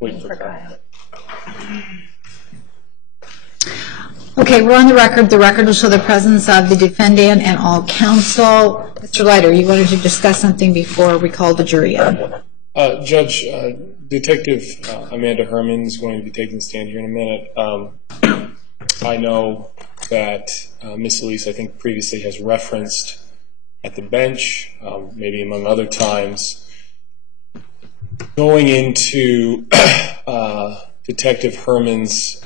Wait for Kyle. Okay, we're on the record. The record will show the presence of the defendant and all counsel. Mr. Leiter, you wanted to discuss something before we call the jury in. Judge, Detective Amanda Herman is going to be taking the stand here in a minute. I know that Ms. Elise, I think, previously has referenced at the bench, maybe among other times, going into Detective Herman's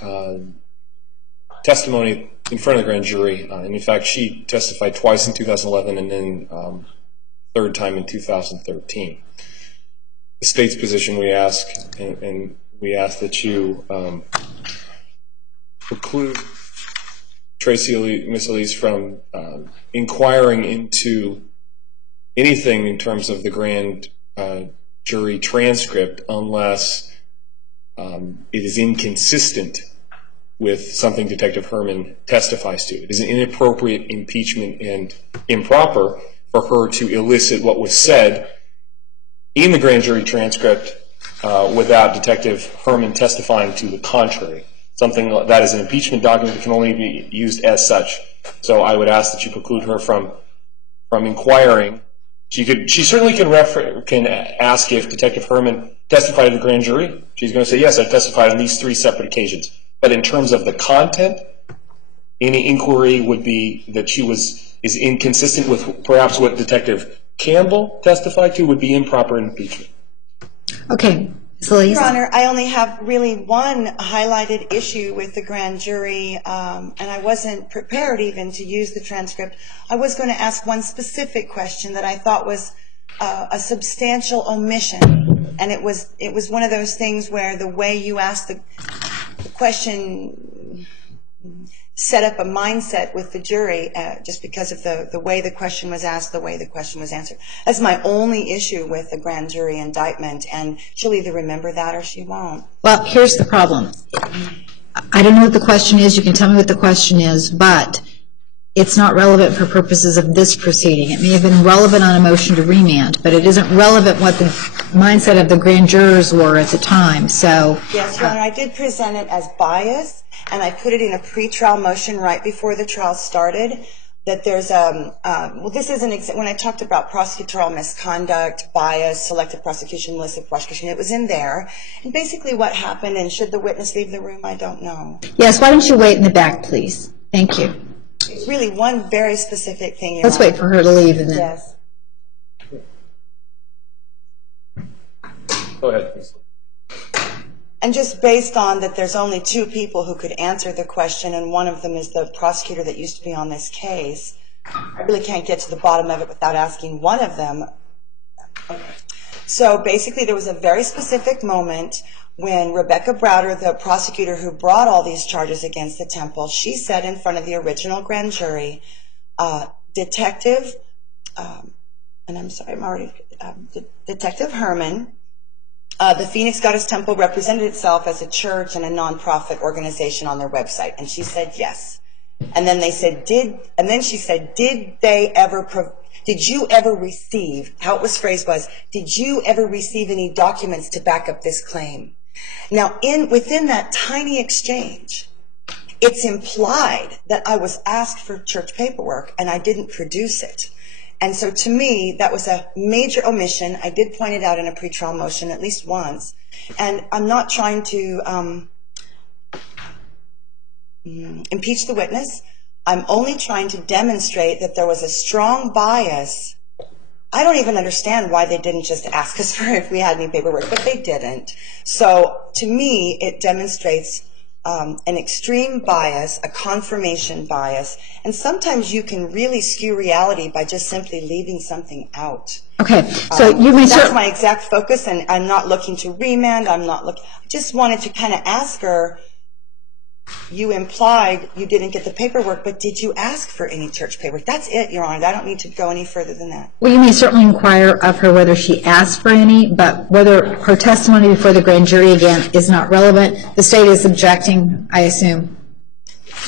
testimony in front of the grand jury. And in fact, she testified twice in 2011 and then third time in 2013. The state's position, we ask, and we ask that you preclude Ms. Elise from inquiring into anything in terms of the grand jury transcript unless it is inconsistent with something Detective Herman testifies to. It is an inappropriate impeachment and improper for her to elicit what was said in the grand jury transcript without Detective Herman testifying to the contrary. Something that is an impeachment document that can only be used as such. So I would ask that you preclude her from inquiring. She certainly can ask if Detective Herman testified to the grand jury. She's going to say, yes, I testified on these 3 separate occasions. But in terms of the content, any inquiry would be that she is inconsistent with perhaps what Detective Campbell testified to would be improper impeachment. Okay. Ms. Elise? Your Honor, I only have really one highlighted issue with the grand jury, and I wasn't prepared even to use the transcript. I was going to ask one specific question that I thought was a substantial omission, and it was one of those things where the way you asked the question set up a mindset with the jury just because of the way the question was asked, the way the question was answered. That's my only issue with the grand jury indictment, and she'll either remember that or she won't. Well, here's the problem. I don't know what the question is. You can tell me what the question is, but it's not relevant for purposes of this proceeding. It may have been relevant on a motion to remand, but it isn't relevant what the mindset of the grand jurors were at the time. So, yes, Your Honor, I did present it as bias, and I put it in a pretrial motion right before the trial started. That there's well, this isn't when I talked about prosecutorial misconduct, bias, selective prosecution, illicit prosecution. It was in there, and basically what happened. And should the witness leave the room, I don't know. Yes, why don't you wait in the back, please? Thank you. It's really one very specific thing. Let's wait for her to leave, and then. Yes. Go ahead, please. And just based on that there's only 2 people who could answer the question, and one of them is the prosecutor that used to be on this case, I really can't get to the bottom of it without asking one of them. Okay. So basically there was a very specific moment when Rebecca Browder, the prosecutor who brought all these charges against the Temple, she said in front of the original grand jury, Detective, and I'm sorry, I'm already, Detective Herman, the Phoenix Goddess Temple represented itself as a church and a nonprofit organization on their website, and she said yes. And then they said, she said, did you ever receive, how it was phrased was, did you ever receive any documents to back up this claim? Now, within that tiny exchange, it's implied that I was asked for church paperwork and I didn't produce it. And so to me, that was a major omission. I did point it out in a pretrial motion at least once. And I'm not trying to impeach the witness. I'm only trying to demonstrate that there was a strong bias. I don't even understand why they didn't just ask us for if we had any paperwork, but they didn't. So to me, it demonstrates an extreme bias, a confirmation bias, and sometimes you can really skew reality by just simply leaving something out. Okay, so that's my exact focus, and I'm not looking to remand. I just wanted to kind of ask her. You implied you didn't get the paperwork, but did you ask for any church paperwork? That's it, Your Honor. I don't need to go any further than that. Well, you may certainly inquire of her whether she asked for any, but whether her testimony before the grand jury, again, is not relevant. The state is objecting, I assume.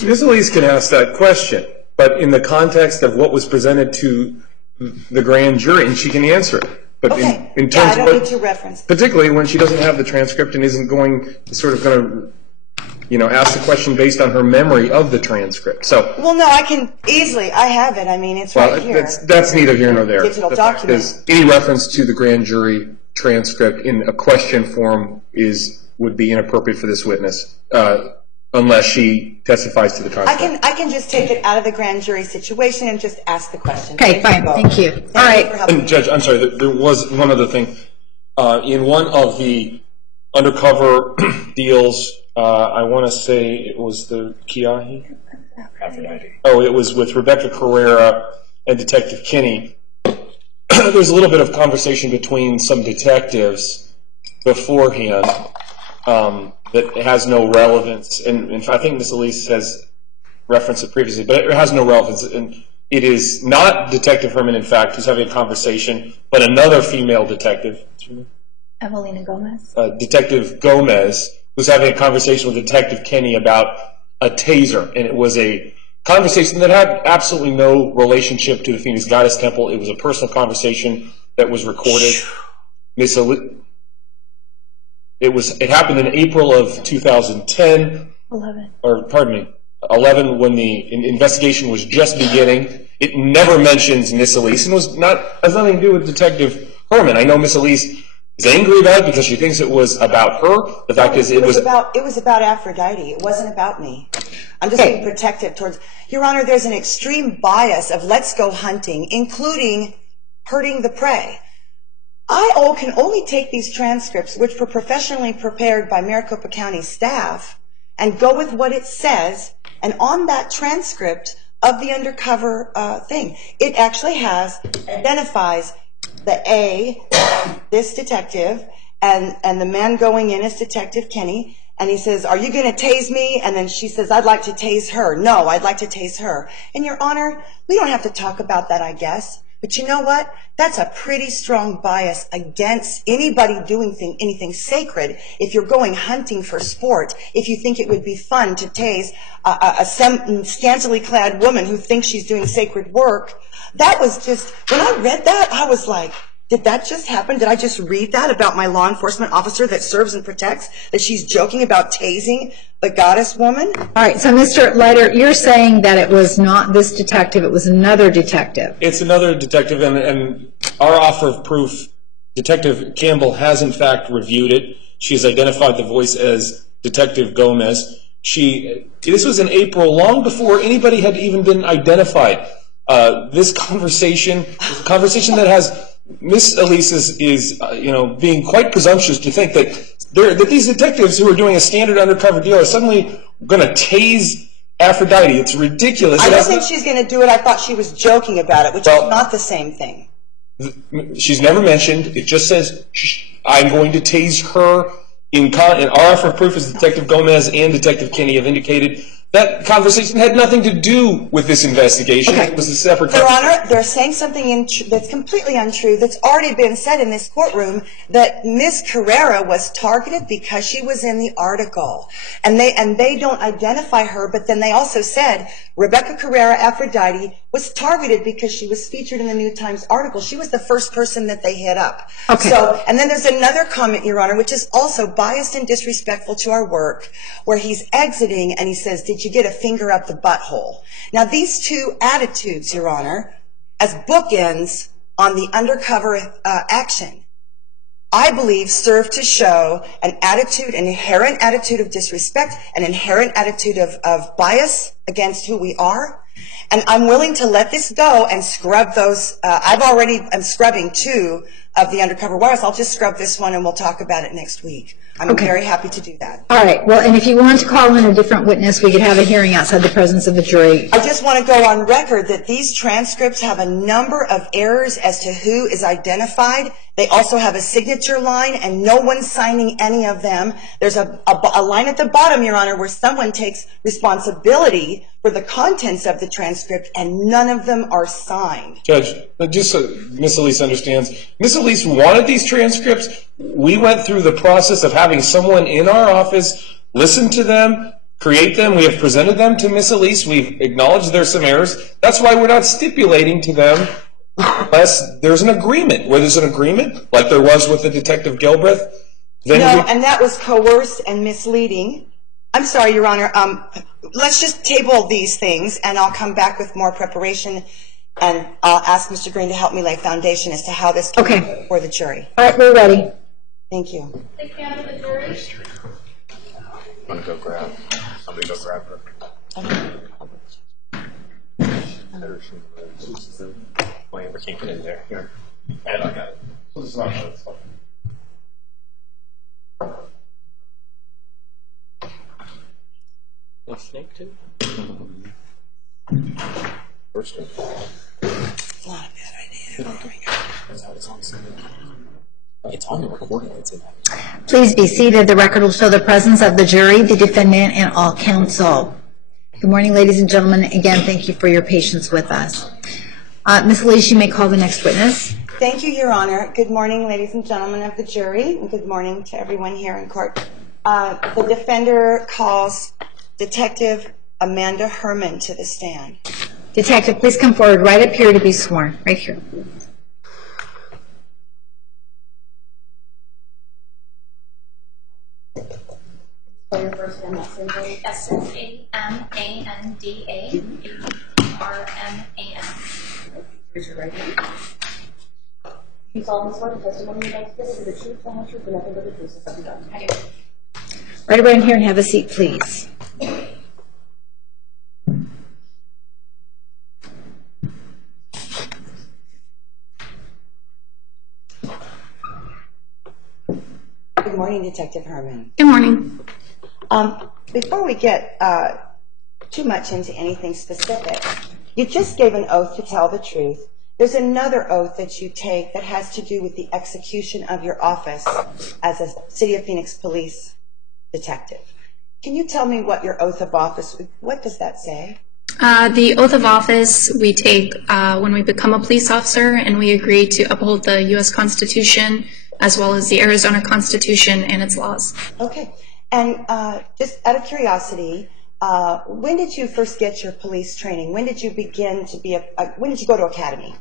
Ms. Elise can ask that question, but in the context of what was presented to the grand jury, and she can answer it. But Okay. in terms Yeah, I of don't what, need to reference. particularly when she doesn't have the transcript and isn't going to ask the question based on her memory of the transcript. So, Well, no, I can easily. I have it. I mean, it's well, right here. that's neither here nor there. Digital The fact document. is, any reference to the grand jury transcript in a question form would be inappropriate for this witness, unless she testifies to the contrary. I can just take it out of the grand jury situation and just ask the question. Okay, fine. both. Thank you. All Thank you right. for helping me. And Judge, I'm sorry, there was one other thing. In one of the undercover deals, I want to say it was the Kiahi? Aphrodite. Oh, it was with Rebecca Carrera and Detective Kinney. There was a little bit of conversation between some detectives beforehand that has no relevance. And I think Ms. Elise has referenced it previously, but it has no relevance. And it is not Detective Herman, in fact, who's having a conversation, but another female detective. Evelina Gomez. Detective Gomez, who's having a conversation with Detective Kenny about a taser. And it was a conversation that had absolutely no relationship to the Phoenix Goddess Temple. It was a personal conversation that was recorded. It happened in April of 2010. 11, when the investigation was just beginning. It never mentions Miss Elise and has nothing to do with Detective Herman. I know Miss Elise is angry about it because she thinks it was about her. The fact is, it was about Aphrodite. It wasn't about me. I'm just being protective towards Your Honor. There's an extreme bias of let's go hunting, including hurting the prey. I can only take these transcripts, which were professionally prepared by Maricopa County staff, and go with what it says. And on that transcript of the undercover thing, it actually identifies the this detective, and the man going in is Detective Kenny, and he says, "Are you going to tase me?" And then she says, "I'd like to tase her." "No, I'd like to tase her." And Your Honor, we don't have to talk about that, I guess. But you know what? That's a pretty strong bias against anybody doing anything sacred. If you're going hunting for sport, if you think it would be fun to tase a scantily clad woman who thinks she's doing sacred work, that was just, when I read that, I was like, did that just happen? Did I just read that about my law enforcement officer that serves and protects, that she's joking about tasing the goddess woman? All right, so Mr. Leiter, you're saying that it was not this detective, it was another detective. It's another detective, and our offer of proof, Detective Campbell has in fact reviewed it. She has identified the voice as Detective Gomez. This was in April, long before anybody had even been identified. This conversation is a conversation that has Miss Elise is being quite presumptuous to think that these detectives who are doing a standard undercover deal are suddenly going to tase Aphrodite. It's ridiculous. I don't think she's going to do it. I thought she was joking about it, which is not the same thing. She's never mentioned. It just says, I'm going to tase her. In our offer of proof, as Detective Gomez and Detective Kinney have indicated, that conversation had nothing to do with this investigation. Okay. It was a separate conversation. Your Honor, they're saying something that's completely untrue, that's already been said in this courtroom, that Ms. Carrera was targeted because she was in the article. And they don't identify her, but then they also said Rebecca Carrera, Aphrodite, was targeted because she was featured in the New Times article. She was the first person that they hit up. Okay. And then there's another comment, Your Honor, which is also biased and disrespectful to our work, where he's exiting and he says, "Did you get a finger up the butthole?" Now, these two attitudes, Your Honor, as bookends on the undercover action, I believe serve to show an inherent attitude of disrespect, an inherent attitude of bias against who we are. And I'm willing to let this go and scrub those. I'm scrubbing 2 of the undercover wires. I'll just scrub this one and we'll talk about it next week. I'm very happy to do that. All right. Well, and if you want to call in a different witness, we could have a hearing outside the presence of the jury. I just want to go on record that these transcripts have a number of errors as to who is identified. They also have a signature line, and no one's signing any of them. There's a line at the bottom, Your Honor, where someone takes responsibility for the contents of the transcript, and none of them are signed. Judge, just so Ms. Elise understands, Ms. Elise wanted these transcripts. We went through the process of having someone in our office listen to them, create them. We have presented them to Ms. Elise. We've acknowledged there's some errors. That's why we're not stipulating to them unless there's an agreement. Where there's an agreement, like there was with the Detective Gilbreth, then No, and that was coerced and misleading. I'm sorry, Your Honor. Let's just table these things, and I'll come back with more preparation, and I'll ask Mr. Green to help me lay foundation as to how this can Okay. be for the jury. All right, we're ready. Thank you. Please stand for the jury. Want to go grab? Somebody go grab her. Well, Amber can't get in there. Here. I got it. It's not it's fine. A snake too? First one. It's not a bad idea. It's on the recording. It's in that. Please be seated. The record will show the presence of the jury, the defendant, and all counsel. Good morning, ladies and gentlemen. Again, thank you for your patience with us. Ms. Elise, you may call the next witness. Thank you, Your Honor. Good morning, ladies and gentlemen of the jury, and good morning to everyone here in court. The defender calls Detective Amanda Herman to the stand. Detective, please come forward right up here to be sworn. Right here. Spell your first name, last name, please. S-S-A-M-A-N-D-A-H-R-M-A-N. Raise your right hand. You solemnly swear the testimony you're about to give is the truth, the whole truth, and nothing but the truth, so help you God. I do. Right around here and have a seat, please. Good morning, Detective Herman. Good morning. Before we get too much into anything specific, you just gave an oath to tell the truth. There's another oath that you take that has to do with the execution of your office as a City of Phoenix police detective. Can you tell me what your oath of office, what does that say? The oath of office we take when we become a police officer, and we agree to uphold the U.S. Constitution as well as the Arizona Constitution and its laws. Okay. And just out of curiosity, when did you first get your police training? When did you begin to be when did you go to academy?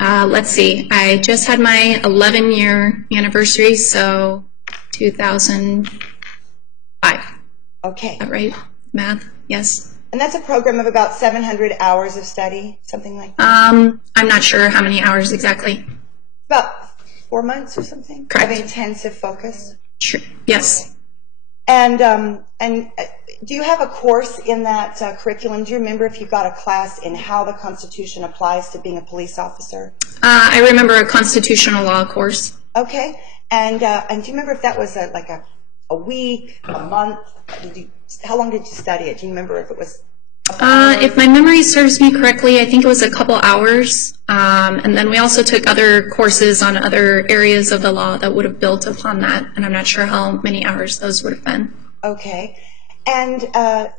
Let's see. I just had my 11-year anniversary, so 2005. Okay. Is that right? Math? Yes. And that's a program of about 700 hours of study, something like that? I'm not sure how many hours exactly. About 4 months or something? Correct. Of intensive focus? Sure. Yes. And do you have a course in that curriculum? Do you remember if you got a class in how the Constitution applies to being a police officer? I remember a constitutional law course. Okay. And do you remember if that was like a week, a month? How long did you study it? Do you remember if it was? If my memory serves me correctly, I think it was a couple hours. And then we also took other courses on other areas of the law that would have built upon that. And I'm not sure how many hours those would have been. Okay. And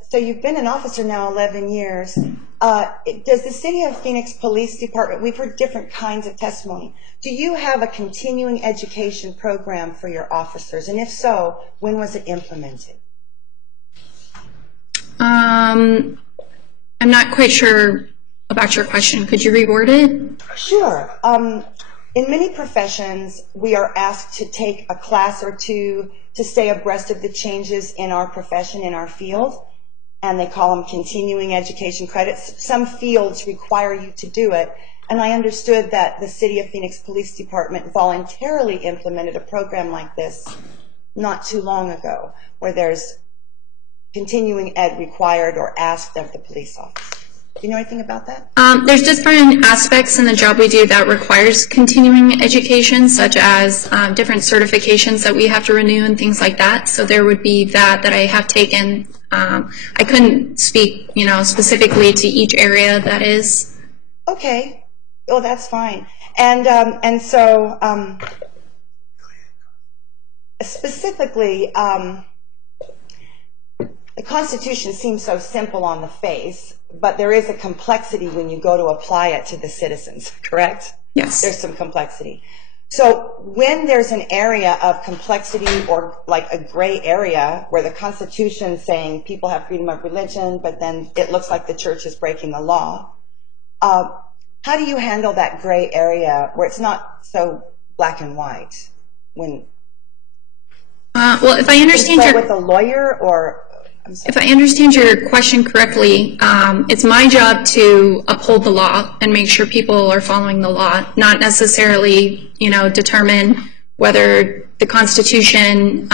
so you've been an officer now 11 years. Does the City of Phoenix Police Department, we've heard different kinds of testimony. Do you have a continuing education program for your officers? And if so, when was it implemented? I'm not quite sure about your question. Could you reword it? Sure. In many professions, we are asked to take a class or two to stay abreast of the changes in our profession, in our field, and they call them continuing education credits. Some fields require you to do it, and I understood that the City of Phoenix Police Department voluntarily implemented a program like this not too long ago, where there's continuing ed required or asked of the police officer. Do you know anything about that? There's different aspects in the job we do that requires continuing education, such as different certifications that we have to renew and things like that. So there would be that I have taken. I couldn't speak, specifically to each area that is. Okay. Oh, that's fine. And so specifically, the Constitution seems so simple on the face, but there is a complexity when you go to apply it to the citizens, correct? Yes. There's some complexity. So when there's an area of complexity or like a gray area where the Constitution's saying people have freedom of religion, but then it looks like the church is breaking the law, how do you handle that gray area where it's not so black and white? Well, if I understand Is that your with a lawyer or? If I understand your question correctly, it's my job to uphold the law and make sure people are following the law, not necessarily, determine whether the Constitution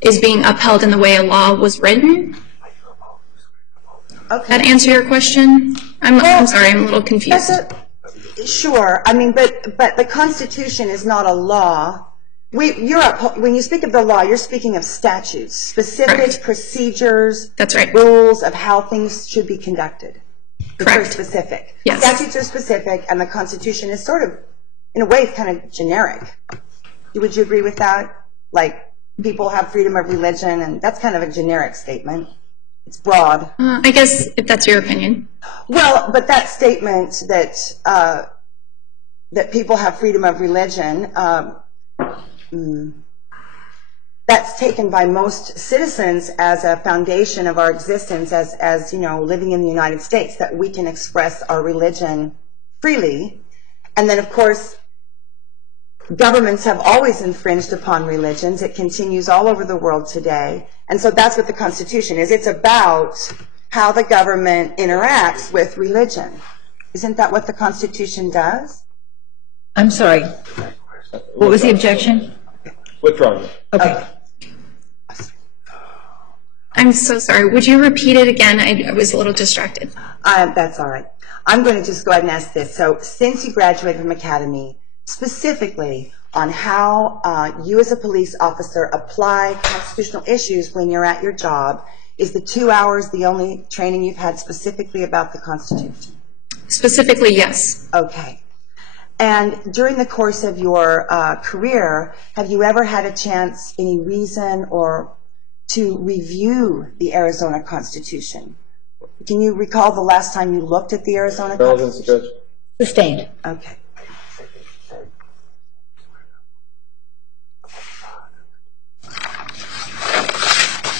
is being upheld in the way a law was written. Okay. That answer your question? I'm sorry, I'm a little confused. Sure. I mean, but the Constitution is not a law. When you speak of the law, you're speaking of statutes, specific Correct. Procedures, That's right. rules of how things should be conducted. It's very Correct. specific. Yes. Statutes are specific, and the Constitution is sort of, in a way, it's kind of generic. Would you agree with that? Like, people have freedom of religion, and that's kind of a generic statement. It's broad. I guess if that's your opinion. Well, but that statement that that people have freedom of religion, that's taken by most citizens as a foundation of our existence as living in the United States, that we can express our religion freely. And then, of course, governments have always infringed upon religions. It continues all over the world today. And so that's what the Constitution is. It's about how the government interacts with religion. Isn't that what the Constitution does? I'm sorry. What was the objection? Withdrawn. Okay. I'm so sorry. Would you repeat it again? I was a little distracted. That's all right. I'm going to just go ahead and ask this. So since you graduated from Academy, specifically on how you as a police officer apply constitutional issues when you're at your job, is the 2 hours the only training you've had specifically about the Constitution? Specifically, yes. Okay. And during the course of your career, have you ever had a chance, any reason, or to review the Arizona Constitution? Can you recall the last time you looked at the Arizona Constitution? Judge. Sustained. Okay.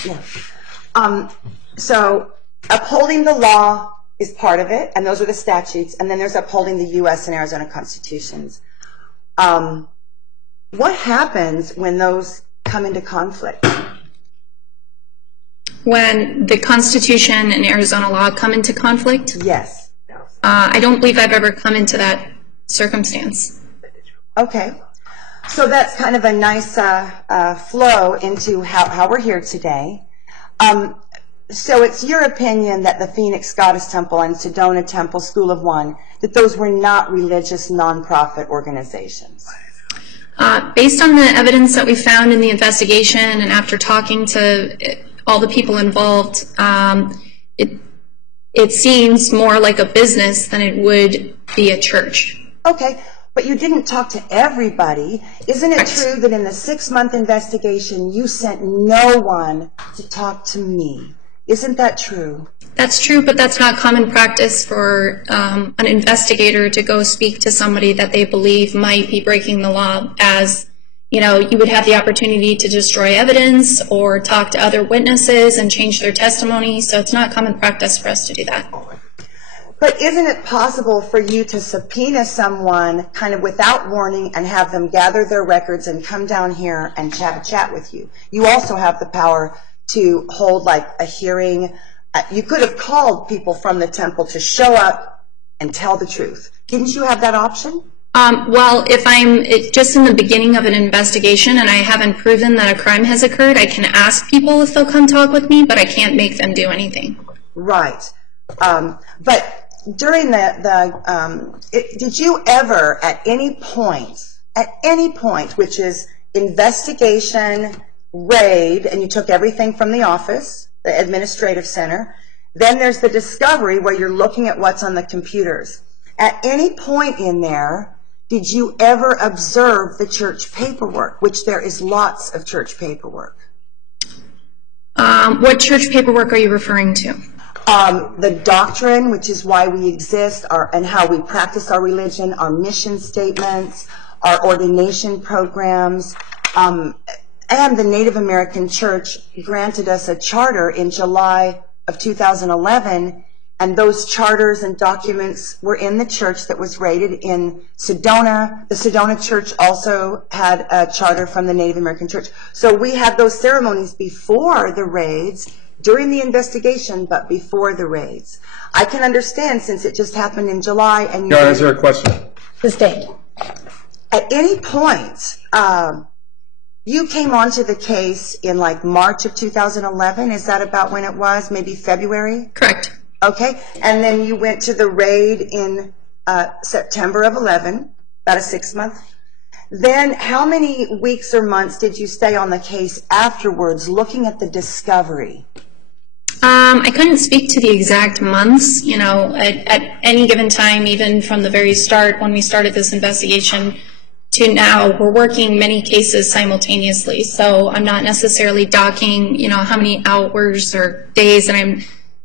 Yeah. So upholding the law is part of it, and those are the statutes, and then there's upholding the U.S. and Arizona constitutions. What happens when those come into conflict? When the Constitution and Arizona law come into conflict? Yes. I don't believe I've ever come into that circumstance. Okay. So that's kind of a nice flow into how we're here today. So it's your opinion that the Phoenix Goddess Temple and Sedona Temple School of One, that those were not religious nonprofit organizations? Based on the evidence that we found in the investigation and after talking to all the people involved, it seems more like a business than it would be a church. Okay, but you didn't talk to everybody. Isn't it Right. true that in the 6-month investigation you sent no one to talk to me? Isn't that true? That's true, but that's not common practice for an investigator to go speak to somebody that they believe might be breaking the law, as you would have the opportunity to destroy evidence or talk to other witnesses and change their testimony, so it's not common practice for us to do that. But isn't it possible for you to subpoena someone kind of without warning and have them gather their records and come down here and have a chat with you? You also have the power to hold like a hearing. You could have called people from the temple to show up and tell the truth. Didn't you have that option? Well, if I'm just in the beginning of an investigation and I haven't proven that a crime has occurred, I can ask people if they'll come talk with me, but I can't make them do anything. Right. But during did you ever at any point, which is investigation, raid, and you took everything from the office, the administrative center, then there's the discovery where you're looking at what's on the computers. At any point in there, did you ever observe the church paperwork, which there is lots of church paperwork? What church paperwork are you referring to? The doctrine, which is why we exist, and how we practice our religion, our mission statements, our ordination programs, and the Native American Church granted us a charter in July of 2011 and those charters and documents were in the church that was raided in Sedona. The Sedona church also had a charter from the Native American church. So we had those ceremonies before the raids, during the investigation, but before the raids. I can understand, since it just happened in July, and Your Honor, is there a question? Sustained. at any point, you came onto the case in like March of 2011. Is that about when it was? Maybe February? Correct. Okay. And then you went to the raid in September of 11, about a 6-month. Then how many weeks or months did you stay on the case afterwards looking at the discovery? I couldn't speak to the exact months, you know, at any given time, even from the very start when we started this investigation to now, we're working many cases simultaneously. So I'm not necessarily docking, you know, how many hours or days, and I'm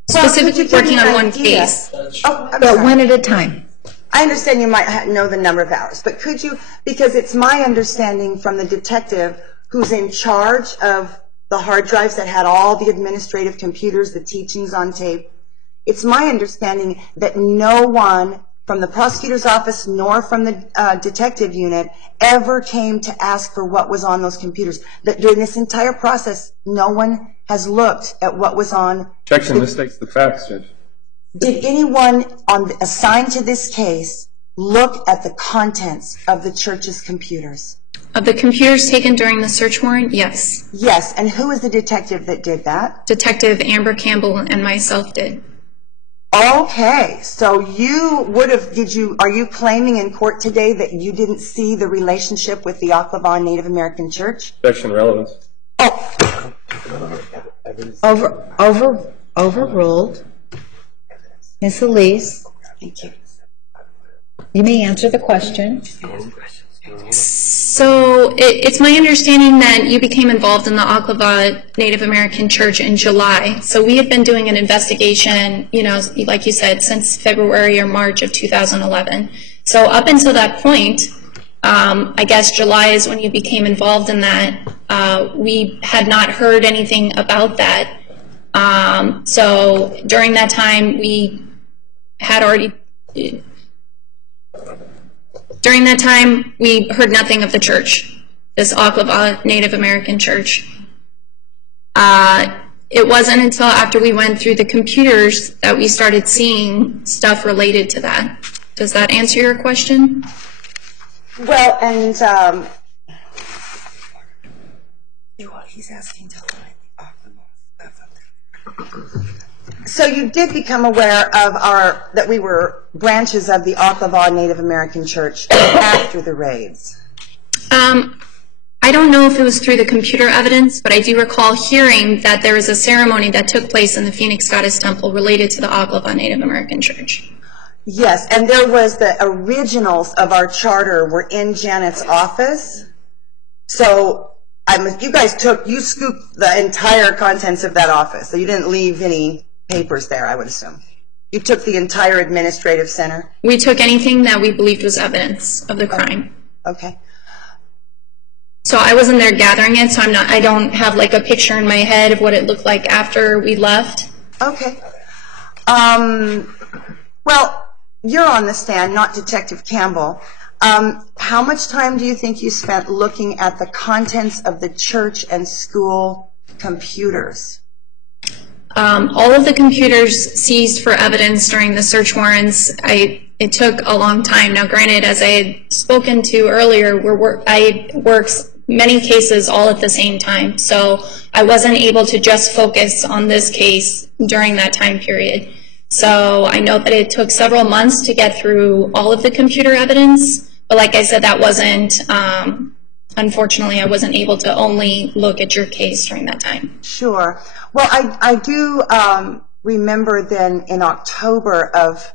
specifically working on one case. Oh, I'm But sorry. one at a time. I understand you might know the number of hours, but could you, because it's my understanding from the detective who's in charge of the hard drives that had all the administrative computers, the teachings on tape, it's my understanding that no one from the prosecutor's office nor from the detective unit ever came to ask for what was on those computers. That during this entire process, no one has looked at what was on. Objection, this states the facts, Judge. Did anyone assigned to this case look at the contents of the church's computers? Of the computers taken during the search warrant, yes. Yes, and who is the detective that did that? Detective Amber Campbell and myself did. Okay, so you would have, are you claiming in court today that you didn't see the relationship with the Ocklawaha Native American Church? Objection, relevance. Oh, Overruled. Ms. Elise, thank you. you may answer the question. So it's my understanding that you became involved in the Ocklawaha Native American Church in July. So we have been doing an investigation, you know, like you said, since February or March of 2011. So up until that point, I guess July is when you became involved in that. We had not heard anything about that. So during that time, we had already... During that time, we heard nothing of the church, this Ocklawaha Native American Church. It wasn't until after we went through the computers that we started seeing stuff related to that. Does that answer your question? Well, and he's asking to So you did become aware of that we were branches of the Ocklawaha Native American Church after the raids? I don't know if it was through the computer evidence, but I do recall hearing that there was a ceremony that took place in the Phoenix Goddess Temple related to the Ocklawaha Native American Church. Yes, and there was the originals of our charter were in Janet's office. So you scooped the entire contents of that office. So you didn't leave any papers there, I would assume. You took the entire administrative center? We took anything that we believed was evidence of the crime. Okay. So I wasn't there gathering it, so I don't have like a picture in my head of what it looked like after we left. Okay. Well, you're on the stand, not Detective Campbell. How much time do you think you spent looking at the contents of the church and school computers? All of the computers seized for evidence during the search warrants, it took a long time. Now, granted, as I had spoken to earlier, I worked many cases all at the same time, so I wasn't able to just focus on this case during that time period. So I know that it took several months to get through all of the computer evidence, but like I said, that wasn't, unfortunately, I wasn't able to only look at your case during that time. Sure. Well, I do remember then in October of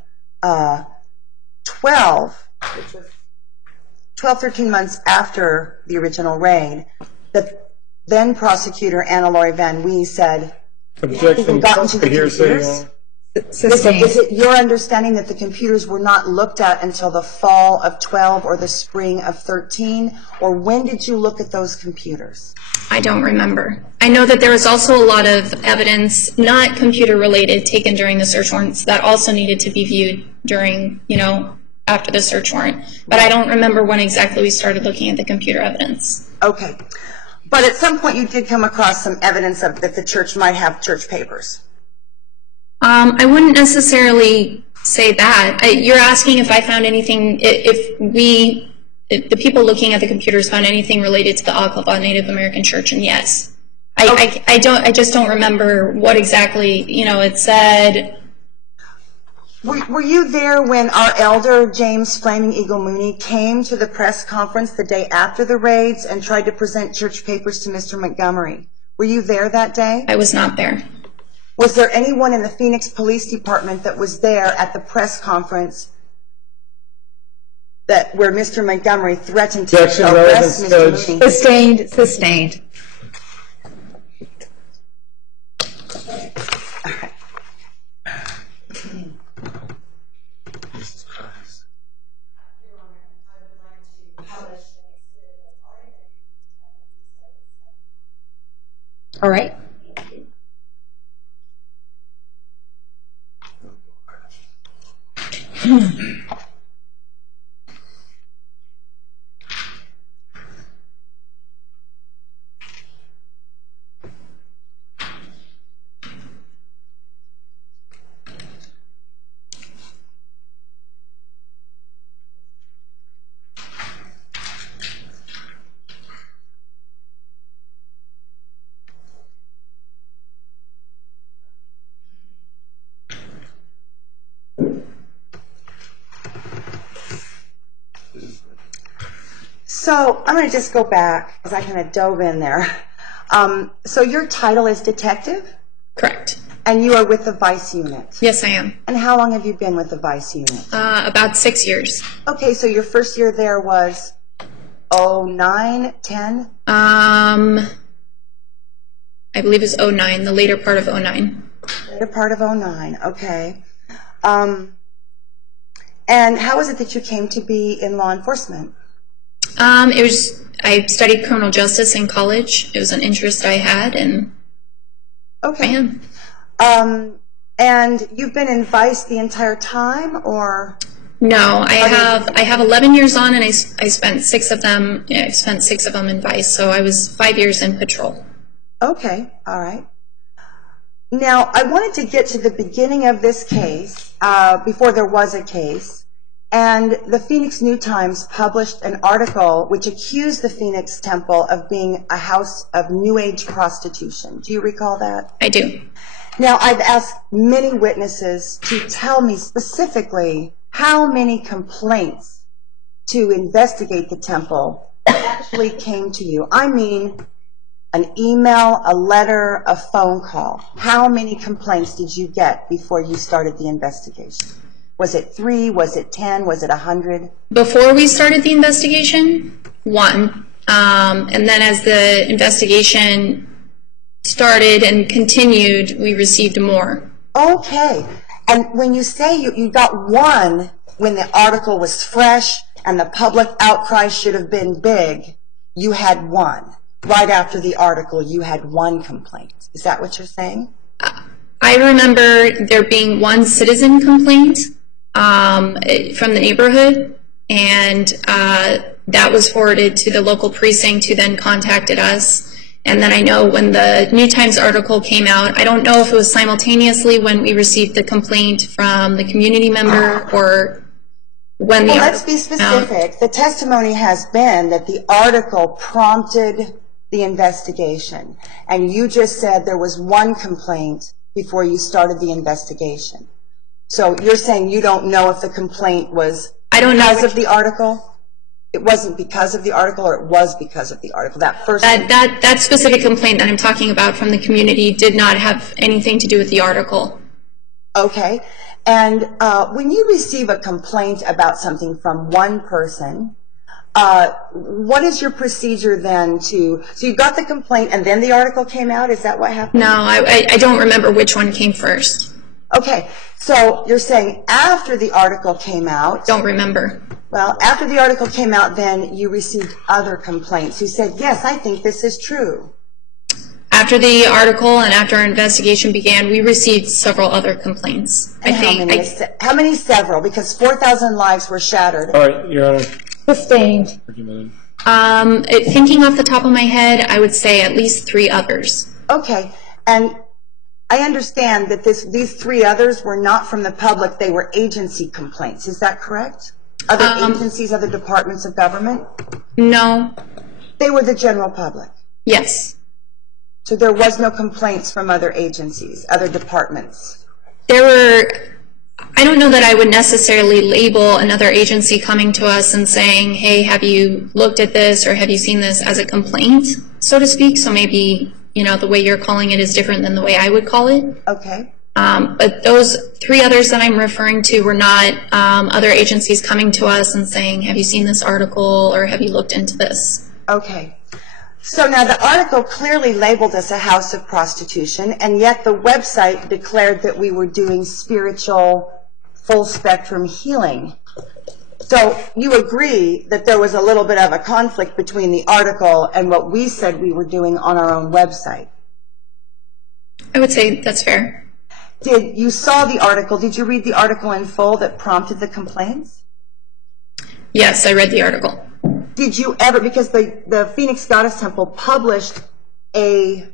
13 months after the original raid, the then prosecutor Anna Lori Van Wee said, Objection, gotten to the hearsay. computers? Sustained. Is it your understanding that the computers were not looked at until the fall of 12 or the spring of 13? Or when did you look at those computers? I don't remember. I know that there was also a lot of evidence, not computer related, taken during the search warrants that also needed to be viewed during, after the search warrant. But I don't remember when exactly we started looking at the computer evidence. Okay. But at some point you did come across some evidence of that the church might have church papers. I wouldn't necessarily say that. You're asking if I found anything, if the people looking at the computers found anything related to the Aqaba Native American Church, and yes. I just don't remember what exactly, it said. Were you there when our elder, James Flaming Eagle Mooney, came to the press conference the day after the raids and tried to present church papers to Mr. Montgomery? Were you there that day? I was not there. Was there anyone in the Phoenix Police Department that was there at the press conference where Mr. Montgomery threatened to arrest Mr. Mooney? Sustained. All right. So I'm going to just go back because I kind of dove in there. So your title is detective? Correct. And you are with the Vice Unit? Yes, I am. And how long have you been with the Vice Unit? About 6 years. Okay, so your first year there was 09, 10? I believe it's 09, the later part of 09. Later part of 09, okay. And how is it that you came to be in law enforcement? I studied criminal justice in college. It was an interest I had, and okay. I am. And you've been in Vice the entire time, or? No, I have 11 years on, and I spent 6 of them. I spent 6 of them in Vice, so I was 5 years in patrol. Okay, all right. Now, I wanted to get to the beginning of this case, before there was a case. And the Phoenix New Times published an article which accused the Phoenix Temple of being a house of New Age prostitution. Do you recall that? I do. Now, I've asked many witnesses to tell me specifically how many complaints to investigate the temple actually came to you. I mean, an email, a letter, a phone call. How many complaints did you get before you started the investigation? Was it 3? Was it 10? Was it 100? Before we started the investigation, 1. And then as the investigation started and continued, we received more. Okay. And when you say you got 1 when the article was fresh and the public outcry should have been big, you had 1. Right after the article, you had 1 complaint. Is that what you're saying? I remember there being 1 citizen complaint from the neighborhood, and that was forwarded to the local precinct, who then contacted us. And then I know when the New Times article came out, I don't know if it was simultaneously when we received the complaint from the community member or when the article. Well, let's be specific. The testimony has been that the article prompted the investigation, and you just said there was 1 complaint before you started the investigation. So you're saying you don't know if the complaint was because of the article? It wasn't because of the article, or it was because of the article? That specific complaint that I'm talking about from the community did not have anything to do with the article. Okay. And when you receive a complaint about something from 1 person, what is your procedure then so you got the complaint and then the article came out? Is that what happened? No, I don't remember which one came first. Okay, so you're saying after the article came out, Don't remember. well, after the article came out, then you received other complaints. You said, yes, I think this is true. After the article and after our investigation began, we received several other complaints. And how many several? Because 4,000 lives were shattered. All right, Your Honor. Sustained. Thinking off the top of my head, I would say at least 3 others. Okay, and I understand that these 3 others were not from the public, they were agency complaints. Is that correct? Other agencies, other departments of government? No. They were the general public. Yes. So there was no complaints from other agencies, other departments. There were, I don't know that I would necessarily label another agency coming to us and saying, hey, have you looked at this or have you seen this as a complaint, so to speak? So maybe, you know, the way you're calling it is different than the way I would call it. Okay. But those 3 others that I'm referring to were not other agencies coming to us and saying, have you seen this article or have you looked into this? Okay. So now the article clearly labeled us a house of prostitution, and yet the website declared that we were doing spiritual full spectrum healing. So you agree that there was a little bit of a conflict between the article and what we said we were doing on our own website. I would say that's fair. You saw the article, did you read the article in full that prompted the complaints? Yes, I read the article. Did you ever, because the Phoenix Goddess Temple published a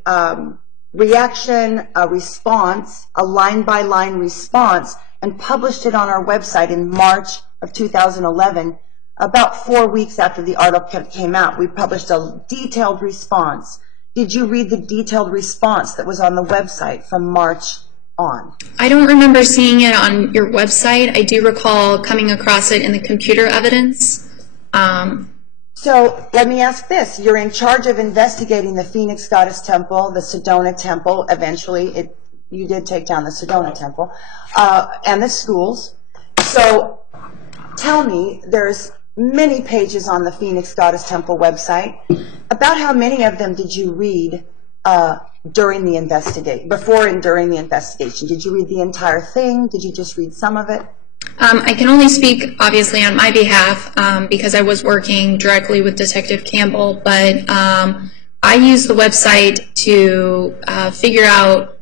reaction, a response, a line-by-line response, and published it on our website in March of 2011, about 4 weeks after the article came out. We published a detailed response. Did you read the detailed response that was on the website from March on? I don't remember seeing it on your website. I do recall coming across it in the computer evidence. So let me ask this. You're in charge of investigating the Phoenix Goddess Temple, the Sedona Temple. Eventually, you did take down the Sedona Temple, and the schools. So tell me, there's many pages on the Phoenix Goddess Temple website. About how many of them did you read during the investigation, before and during the investigation? Did you read the entire thing? Did you just read some of it? I can only speak, obviously, on my behalf because I was working directly with Detective Campbell, but I used the website to figure out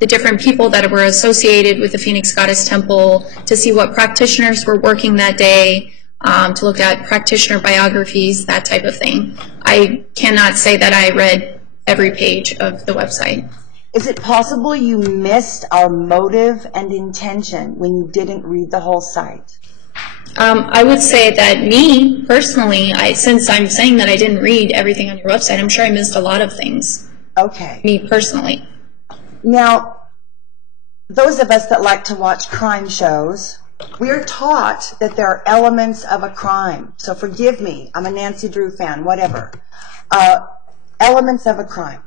the different people that were associated with the Phoenix Goddess Temple, to see what practitioners were working that day, to look at practitioner biographies, that type of thing. I cannot say that I read every page of the website. Is it possible you missed our motive and intention when you didn't read the whole site? I would say that me, personally, since I'm saying that I didn't read everything on your website, I'm sure I missed a lot of things. Okay. Me, personally. Now, those of us that like to watch crime shows, we are taught that there are elements of a crime. So forgive me, I'm a Nancy Drew fan, whatever. Elements of a crime.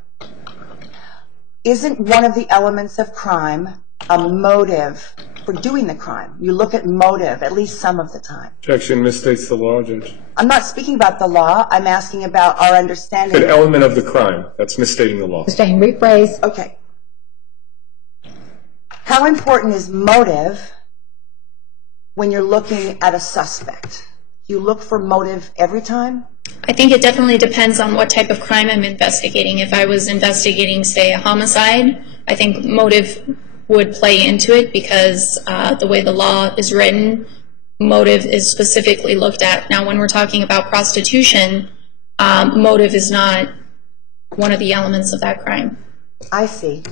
Isn't one of the elements of crime a motive for doing the crime? You look at motive at least some of the time. Objection, misstates the law, Judge. I'm not speaking about the law. I'm asking about our understanding. An element of the crime. That's misstating the law. Sustained. Rephrase. Okay. How important is motive when you're looking at a suspect? You look for motive every time? I think it definitely depends on what type of crime I'm investigating. If I was investigating, say, a homicide, I think motive would play into it because the way the law is written, motive is specifically looked at. Now, when we're talking about prostitution, motive is not one of the elements of that crime. I see.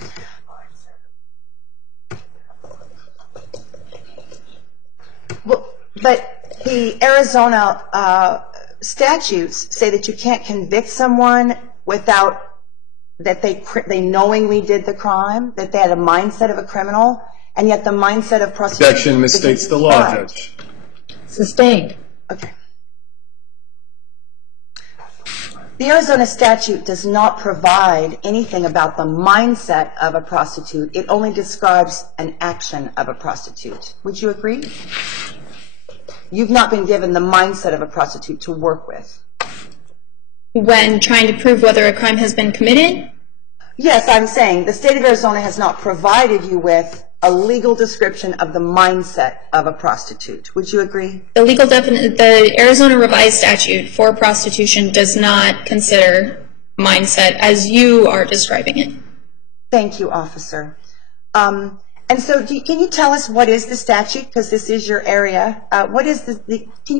Well, but the Arizona statutes say that you can't convict someone without that they knowingly did the crime, that they had a mindset of a criminal, and yet the mindset of prostitution. Objection, misstates the law, Judge. Sustained. Okay. The Arizona statute does not provide anything about the mindset of a prostitute. It only describes an action of a prostitute. Would you agree? You've not been given the mindset of a prostitute to work with. When trying to prove whether a crime has been committed? Yes, I'm saying the state of Arizona has not provided you with a legal description of the mindset of a prostitute. Would you agree? The Arizona Revised Statute for prostitution does not consider mindset as you are describing it. Thank you, officer. And so can you tell us what is the statute? Because this is your area. What is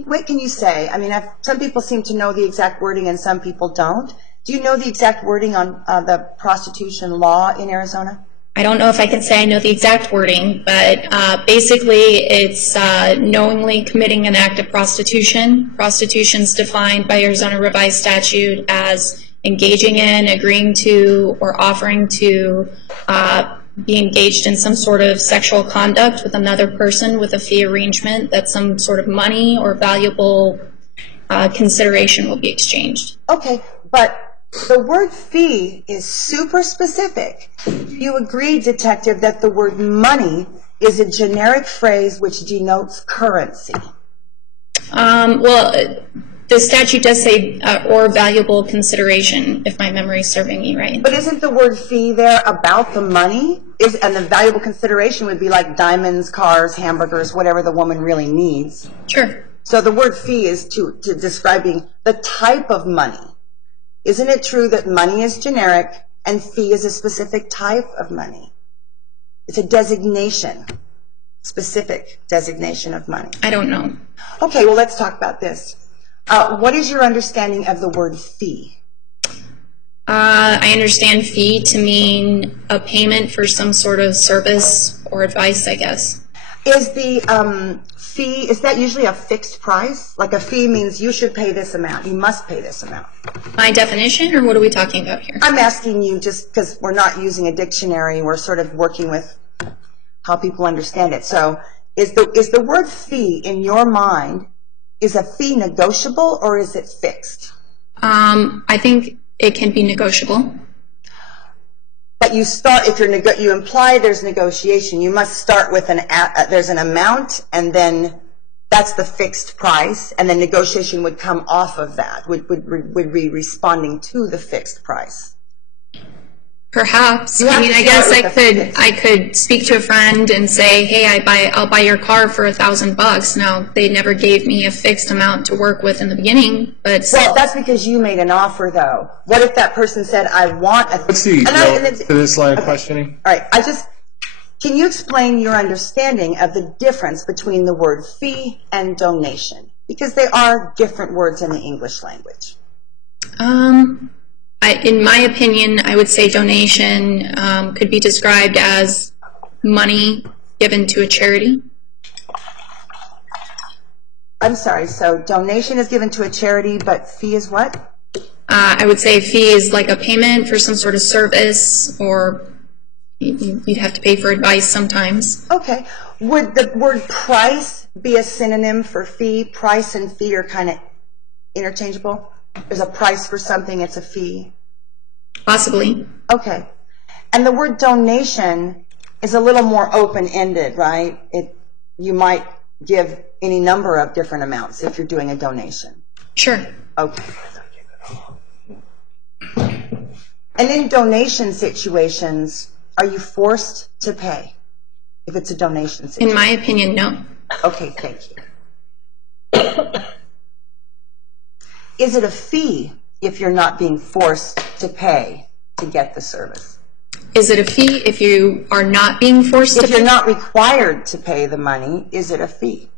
what can you say? I mean, some people seem to know the exact wording and some people don't. Do you know the exact wording on the prostitution law in Arizona? I don't know if I can say I know the exact wording, but basically it's knowingly committing an act of prostitution. Prostitution is defined by Arizona Revised Statute as engaging in, agreeing to, or offering to be engaged in some sort of sexual conduct with another person with a fee arrangement that some sort of money or valuable consideration will be exchanged. Okay, but the word fee is super specific. You agree, detective, that the word money is a generic phrase which denotes currency. Well, the statute does say or valuable consideration, if my memory is serving me right. But isn't the word fee there about the money? And the valuable consideration would be like diamonds, cars, hamburgers, whatever the woman really needs. Sure. So the word fee is to describing the type of money. Isn't it true that money is generic and fee is a specific type of money? It's a designation, specific designation of money. I don't know. Okay, well, let's talk about this. What is your understanding of the word fee? I understand fee to mean a payment for some sort of service or advice, I guess. Is the fee, is that usually a fixed price? Like a fee means you should pay this amount, you must pay this amount. My definition, or what are we talking about here? I'm asking you just because we're not using a dictionary, we're sort of working with how people understand it. So is the word fee in your mind, is a fee negotiable or is it fixed? I think it can be negotiable. But you start, if you imply there's negotiation, you must start with there's an amount, and then that's the fixed price, and then negotiation would come off of that, would be responding to the fixed price. Perhaps. I mean, I guess I could speak to a friend and say, hey, I'll buy your car for $1,000. Now, they never gave me a fixed amount to work with in the beginning, but still. Well, that's because you made an offer, though. What if that person said, I want a... Let's see, to this line of questioning. All right, can you explain your understanding of the difference between the word fee and donation? Because they are different words in the English language. In my opinion, I would say donation could be described as money given to a charity. I'm sorry, so donation is given to a charity, but fee is what? I would say fee is like a payment for some sort of service, or you'd have to pay for advice sometimes. Okay. Would the word price be a synonym for fee? Price and fee are kind of interchangeable? There's a price for something, it's a fee? Possibly. Okay. And the word donation is a little more open-ended, right? You might give any number of different amounts if you're doing a donation. Sure. Okay. And in donation situations, are you forced to pay if it's a donation situation? In my opinion, no. Okay, thank you. Is it a fee if you're not being forced to pay to get the service? Is it a fee if you are not being forced to pay? If you're not required to pay the money, is it a fee?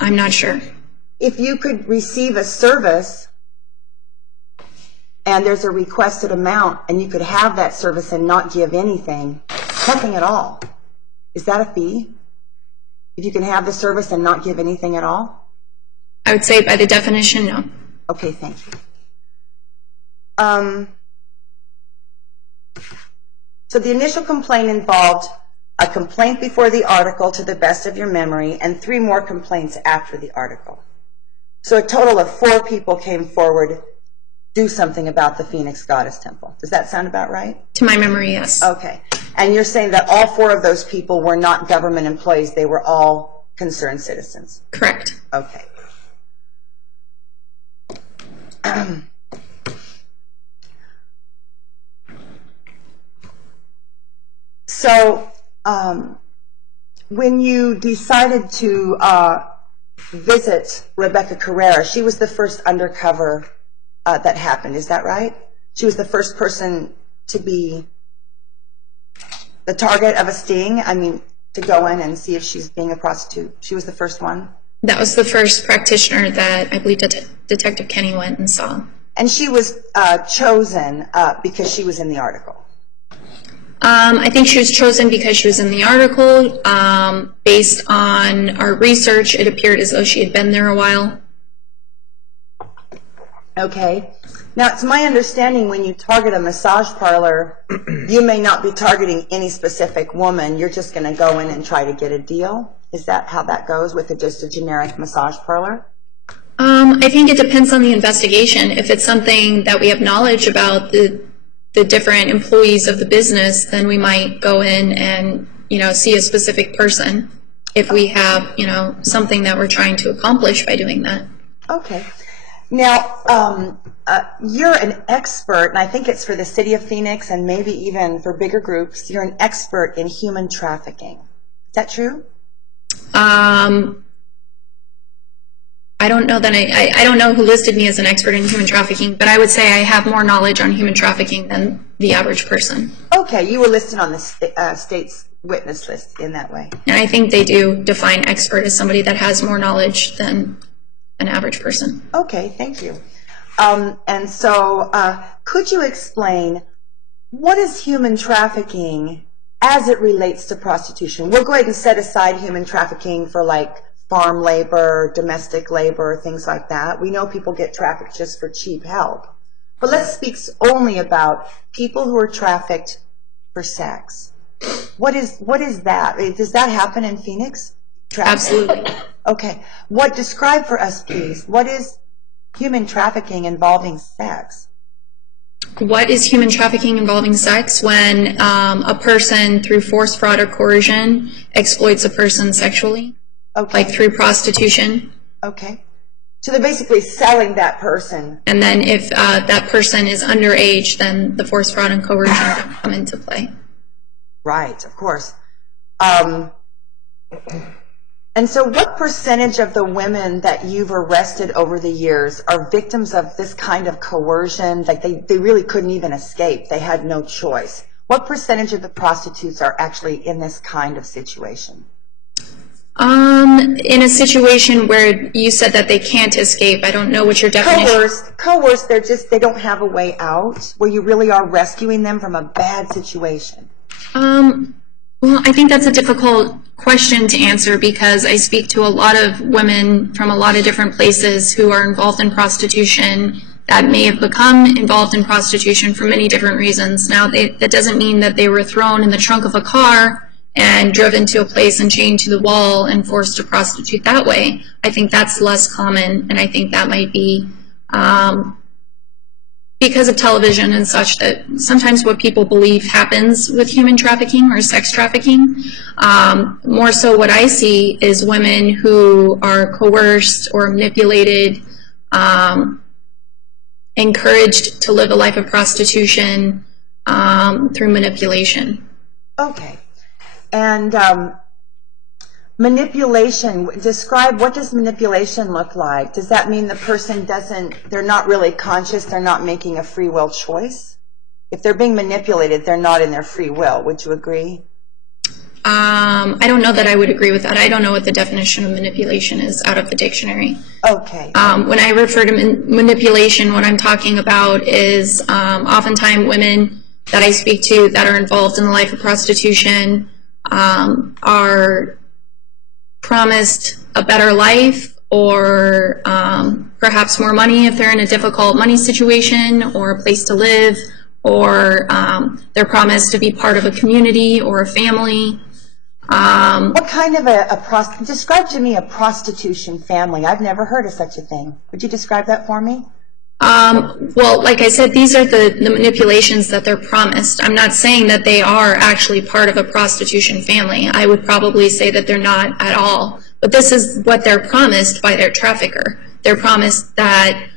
I'm not sure. If you could receive a service and there's a requested amount and you could have that service and not give anything, nothing at all, is that a fee? If you can have the service and not give anything at all? I would say by the definition, no. Okay, thank you. So the initial complaint involved a complaint before the article, to the best of your memory, and 3 more complaints after the article. So a total of 4 people came forward, do something about the Phoenix Goddess Temple. Does that sound about right? To my memory, yes. Okay. And you're saying that all 4 of those people were not government employees, they were all concerned citizens? Correct. Okay. So, when you decided to visit Rebecca Carrera, she was the first undercover that happened. Is that right? She was the first person to be the target of a sting. I mean, to go in and see if she's being a prostitute. She was the first one. That was the first practitioner that I believe Detective Kenny went and saw. And she was chosen because she was in the article. I think she was chosen because she was in the article. Based on our research, it appeared as though she had been there a while. Okay. Now, it's my understanding when you target a massage parlor, you may not be targeting any specific woman. You're just going to go in and try to get a deal. Is that how that goes with just a generic massage parlor? I think it depends on the investigation. If it's something that we have knowledge about the different employees of the business, then we might go in and, see a specific person if we have, something that we're trying to accomplish by doing that. Okay. Now, you're an expert, and I think it's for the city of Phoenix and maybe even for bigger groups, you're an expert in human trafficking. Is that true? I don't know that I don't know who listed me as an expert in human trafficking, but I would say I have more knowledge on human trafficking than the average person. Okay, you were listed on the state's witness list in that way. And I think they do define expert as somebody that has more knowledge than an average person. Okay, thank you. And so, could you explain what is human trafficking as it relates to prostitution? We'll go ahead and set aside human trafficking for like farm labor, domestic labor, things like that. We know people get trafficked just for cheap help. But let's speak only about people who are trafficked for sex. What is that? Does that happen in Phoenix? Absolutely. Okay. Describe for us, please, what is human trafficking involving sex? What is human trafficking involving sex? When a person, through force, fraud, or coercion, exploits a person sexually, like through prostitution. Okay. So they're basically selling that person. And then if that person is underage, then the force, fraud, and coercion don't come into play. Right, of course. And so what percentage of the women that you've arrested over the years are victims of this kind of coercion? Like they really couldn't even escape. They had no choice. What percentage of the prostitutes are actually in this kind of situation? In a situation where you said that they can't escape, I don't know what your definition. Coerced, they don't have a way out, where you really are rescuing them from a bad situation. Well, I think that's a difficult question to answer because I speak to a lot of women from a lot of different places who are involved in prostitution that may have become involved in prostitution for many different reasons. Now, that doesn't mean that they were thrown in the trunk of a car and driven to a place and chained to the wall and forced to prostitute that way. I think that's less common, and I think that might be because of television and such, that sometimes what people believe happens with human trafficking or sex trafficking. More so what I see is women who are coerced or manipulated, encouraged to live a life of prostitution through manipulation. Okay. And manipulation, describe, what does manipulation look like? Does that mean the person they're not really conscious, they're not making a free will choice? If they're being manipulated, they're not in their free will. Would you agree? I don't know that I would agree with that. I don't know what the definition of manipulation is out of the dictionary. Okay. When I refer to manipulation, what I'm talking about is oftentimes women that I speak to that are involved in the life of prostitution are promised a better life or perhaps more money if they're in a difficult money situation or a place to live, or they're promised to be part of a community or a family. What kind of describe to me a prostitution family. I've never heard of such a thing. Would you describe that for me? Well, like I said, these are the manipulations that they're promised. I'm not saying that they are actually part of a prostitution family. I would probably say that they're not at all. But this is what they're promised by their trafficker. They're promised that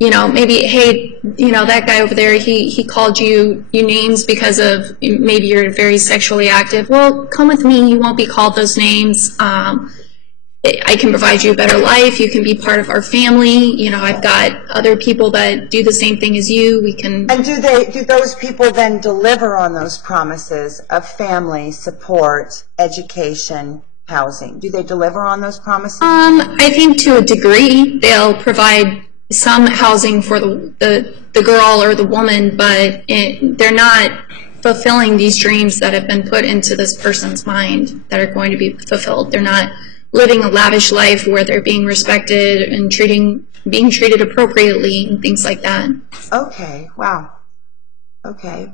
maybe, hey, that guy over there, he called you names because of maybe you're very sexually active. Well, come with me. You won't be called those names. I can provide you a better life. You can be part of our family. I've got other people that do the same thing as you. We can. And do those people then deliver on those promises of family, support, education, housing? Do they deliver on those promises? I think to a degree they'll provide some housing for the girl or the woman, but they're not fulfilling these dreams that have been put into this person's mind that are going to be fulfilled. They're not living a lavish life where they're being respected and being treated appropriately and things like that. Okay, wow. Okay.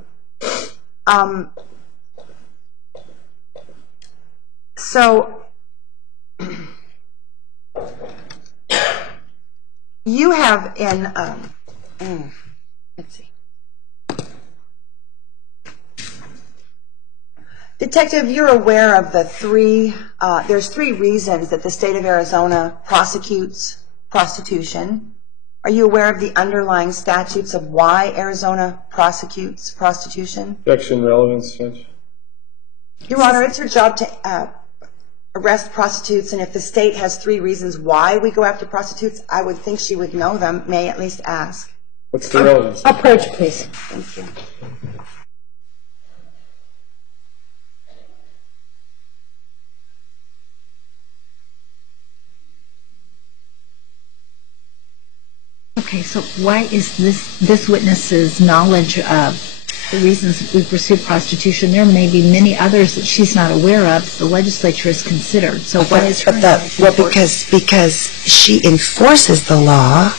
So you have in, let's see. Detective, you're aware of the there's 3 reasons that the state of Arizona prosecutes prostitution. Are you aware of the underlying statutes of why Arizona prosecutes prostitution? Section relevance, Judge. Your Honor, it's your job to arrest prostitutes, and if the state has 3 reasons why we go after prostitutes, I would think she would know them, may at least ask. What's the relevance? Approach, please. Thank you. Okay, so why is this witness's knowledge of the reasons we pursue prostitution? There may be many others that she's not aware of. The legislature has considered. So why is her knowledge important? Because she enforces the law,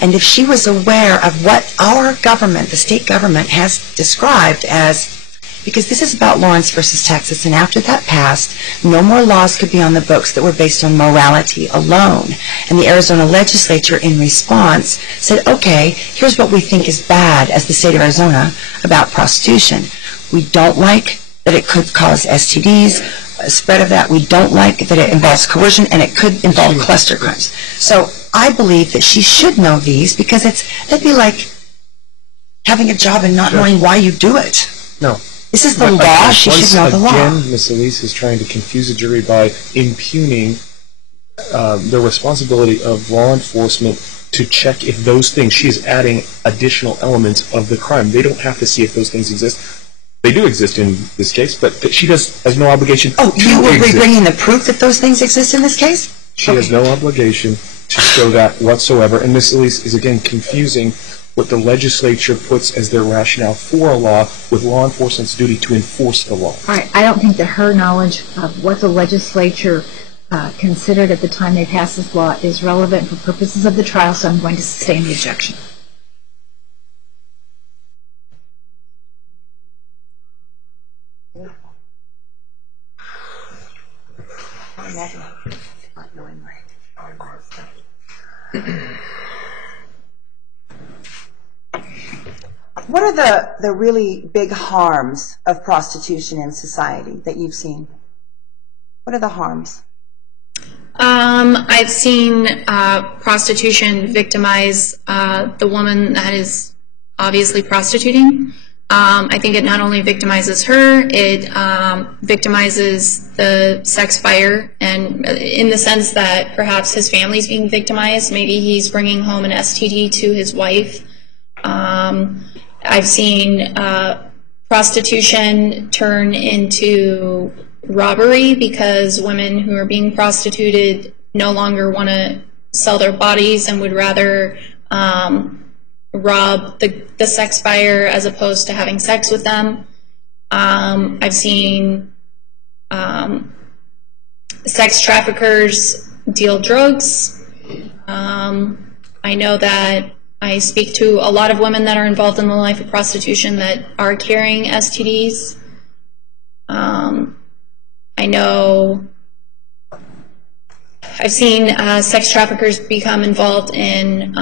and if she was aware of what our government, the state government, has described as, because this is about Lawrence versus Texas, and after that passed, no more laws could be on the books that were based on morality alone. And the Arizona legislature, in response, said, okay, here's what we think is bad as the state of Arizona about prostitution. We don't like that it could cause STDs, a spread of that. We don't like that it involves coercion, and it could involve cluster crimes. So I believe that she should know these, because that'd be like having a job and not knowing why you do it. No. This is the law. She should know the law. Again, Ms. Elise is trying to confuse the jury by impugning the responsibility of law enforcement to check if those things, she is adding additional elements of the crime. They don't have to see if those things exist. They do exist in this case, but she has no obligation to exist. You will be bringing the proof that those things exist in this case? She has no obligation to show that whatsoever. And Ms. Elise is, again, confusing what the legislature puts as their rationale for a law with law enforcement's duty to enforce the law. All right, I don't think that her knowledge of what the legislature considered at the time they passed this law is relevant for purposes of the trial, so I'm going to sustain the objection. What are the really big harms of prostitution in society that you've seen? What are the harms? I've seen prostitution victimize the woman that is obviously prostituting. I think it not only victimizes her, it victimizes the sex buyer, and in the sense that perhaps his family's being victimized. Maybe he's bringing home an STD to his wife. I've seen prostitution turn into robbery because women who are being prostituted no longer want to sell their bodies and would rather rob the sex buyer as opposed to having sex with them. I've seen sex traffickers deal drugs. I know that I speak to a lot of women that are involved in the life of prostitution that are carrying STDs. I know I've seen sex traffickers become involved in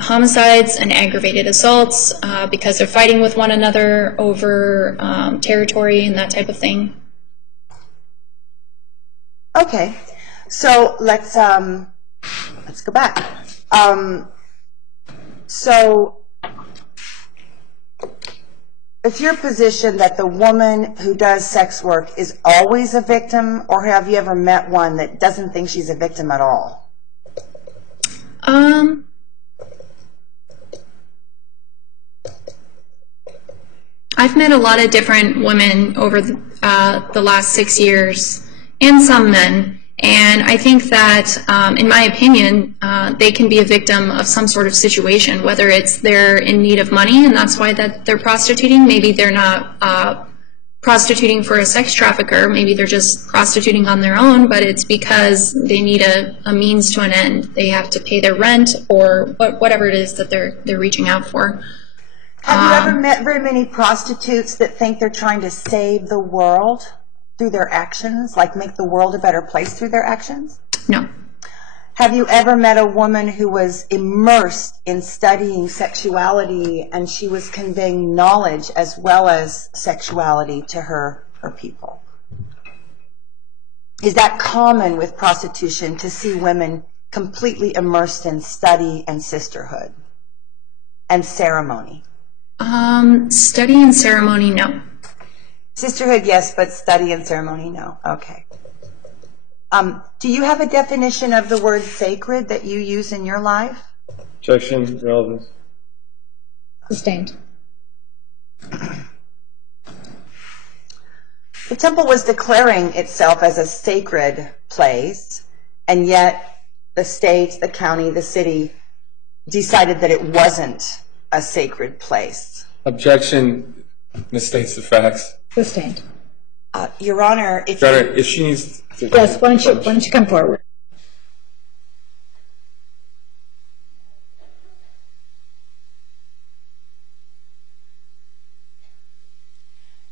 homicides and aggravated assaults because they're fighting with one another over territory and that type of thing. Okay, so let's go back. So, it's your position that the woman who does sex work is always a victim, or have you ever met one that doesn't think she's a victim at all? I've met a lot of different women over the last 6 years, and some men, and I think that, in my opinion, they can be a victim of some sort of situation, whether it's they're in need of money and that's why that they're prostituting. Maybe they're not prostituting for a sex trafficker. Maybe they're just prostituting on their own, but it's because they need a means to an end. They have to pay their rent or whatever it is that they're reaching out for. Have you ever met very many prostitutes that think they're trying to save the world through their actions, like make the world a better place through their actions? No. Have you ever met a woman who was immersed in studying sexuality and she was conveying knowledge as well as sexuality to her people? Is that common with prostitution to see women completely immersed in study and sisterhood and ceremony? Study and ceremony, no. Sisterhood, yes, but study and ceremony, no. Okay. Do you have a definition of the word sacred that you use in your life? Objection, relevance. Sustained. The temple was declaring itself as a sacred place, and yet the state, the county, the city decided that it wasn't a sacred place. Objection misstates the facts. Sustained. Your Honor, if Your Honor, if she needs to... Yes, why don't you come forward?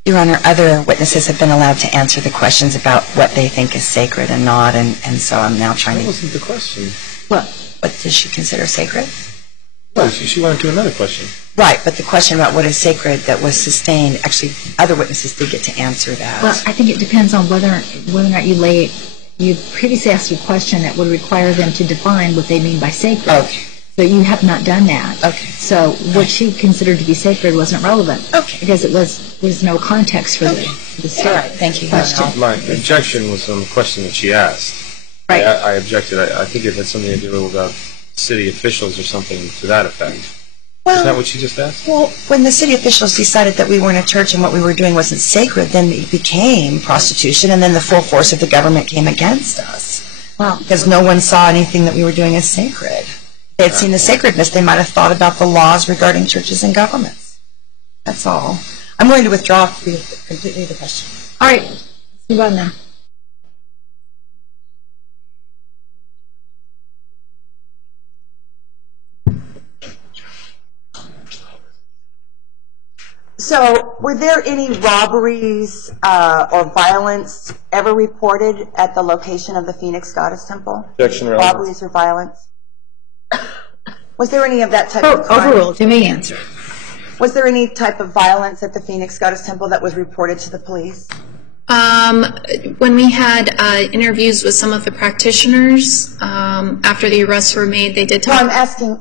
Your Honor, other witnesses have been allowed to answer the questions about what they think is sacred and not, and so I'm now trying to... That wasn't the question. What does she consider sacred? No, she went into another question. Right, but the question about what is sacred that was sustained, actually, other witnesses did get to answer that. Well, I think it depends on whether or not you previously asked a question that would require them to define what they mean by sacred. Okay. So you have not done that. Okay. So what she considered to be sacred wasn't relevant. Okay. Because it was no context for the story. All right, thank you. Question. My objection was on the question that she asked. Right. I objected. I think it had something to do with city officials or something to that effect. Is that what she just asked? Well, when the city officials decided that we weren't a church and what we were doing wasn't sacred, then it became prostitution, and then the full force of the government came against us. Well, because no one saw anything that we were doing as sacred. If they had seen the sacredness, they might have thought about the laws regarding churches and governments. That's all. I'm going to withdraw completely the question. all right. Let's move on then. So, were there any robberies or violence ever reported at the location of the Phoenix Goddess Temple? Objection, relevance. Robberies or violence? Was there any of that type of crime? Overruled. You may answer. Was there any type of violence at the Phoenix Goddess Temple that was reported to the police? When we had interviews with some of the practitioners after the arrests were made, they did No, talk.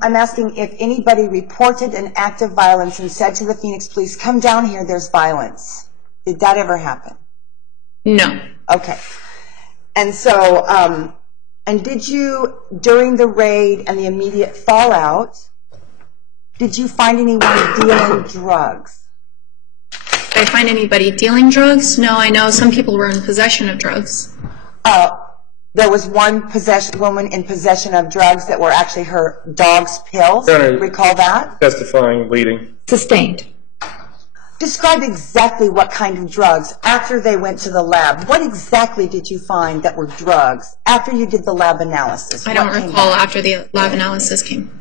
I'm asking if anybody reported an act of violence and said to the Phoenix police, "Come down here, there's violence." Did that ever happen? No. Okay. And so, and did you, during the raid and the immediate fallout, did you find anyone dealing drugs? Did I find anybody dealing drugs? No, I know some people were in possession of drugs. There was one woman in possession of drugs that were actually her dog's pills. Right. Recall that? Testifying, leading. Sustained. Describe exactly what kind of drugs after they went to the lab. What exactly did you find that were drugs after you did the lab analysis? I don't What came recall back? after the lab analysis came.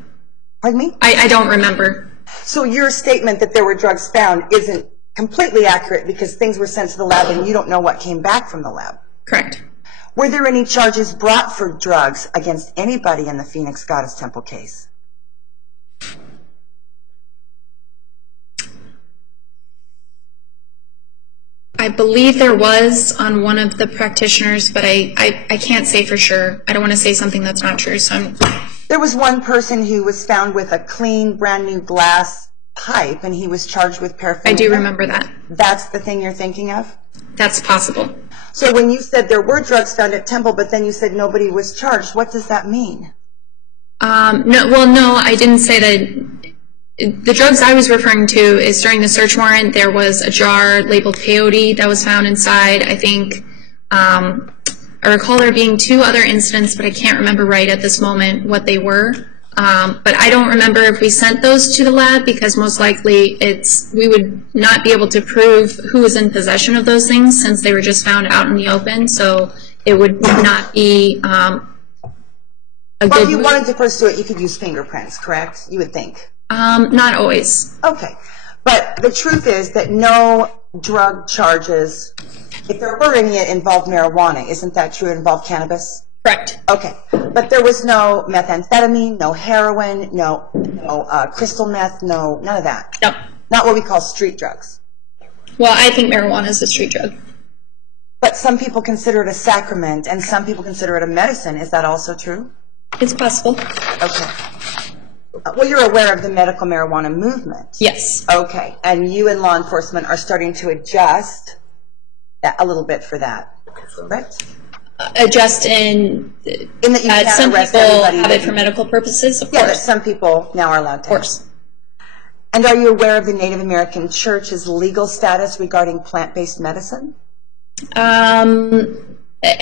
Pardon me? I don't remember. So your statement that there were drugs found isn't completely accurate because things were sent to the lab and you don't know what came back from the lab. Correct. Were there any charges brought for drugs against anybody in the Phoenix Goddess Temple case? I believe there was on one of the practitioners, but I can't say for sure. I don't want to say something that's not true, so There was one person who was found with a clean, brand new glass pipe, and he was charged with paraphernalia. I do remember that. That's the thing you're thinking of? That's possible. So when you said there were drugs found at Temple, but then you said nobody was charged, what does that mean? No, I didn't say that. The drugs I was referring to is during the search warrant, there was a jar labeled peyote that was found inside. I think, I recall there being 2 other incidents, but I can't remember right at this moment what they were. But I don't remember if we sent those to the lab, because most likely we would not be able to prove who was in possession of those things since they were just found out in the open. So it would not be a good. Well, if you wanted to pursue it, you could use fingerprints, correct? You would think. Not always. Okay. But the truth is that no drug charges, if there were any, it involved marijuana. Isn't that true? It involved cannabis? Correct. Okay. But there was no methamphetamine, no heroin, no crystal meth, none of that. No. Not what we call street drugs. Well, I think marijuana is a street drug. But some people consider it a sacrament, and some people consider it a medicine. Is that also true? It's possible. Okay. Well, you're aware of the medical marijuana movement. Yes. Okay. And you and law enforcement are starting to adjust a little bit for that, correct? Adjust in that you can't some arrest people everybody have it for medical purposes, of Yeah, but course. some people now are allowed to. Of course. And are you aware of the Native American Church's legal status regarding plant-based medicine? I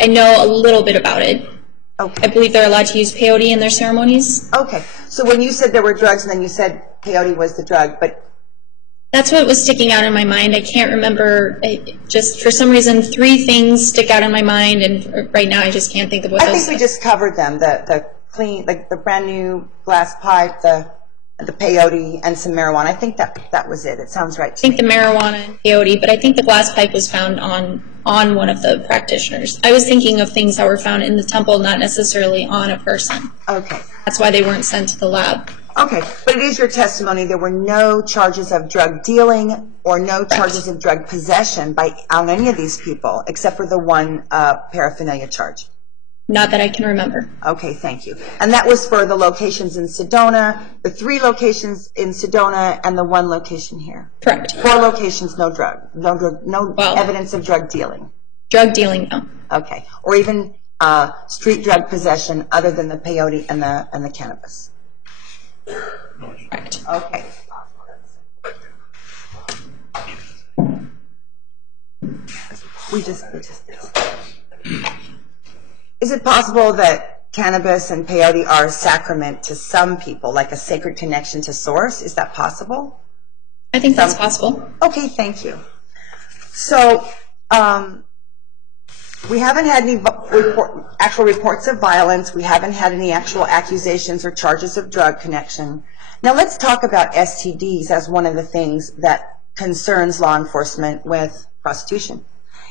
know a little bit about it. Okay. I believe they're allowed to use peyote in their ceremonies. Okay. So when you said there were drugs and then you said peyote was the drug, but That's what was sticking out in my mind. I can't remember. Just for some reason, 3 things stick out in my mind, and right now I just can't think of what I those think we just covered them. The clean, like the brand new glass pipe, the peyote, and some marijuana. I think that was it. It sounds right I to think me. the marijuana and peyote, but I think the glass pipe was found on one of the practitioners. I was thinking of things that were found in the temple, not necessarily on a person. Okay. That's why they weren't sent to the lab. Okay, but it is your testimony there were no charges of drug dealing or no charges of drug possession on any of these people except for the one paraphernalia charge. Not that I can remember. Okay, thank you. And that was for the locations in Sedona, the 3 locations in Sedona, and the 1 location here. Correct. 4 locations, no Well, evidence of drug dealing. Drug dealing, no. Okay, or even street drug possession other than the peyote and the cannabis. Correct. Okay. We just. Is it possible that cannabis and peyote are a sacrament to some people, like a sacred connection to source? Is that possible? I think that's possible. Okay, thank you. So, we haven't had any actual reports of violence. We haven't had any actual accusations or charges of drug connection. Now let's talk about STDs as one of the things that concerns law enforcement with prostitution.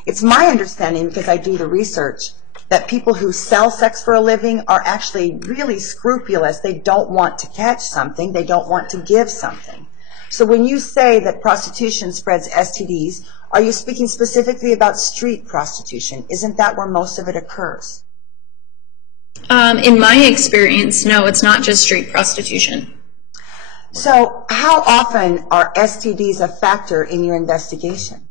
It's my understanding, because I do the research, that people who sell sex for a living are actually really scrupulous. They don't want to catch something. They don't want to give something. So when you say that prostitution spreads STDs, are you speaking specifically about street prostitution? Isn't that where most of it occurs? In my experience, no, it's not just street prostitution. So how often are STDs a factor in your investigation?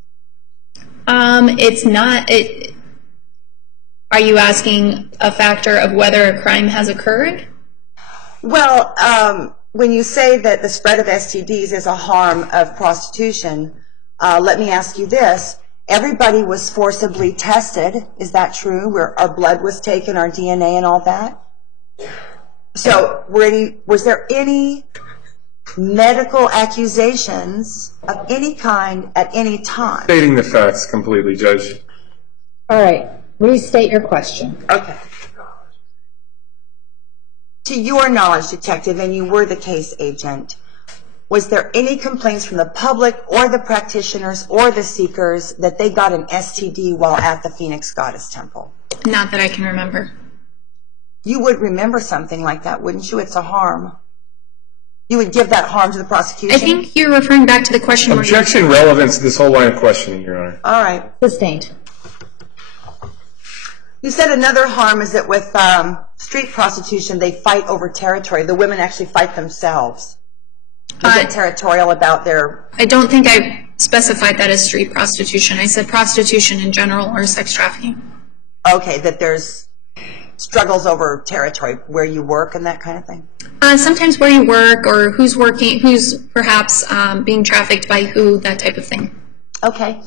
It's not. Are you asking a factor of whether a crime has occurred? Well, when you say that the spread of STDs is a harm of prostitution, let me ask you this. Everybody was forcibly tested. Is that true? Where our blood was taken, our DNA and all that? So was there any medical accusations of any kind at any time? Stating the facts completely, Judge. All right. Restate your question. Okay. To your knowledge, Detective, and you were the case agent, was there any complaints from the public or the practitioners or the seekers that they got an STD while at the Phoenix Goddess Temple? Not that I can remember. You would remember something like that, wouldn't you? It's a harm. You would give that harm to the prosecution? I think you're referring back to the question where Objection relevance to this whole line of questioning, Your Honor. All right. Sustained. You said another harm is that with street prostitution, they fight over territory. The women actually fight themselves. They get territorial about their... I don't think I specified that as street prostitution. I said prostitution in general or sex trafficking. Okay, that there's struggles over territory, where you work and that kind of thing? Sometimes where you work or who's working, who's perhaps being trafficked by who, that type of thing. Okay.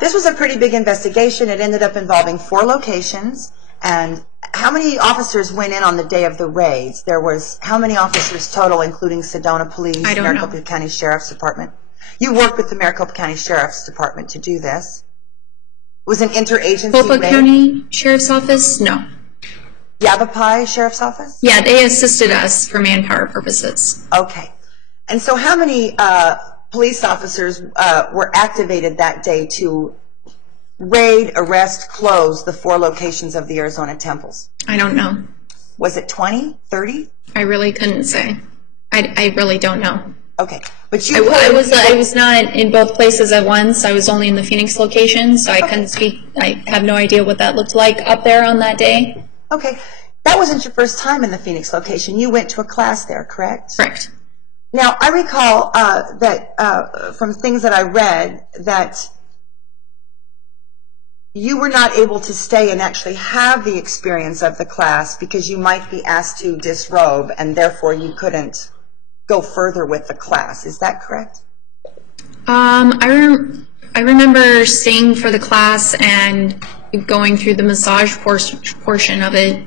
This was a pretty big investigation. It ended up involving 4 locations. And how many officers went in on the day of the raids? There was how many officers total, including Sedona Police, Maricopa County Sheriff's Department? You worked with the Maricopa County Sheriff's Department to do this. It was an interagency Maricopa raid? County Sheriff's Office? No. Yavapai Sheriff's Office? Yeah, they assisted us for manpower purposes. Okay. And so how many police officers were activated that day to raid, arrest, close the 4 locations of the Arizona temples? I don't know. Was it 20, 30? I really couldn't say. I really don't know. Okay. But I was not in both places at once. I was only in the Phoenix location, so I couldn't speak. I have no idea what that looked like up there on that day. Okay. That wasn't your first time in the Phoenix location. You went to a class there, correct? Correct. Now, I recall that from things that I read that you were not able to stay and actually have the experience of the class because you might be asked to disrobe and therefore you couldn't go further with the class. Is that correct? I remember staying for the class and going through the massage portion of it.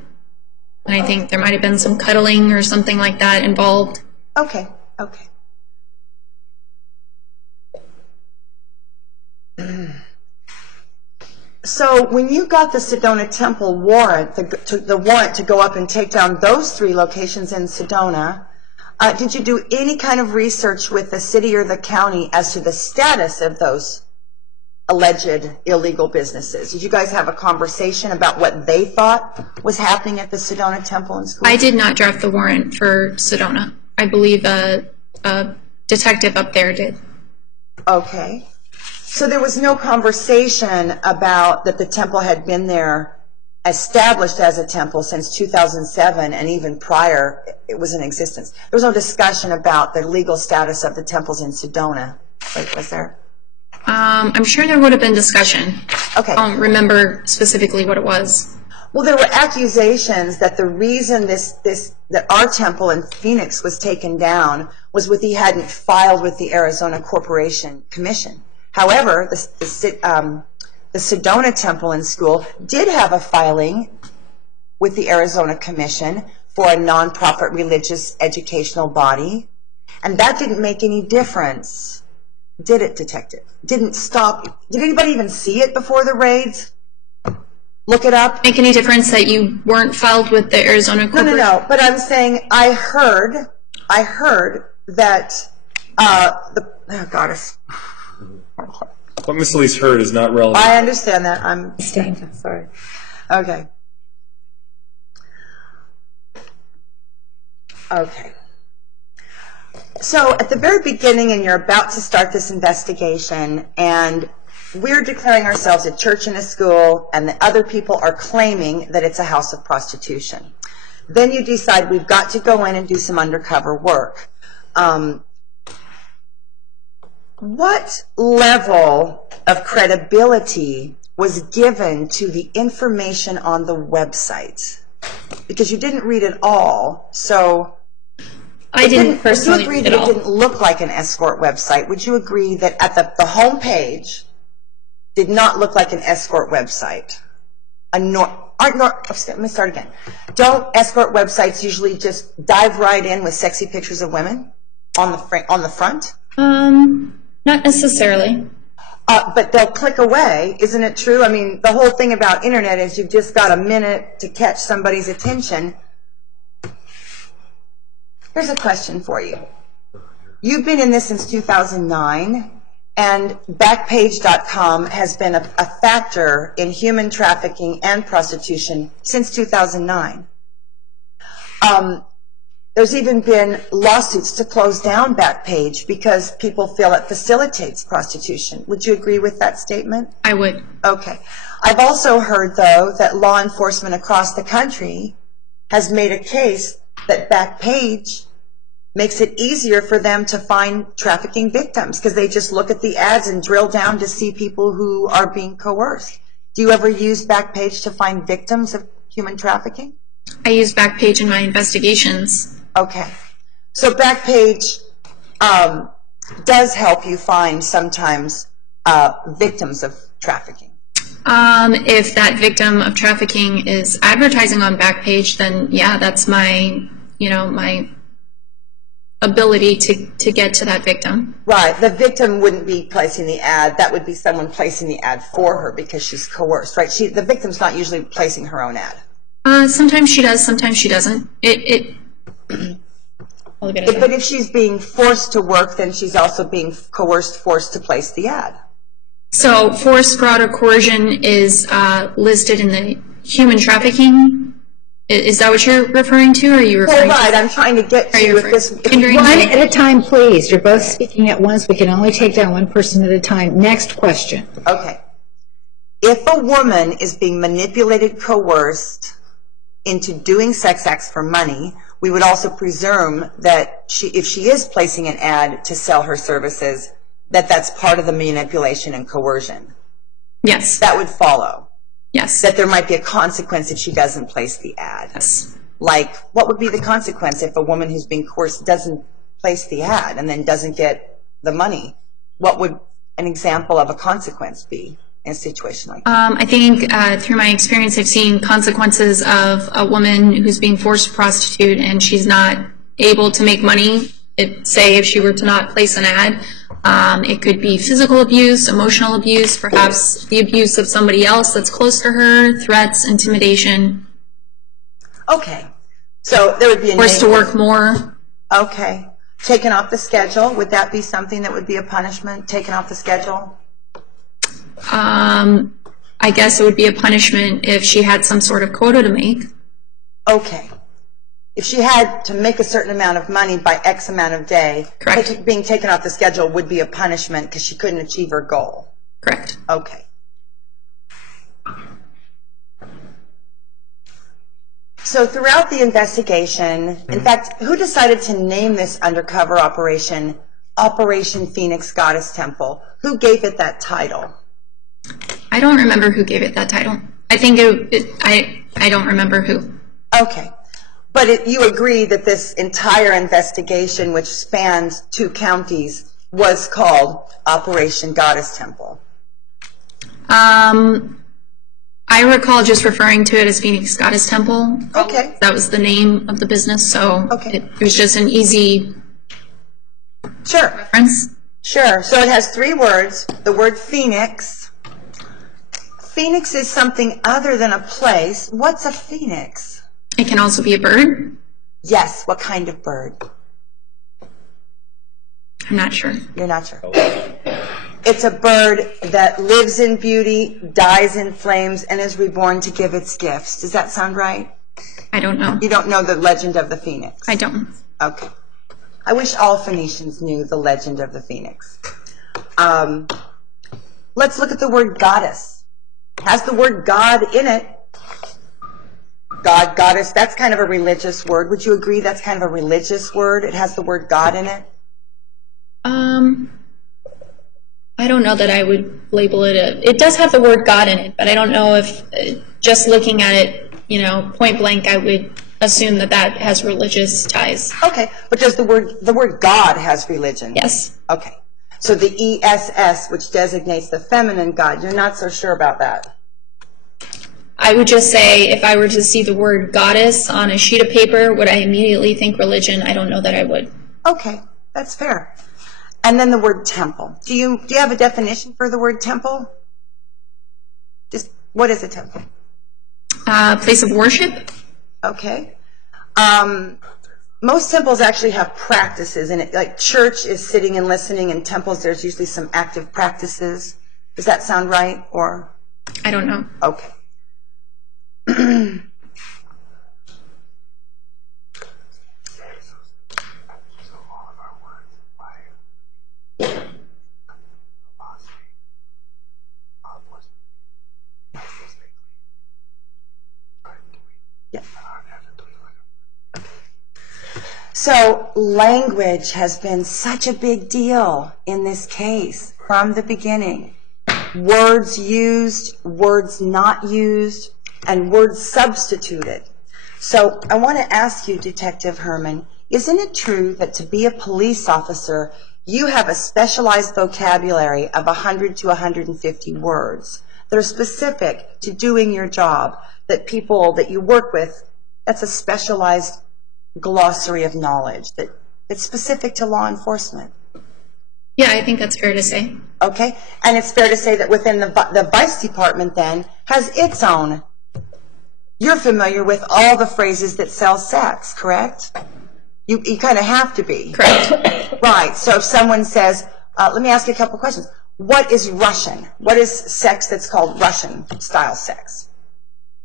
And I think there might have been some cuddling or something like that involved. Okay, okay. So when you got the Sedona Temple warrant, the warrant to go up and take down those 3 locations in Sedona, did you do any kind of research with the city or the county as to the status of those alleged illegal businesses? Did you guys have a conversation about what they thought was happening at the Sedona Temple and School? I did not draft the warrant for Sedona. I believe a detective up there did. Okay. So there was no conversation about that the temple had been there, established as a temple since 2007, and even prior it was in existence. There was no discussion about the legal status of the temples in Sedona, was there? I'm sure there would have been discussion. Okay. I don't remember specifically what it was. Well, there were accusations that the reason that our temple in Phoenix was taken down was he hadn't filed with the Arizona Corporation Commission. However, the Sedona Temple and School did have a filing with the Arizona Commission for a nonprofit religious educational body, and that didn't make any difference, did it, Detective? Didn't stop. Did anybody even see it before the raids? Look it up. Make any difference that you weren't filed with the Arizona Corporation? No. But I'm saying I heard that oh goddess. What Miss Elise heard is not relevant. I understand that. I'm sorry. Okay. Okay. So at the very beginning, and you're about to start this investigation, and we're declaring ourselves a church and a school, and the other people are claiming that it's a house of prostitution. Then you decide we've got to go in and do some undercover work. What level of credibility was given to the information on the website? Because you didn't read it all, so... I didn't personally read it all. It didn't look like an escort website. Would you agree that at the home page did not look like an escort website? Let me start again. Don't escort websites usually just dive right in with sexy pictures of women on the front? Not necessarily. But they'll click away, isn't it true? I mean, the whole thing about internet is you've just got a minute to catch somebody's attention. Here's a question for you. You've been in this since 2009, and Backpage.com has been a factor in human trafficking and prostitution since 2009. There's even been lawsuits to close down Backpage because people feel it facilitates prostitution. Would you agree with that statement? I would. Okay. I've also heard, though, that law enforcement across the country has made a case that Backpage makes it easier for them to find trafficking victims because they just look at the ads and drill down to see people who are being coerced. Do you ever use Backpage to find victims of human trafficking? I use Backpage in my investigations. Okay. So Backpage does help you find sometimes victims of trafficking. If that victim of trafficking is advertising on Backpage, then yeah, that's my, my ability to get to that victim. Right. The victim wouldn't be placing the ad. That would be someone placing the ad for her because she's coerced, right? The victim's not usually placing her own ad. Sometimes she does, sometimes she doesn't. But if she's being forced to work, then she's also being forced to place the ad. So force, fraud, or coercion is listed in the human trafficking. Is that what you're referring to, or are you referring to? Right, I'm trying to get to you with this. One at a time, please. You're both speaking at once. We can only take down one person at a time. Next question. Okay. If a woman is being manipulated, coerced into doing sex acts for money, we would also presume that if she is placing an ad to sell her services, that's part of the manipulation and coercion. Yes. That would follow. Yes. That there might be a consequence if she doesn't place the ad. Yes. Like, what would be the consequence if a woman who's being coerced doesn't place the ad and then doesn't get the money? What would an example of a consequence be in a situation like that? I think through my experience, I've seen consequences of a woman who's being forced to prostitute and she's not able to make money. Say if she were to not place an ad, it could be physical abuse, emotional abuse, perhaps the abuse of somebody else that's close to her, threats, intimidation. Okay. So there would be a forced to work more. Okay. Taken off the schedule, would that be something that would be a punishment, taken off the schedule? I guess it would be a punishment if she had some sort of quota to make. Okay. If she had to make a certain amount of money by X amount of day, correct, being taken off the schedule would be a punishment because she couldn't achieve her goal. Correct. Okay. So throughout the investigation, in fact, who decided to name this undercover operation Operation Phoenix Goddess Temple? Who gave it that title? I don't remember who gave it that title. I think I don't remember who. Okay. But you agree that this entire investigation, which spans 2 counties, was called Operation Goddess Temple? I recall just referring to it as Phoenix Goddess Temple. Okay. That was the name of the business, so okay, it was just an easy reference. Sure. So it has 3 words. The word Phoenix. Phoenix is something other than a place. What's a phoenix? It can also be a bird. Yes. What kind of bird? I'm not sure. You're not sure. It's a bird that lives in beauty, dies in flames, and is reborn to give its gifts. Does that sound right? I don't know. You don't know the legend of the phoenix? I don't. Okay. I wish all Phoenicians knew the legend of the phoenix. Let's look at the word goddess. It has the word God in it. God, goddess, that's kind of a religious word. Would you agree that's kind of a religious word? It has the word God in it? I don't know that I would label it it does have the word God in it, but I don't know if just looking at it, point blank, I would assume that has religious ties. Okay, but does the word God has religion? Yes. Okay. So the ESS, which designates the feminine God, you're not so sure about that? I would just say if I were to see the word goddess on a sheet of paper, would I immediately think religion? I don't know that I would. Okay, that's fair. And then the word temple. Do you have a definition for the word temple? Just what is a temple? Place of worship. Okay. Most temples actually have practices in it. Like church is sitting and listening, and temples there's usually some active practices. Does that sound right? Or I don't know. Okay. So language has been such a big deal in this case from the beginning. Words used, words not used, and words substituted. So I want to ask you, Detective Herman, isn't it true that to be a police officer, you have a specialized vocabulary of 100 to 150 words that are specific to doing your job, that people that you work with, that's a specialized glossary of knowledge that's specific to law enforcement? Yeah, I think that's fair to say. Okay, and it's fair to say that within the Vice Department then has its own. You're familiar with all the phrases that sell sex, correct? You kind of have to be. Correct. Right, so if someone says, let me ask you a couple questions. What is Russian? What is sex that's called Russian-style sex?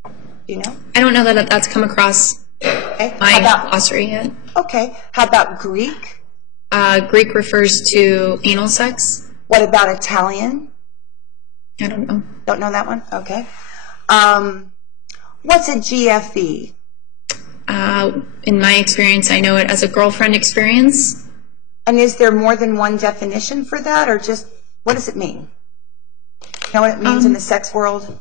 Do you know? I don't know that that's come across my glossary yet. Okay, how about Greek? Greek refers to anal sex. What about Italian? I don't know. Don't know that one? Okay. What's a GFE? In my experience, I know it as a girlfriend experience. And is there more than one definition for that, or just, what does it mean? You know what it means in the sex world?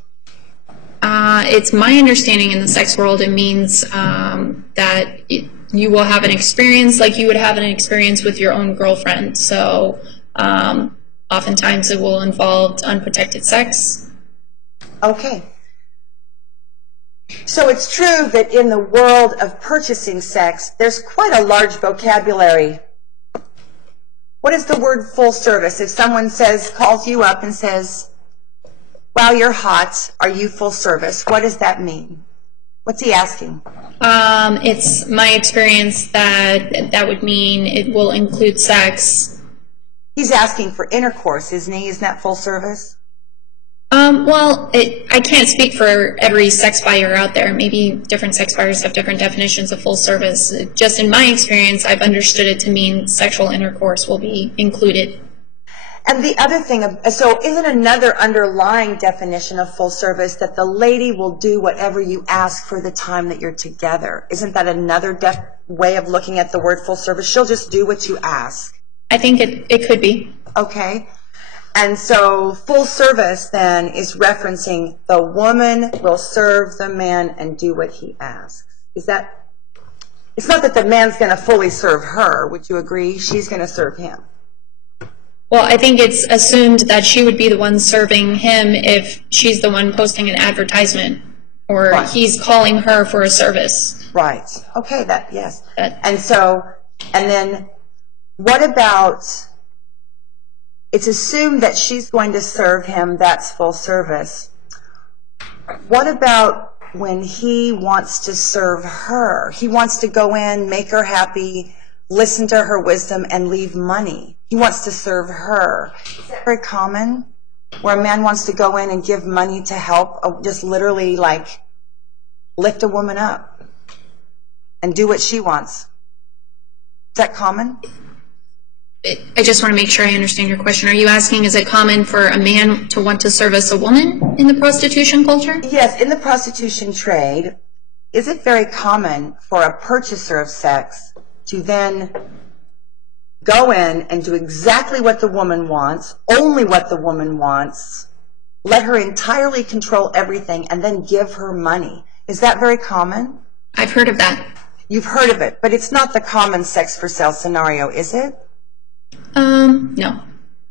It's my understanding in the sex world, it means that you will have an experience like you would have an experience with your own girlfriend. So oftentimes it will involve unprotected sex. Okay. So it's true that in the world of purchasing sex, there's quite a large vocabulary. What is the word full service? If someone calls you up and says, wow, you're hot, are you full service? What does that mean? What's he asking? It's my experience that would mean it will include sex. He's asking for intercourse, isn't he? Isn't that full service? Well, I can't speak for every sex buyer out there. Maybe different sex buyers have different definitions of full service. Just in my experience, I've understood it to mean sexual intercourse will be included. And the other thing, so isn't another underlying definition of full service that the lady will do whatever you ask for the time that you're together? Isn't that another way of looking at the word full service? She'll just do what you ask. I think it could be. Okay. And so full service then is referencing the woman will serve the man and do what he asks. Is that, it's not that the man's going to fully serve her. Would you agree? She's going to serve him. Well, I think it's assumed that she would be the one serving him if she's the one posting an advertisement or Right. he's calling her for a service. Right. Okay, yes. That- And then what about, it's assumed that she's going to serve him, that's full service. What about when he wants to serve her? He wants to go in, make her happy, listen to her wisdom, and leave money. He wants to serve her. Is that very common? Where a man wants to go in and give money to help, just literally like lift a woman up and do what she wants. Is that common? I just want to make sure I understand your question. Are you asking, is it common for a man to want to service a woman in the prostitution culture? Yes, in the prostitution trade, is it very common for a purchaser of sex to then go in and do exactly what the woman wants, only what the woman wants, let her entirely control everything, and then give her money? Is that very common? I've heard of that. You've heard of it, but it's not the common sex for sale scenario, is it? No.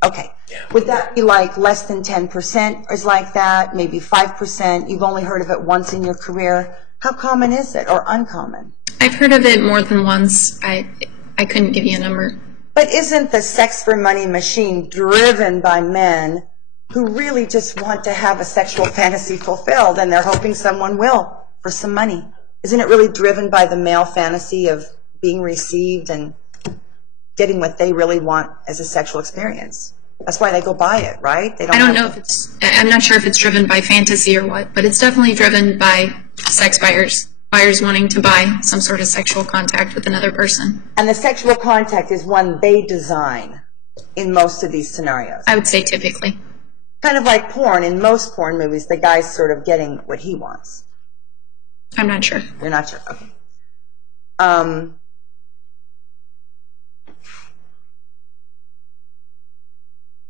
Okay. Would that be like less than 10% is like that, maybe 5%? You've only heard of it once in your career. How common is it, or uncommon? I've heard of it more than once. I couldn't give you a number. But isn't the sex for money machine driven by men who really just want to have a sexual fantasy fulfilled, and they're hoping someone will for some money? Isn't it really driven by the male fantasy of being received and getting what they really want as a sexual experience? That's why they go buy it, right? I don't know if it's, I'm not sure if it's driven by fantasy or what, but it's definitely driven by sex buyers wanting to buy some sort of sexual contact with another person. And the sexual contact is one they design in most of these scenarios. I would say typically. Kind of like porn. In most porn movies, the guy's sort of getting what he wants. I'm not sure. You're not sure? Okay.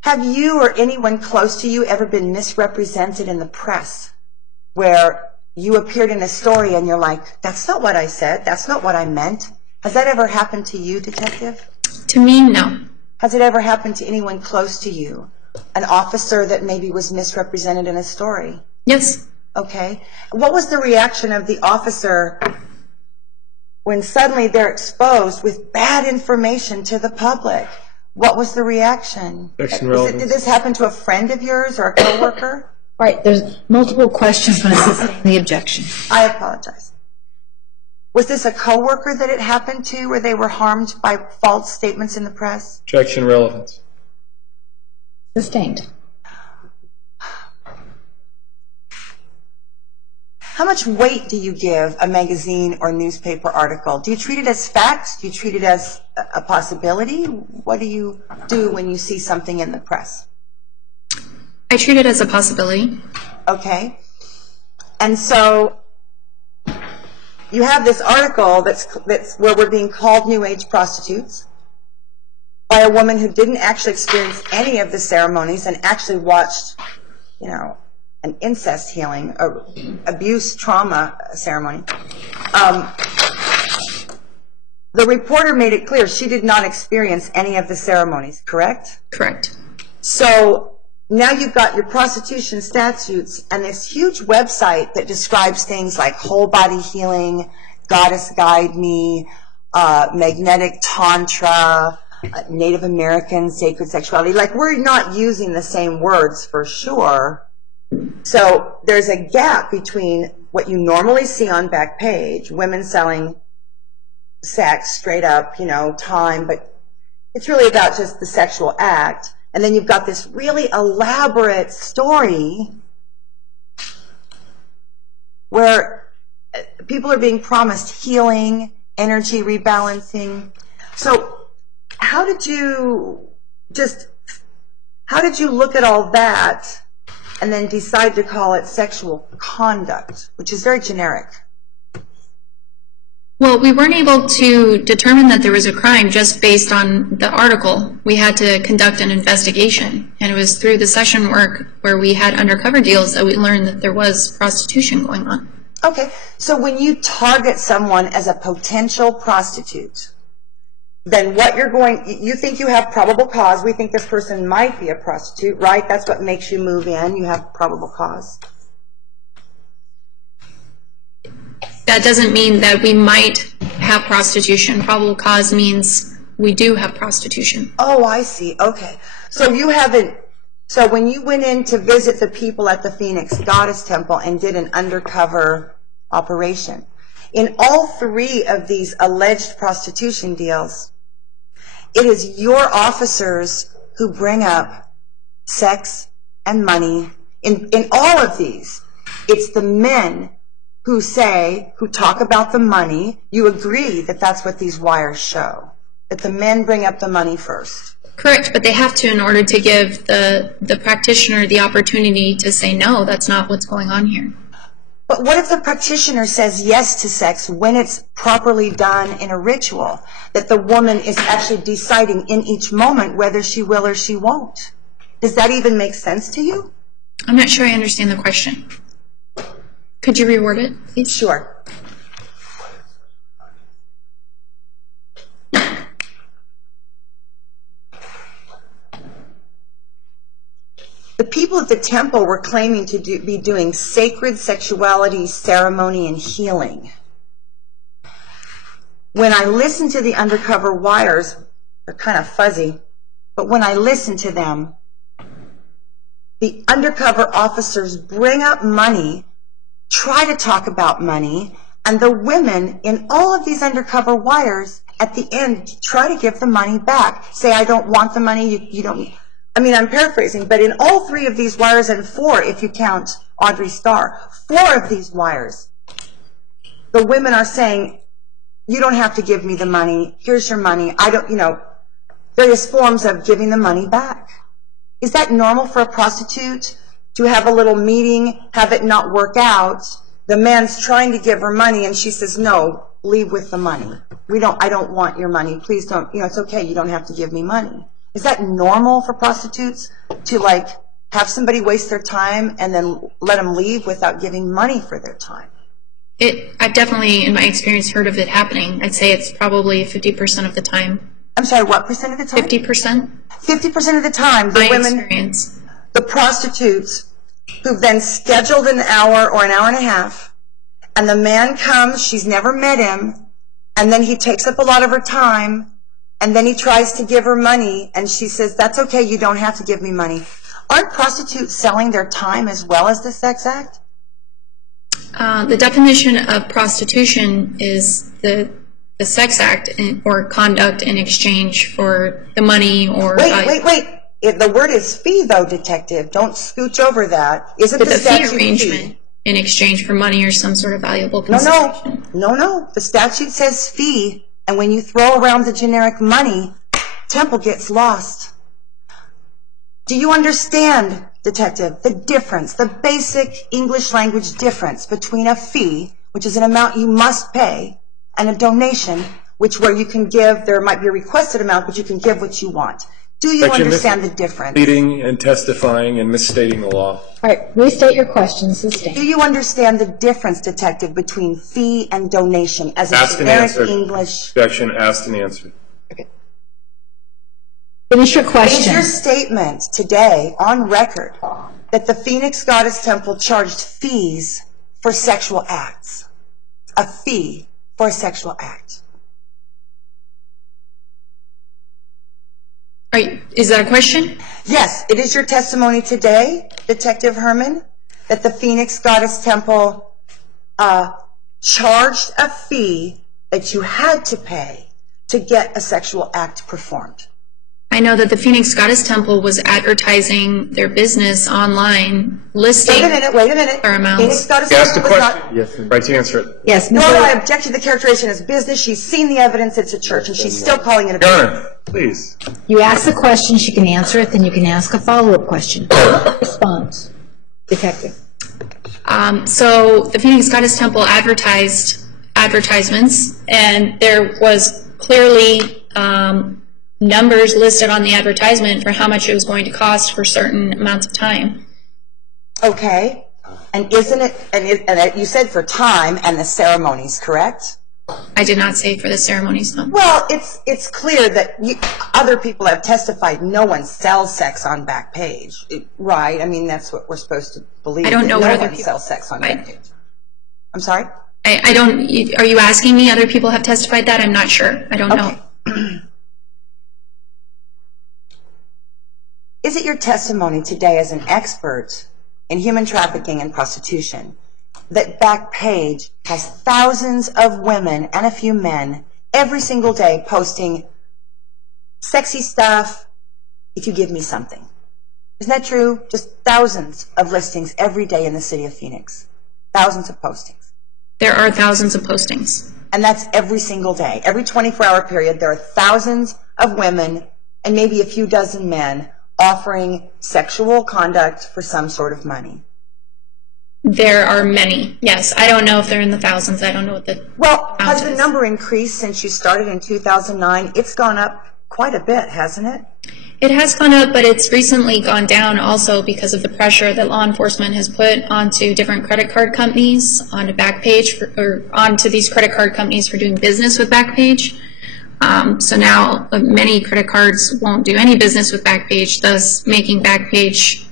Have you or anyone close to you ever been misrepresented in the press where you appeared in a story and you're like, that's not what I said, that's not what I meant? Has that ever happened to you, Detective? To me, no. Has it ever happened to anyone close to you? An officer that maybe was misrepresented in a story? Yes. Okay. What was the reaction of the officer when suddenly they're exposed with bad information to the public? What was the reaction? Did this happen to a friend of yours or a coworker? Right, there's multiple questions when it's the objection. I apologize. Was this a coworker that it happened to where they were harmed by false statements in the press? Objection relevance. Sustained. How much weight do you give a magazine or newspaper article? Do you treat it as facts? Do you treat it as a possibility? What do you do when you see something in the press? I treat it as a possibility. Okay. And so you have this article that's where we're being called New Age prostitutes by a woman who didn't actually experience any of the ceremonies and actually watched, you know, an incest healing, or abuse trauma ceremony. The reporter made it clear she did not experience any of the ceremonies, correct? Correct. So now you've got your prostitution statutes and this huge website that describes things like whole body healing, goddess guide me, magnetic tantra, Native American sacred sexuality. Like, we're not using the same words for sure. So there's a gap between what you normally see on Backpage, women selling sex straight up, you know, time, but it's really about just the sexual act. And then you've got this really elaborate story where people are being promised healing, energy rebalancing. So how did you look at all that and then decide to call it sexual conduct, which is very generic? Well, we weren't able to determine that there was a crime just based on the article. We had to conduct an investigation, and it was through the session work where we had undercover deals that we learned that there was prostitution going on. Okay, so when you target someone as a potential prostitute, then what you think you have probable cause. We think this person might be a prostitute, right? That's what makes you move in. You have probable cause. That doesn't mean that we might have prostitution. Probable cause means we do have prostitution. Oh, I see. Okay. So so when you went in to visit the people at the Phoenix Goddess Temple and did an undercover operation, in all three of these alleged prostitution deals, it is your officers who bring up sex and money. In all of these, it's the men who talk about the money. You agree that that's what these wires show, that the men bring up the money first. Correct, but they have to in order to give the practitioner the opportunity to say, no, that's not what's going on here. But what if the practitioner says yes to sex when it's properly done in a ritual, that the woman is actually deciding in each moment whether she will or she won't? Does that even make sense to you? I'm not sure I understand the question. Could you reword it, please? Sure. The people at the temple were claiming to be doing sacred sexuality, ceremony, and healing. When I listen to the undercover wires, they're kind of fuzzy, but when I listen to them, the undercover officers bring up money, try to talk about money, and the women in all of these undercover wires at the end try to give the money back. Say, I don't want the money, you don't. I mean, I'm paraphrasing, but in all three of these wires, and four if you count Audrey Starr, four of these wires, the women are saying, you don't have to give me the money, here's your money, various forms of giving the money back. Is that normal for a prostitute to have a little meeting, have it not work out? The man's trying to give her money and she says, no, leave with the money. I don't want your money. Please don't, it's okay. You don't have to give me money. Is that normal for prostitutes to like have somebody waste their time and then let them leave without giving money for their time? I've definitely, in my experience, heard of it happening. I'd say it's probably 50% of the time. I'm sorry, what percent of the time? 50%. 50% of the time, the My women, experience. the prostitutes who've then scheduled an hour or an hour and a half, and the man comes, she's never met him, and then he takes up a lot of her time, and then he tries to give her money, and she says, that's okay, you don't have to give me money. Aren't prostitutes selling their time as well as the sex act? The definition of prostitution is the sex act or conduct in exchange for the money or... Wait. The word is fee, though, Detective. Don't scooch over that. Isn't But the the statute fee arrangement in exchange for money or some sort of valuable consideration. No. The statute says fee, and when you throw around the generic money, Temple gets lost. Do you understand, Detective, the difference, the basic English language difference between a fee, which is an amount you must pay, and a donation, which where you can give, there might be a requested amount, but you can give what you want. Do you understand the difference? Leading and testifying and misstating the law. All right, restate your question, sustain. Do you understand the difference, Detective, between fee and donation as a Asked and generic answered. English? Objection, asked and answered. Finish your Is question. your statement today on record that the Phoenix Goddess Temple charged fees for sexual acts? A fee for a sexual act. Is that a question? Yes, it is your testimony today, Detective Herman, that the Phoenix Goddess Temple charged a fee that you had to pay to get a sexual act performed. I know that the Phoenix Goddess Temple was advertising their business online, listing Wait a minute. our amounts. Phoenix Goddess You asked a Temple was not... question. Yes. Right to answer it. Yes, No, Ms. I object to the characterization as business. She's seen the evidence. It's a church, and she's still calling it a business. Garner, please. You ask the question, she can answer it, then you can ask a follow-up question. Response. Detective. So the Phoenix Goddess Temple advertised advertisements, and there was clearly numbers listed on the advertisement for how much it was going to cost for certain amounts of time. Okay. And isn't it, and you said for time and the ceremonies, correct? I did not say for the ceremonies, no. Well, it's clear that other people have testified no one sells sex on Backpage, right? I mean, that's what we're supposed to believe. I don't know that what no other one people sells sex on testified. Backpage. I'm sorry? I don't, are you asking me other people have testified that? I'm not sure. I don't know. Okay. Is it your testimony today as an expert in human trafficking and prostitution that Backpage has thousands of women and a few men every single day posting sexy stuff, if you give me something? Isn't that true? Just thousands of listings every day in the city of Phoenix. Thousands of postings. There are thousands of postings. And that's every single day. Every 24-hour period, there are thousands of women and maybe a few dozen men offering sexual conduct for some sort of money. There are many, yes. I don't know if they're in the thousands. I don't know what the Well, has amount the is. number increased since you started in 2009? It's gone up quite a bit, hasn't it? It has gone up, but it's recently gone down also because of the pressure that law enforcement has put onto different credit card companies, onto Backpage, or onto these credit card companies for doing business with Backpage. So now many credit cards won't do any business with Backpage, thus making Backpage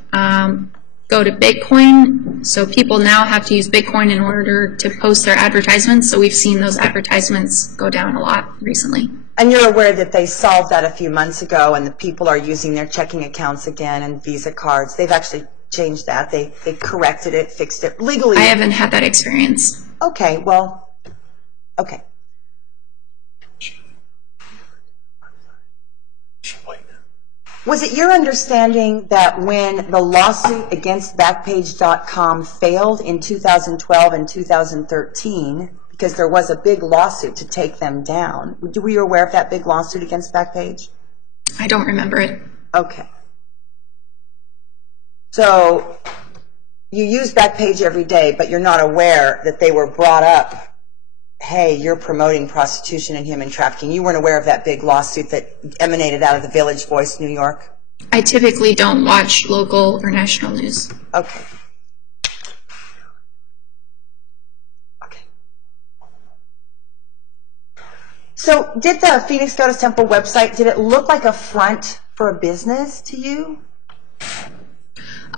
go to Bitcoin. So people now have to use Bitcoin in order to post their advertisements. So we've seen those advertisements go down a lot recently. And you're aware that they solved that a few months ago and the people are using their checking accounts again and Visa cards. They've actually changed that. They corrected it, fixed it legally. I haven't had that experience. Okay, well, okay. Was it your understanding that when the lawsuit against Backpage.com failed in 2012 and 2013, because there was a big lawsuit to take them down, were you aware of that big lawsuit against Backpage? I don't remember it. Okay. So you use Backpage every day, but you're not aware that they were brought up hey, you're promoting prostitution and human trafficking. You weren't aware of that big lawsuit that emanated out of the Village Voice, New York? I typically don't watch local or national news. Okay. So did the Phoenix Goddess Temple website, did it look like a front for a business to you?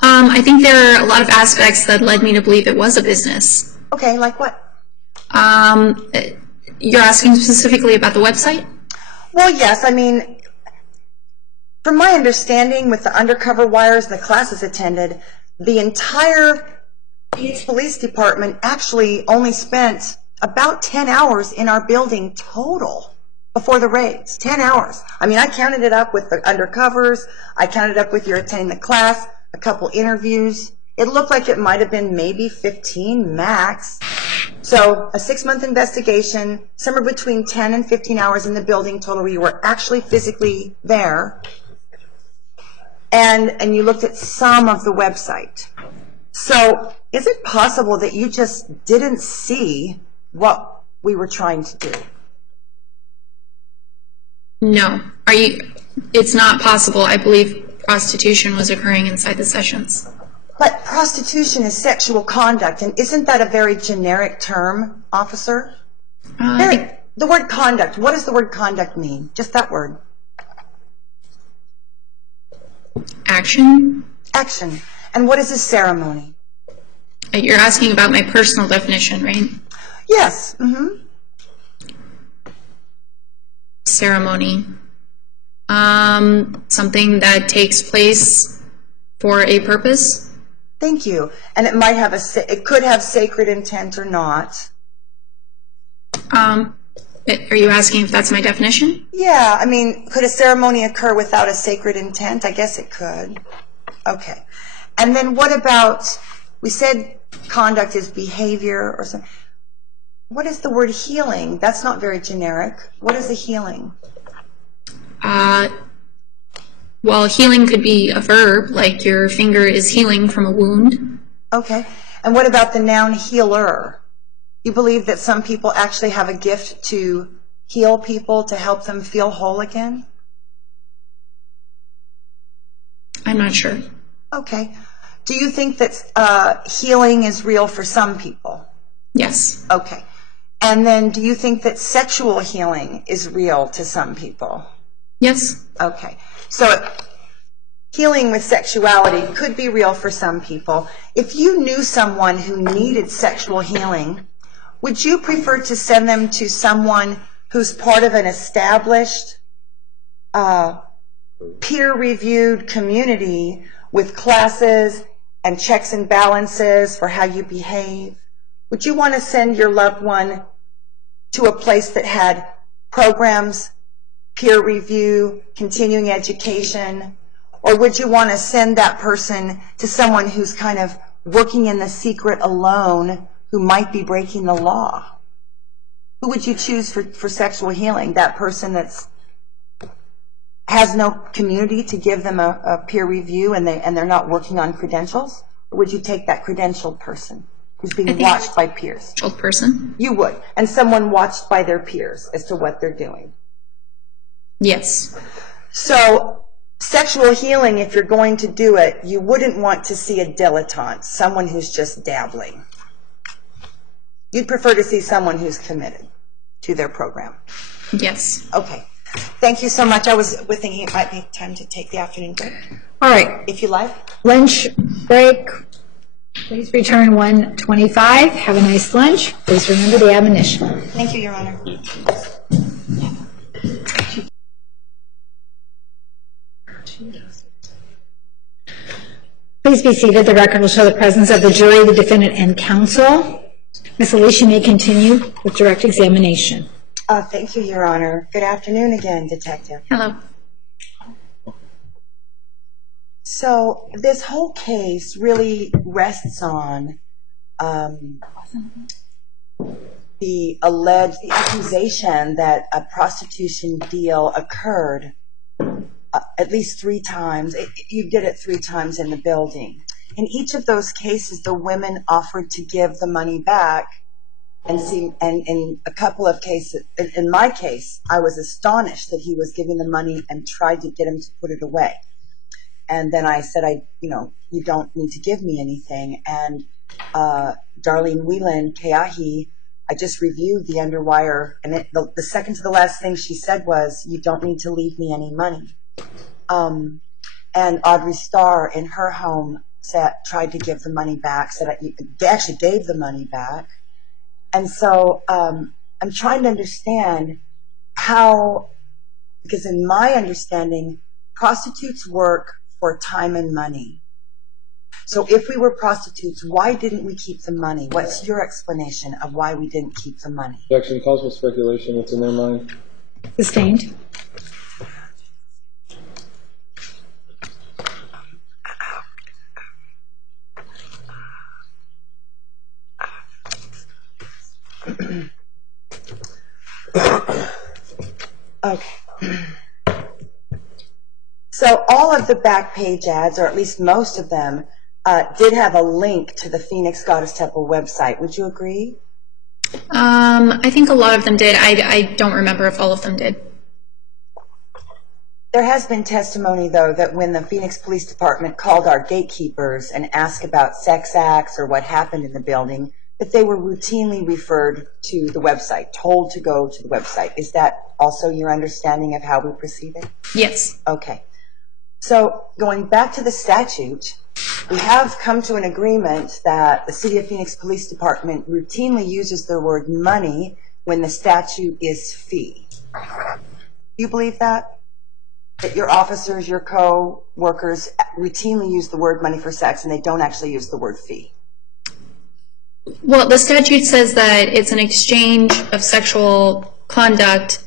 I think there are a lot of aspects that led me to believe it was a business. Okay, like what? You're asking specifically about the website? Well, yes. I mean, from my understanding, with the undercover wires, the classes attended, the entire Phoenix Police Department actually only spent about 10 hours in our building total before the raids. 10 hours. I mean, I counted it up with the undercovers. I counted up with your attending the class, a couple interviews. It looked like it might have been maybe 15 max. So a 6-month investigation, somewhere between 10 and 15 hours in the building total where you were actually physically there. And you looked at some of the website. So is it possible that you just didn't see what we were trying to do? No. It's not possible. I believe prostitution was occurring inside the sessions. But prostitution is sexual conduct, and isn't that a very generic term, officer? The word conduct, what does the word conduct mean? Just that word. Action. Action. And what is a ceremony? You're asking about my personal definition, right? Yes. Mm-hmm. Ceremony. Something that takes place for a purpose. Thank you. And it might have it could have sacred intent or not. Are you asking if that's my definition? Yeah. I mean, could a ceremony occur without a sacred intent? I guess it could. Okay. And then what about, we said conduct is behavior or something. What is the word healing? That's not very generic. What is a healing? Well, healing could be a verb, like your finger is healing from a wound. Okay. And what about the noun healer? You believe that some people actually have a gift to heal people, to help them feel whole again? I'm not sure. Okay. Do you think that healing is real for some people? Yes. Okay. And then do you think that sexual healing is real to some people? Yes. Okay. So healing with sexuality could be real for some people. If you knew someone who needed sexual healing, would you prefer to send them to someone who's part of an established, peer-reviewed community with classes and checks and balances for how you behave? Would you want to send your loved one to a place that had programs, peer review, continuing education? Or would you want to send that person to someone who's kind of working in the secret alone, who might be breaking the law? Who would you choose for sexual healing? That person that's has no community to give them a peer review and they're not working on credentials? Or would you take that credentialed person who's being watched by peers? Credentialed person? You would. And someone watched by their peers as to what they're doing. Yes. So sexual healing, if you're going to do it, you wouldn't want to see a dilettante, someone who's just dabbling. You'd prefer to see someone who's committed to their program. Yes. Okay. Thank you so much. I was thinking it might be time to take the afternoon break. All right. If you like. Lunch break. Please return 1:25. Have a nice lunch. Please remember the admonition. Thank you, Your Honor. Please be seated. The record will show the presence of the jury, the defendant, and counsel. Ms. Alicia may continue with direct examination. Thank you, Your Honor. Good afternoon again, Detective. Hello. So this whole case really rests on the accusation that a prostitution deal occurred at least 3 times. You did it 3 times in the building. In each of those cases, the women offered to give the money back And in a couple of cases, in my case, I was astonished that he was giving the money and tried to get him to put it away. And then I said, you don't need to give me anything. And Darlene Whelan Keahi, I just reviewed the underwire, and the second to the last thing she said was, you don't need to leave me any money. And Audrey Starr in her home tried to give the money back, they actually gave the money back. And so I'm trying to understand how, because in my understanding, prostitutes work for time and money. So if we were prostitutes, why didn't we keep the money? What's your explanation of why we didn't keep the money? Objection. Calls for speculation. What's in their mind? Sustained. Okay. So all of the back page ads, or at least most of them, did have a link to the Phoenix Goddess Temple website. Would you agree? I think a lot of them did. I don't remember if all of them did. There has been testimony, though, that when the Phoenix Police Department called our gatekeepers and asked about sex acts or what happened in the building, that they were routinely referred to the website, told to go to the website. Is that also your understanding of how we proceeded? Yes. Okay. So going back to the statute, we have come to an agreement that the City of Phoenix Police Department routinely uses the word money when the statute is fee. Do you believe that? That your officers, your co-workers routinely use the word money for sex and they don't actually use the word fee? Well, the statute says that it's an exchange of sexual conduct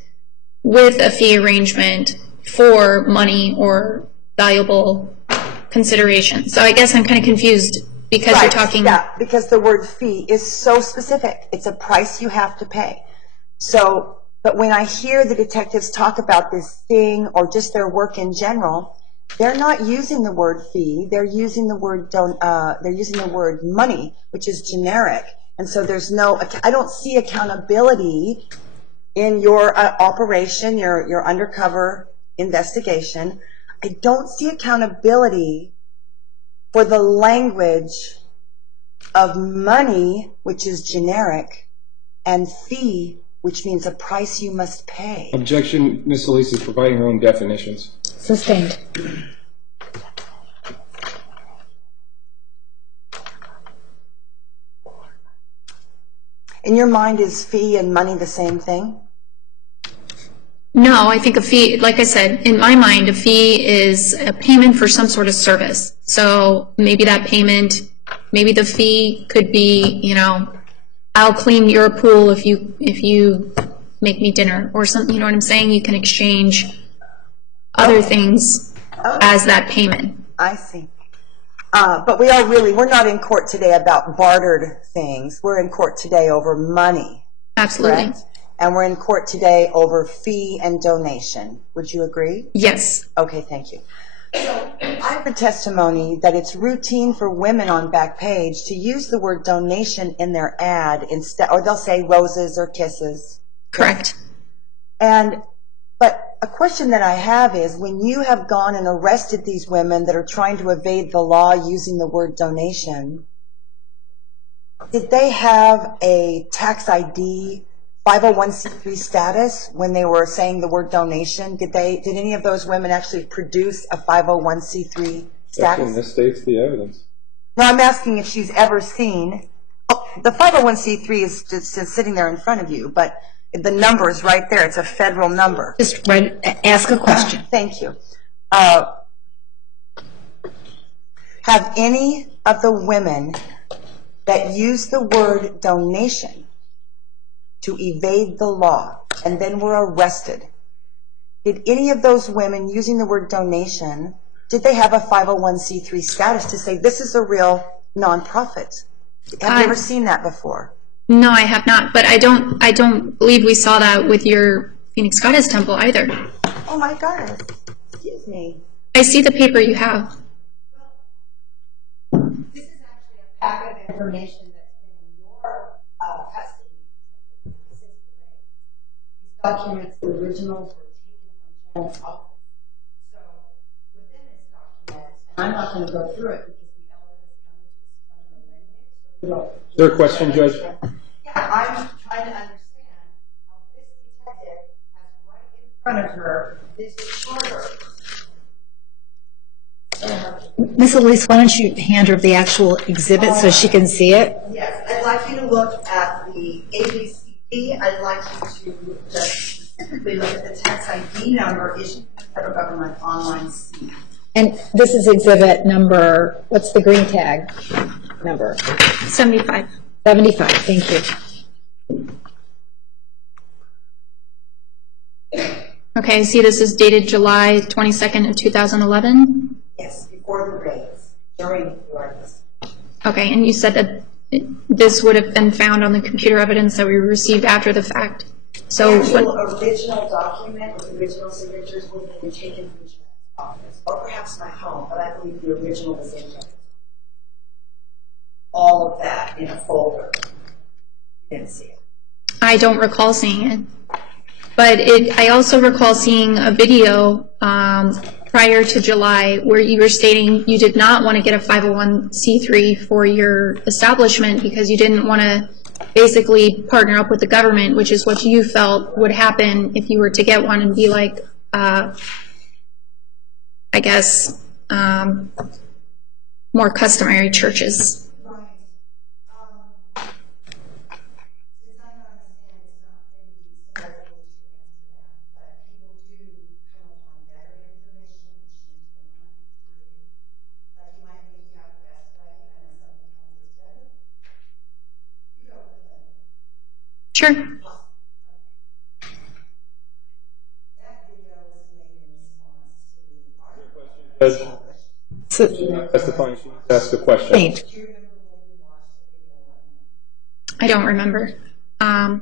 with a fee arrangement for money or valuable consideration. So I guess I'm kind of confused because right. You're talking... Yeah, because the word fee is so specific. It's a price you have to pay. So, but when I hear the detectives talk about this thing or just their work in general, they're not using the word fee. They're using the word money, which is generic. And so I don't see accountability in your operation, your undercover investigation. I don't see accountability for the language of money, which is generic, and fee, which means a price you must pay. Objection. Ms. Elise is providing her own definitions. Sustained. In your mind, is fee and money the same thing? No, I think a fee, like I said, in my mind, a fee is a payment for some sort of service. So maybe that payment, maybe the fee could be, I'll clean your pool if you make me dinner or something, you know what I'm saying? You can exchange other things as that payment. I see. But we're not in court today about bartered things. We're in court today over money. Absolutely. Correct? And we're in court today over fee and donation. Would you agree? Yes. Okay, thank you. So I have a testimony that it's routine for women on Backpage to use the word donation in their ad instead, or they'll say roses or kisses. Correct. But a question that I have is, when you have gone and arrested these women that are trying to evade the law using the word donation, did they have a tax ID 501c3 status when they were saying the word donation? Did any of those women actually produce a 501c3 status? This states the evidence. No, I'm asking if she's ever seen. The 501c3 is just sitting there in front of you, but the number is right there. It's a federal number. Just ask a question. Thank you. Have any of the women that use the word donation to evade the law and then were arrested, did any of those women using the word donation, did they have a 501c3 status to say this is a real nonprofit? Have you ever seen that before? No, I have not, but I don't believe we saw that with your Phoenix Goddess Temple either. Oh my goodness. Excuse me. I see the paper you have. This is actually a packet of information that's been in your custody documents, the originals, were taken from Janet's office. So within this document, and I'm not going to go through it because the elder has come to explain the lineage. So Is there a question, Judge? yeah, I'm trying to understand how this detective has right in front of her this charter. Ms. Elise, why don't you hand her the actual exhibit so she can see it? Yes, I'd like you to look at the ABCD. I'd like you to just specifically look at the tax ID number issued by the federal government online C. And this is exhibit number, what's the green tag number? 75. 75, thank you. Okay, I see this is dated July 22nd of 2011. Yes, before the raids, during the raids. Okay, and you said that this would have been found on the computer evidence that we received after the fact. So The actual original document with original signatures would have been taken from Janet's office, or perhaps my home, but I believe the original was in there. All of that in a folder. You didn't see it. I don't recall seeing it. But I also recall seeing a video prior to July where you were stating you did not want to get a 501c3 for your establishment because you didn't want to basically partner up with the government, which is what you felt would happen if you were to get one and be like, I guess, more customary churches. Sure. Testifying, she asked a question. I don't remember. I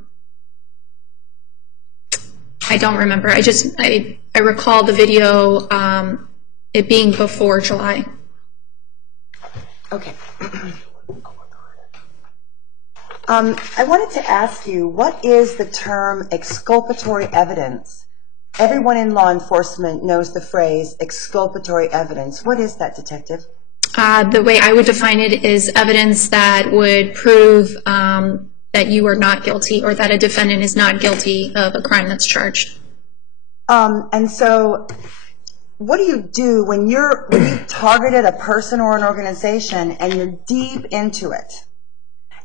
don't remember. I recall the video, it being before July. Okay. I wanted to ask you, what is the term exculpatory evidence? Everyone in law enforcement knows the phrase exculpatory evidence. What is that, Detective? The way I would define it is evidence that would prove that you are not guilty or that a defendant is not guilty of a crime that's charged. And so what do you do when you've targeted a person or an organization and you're deep into it?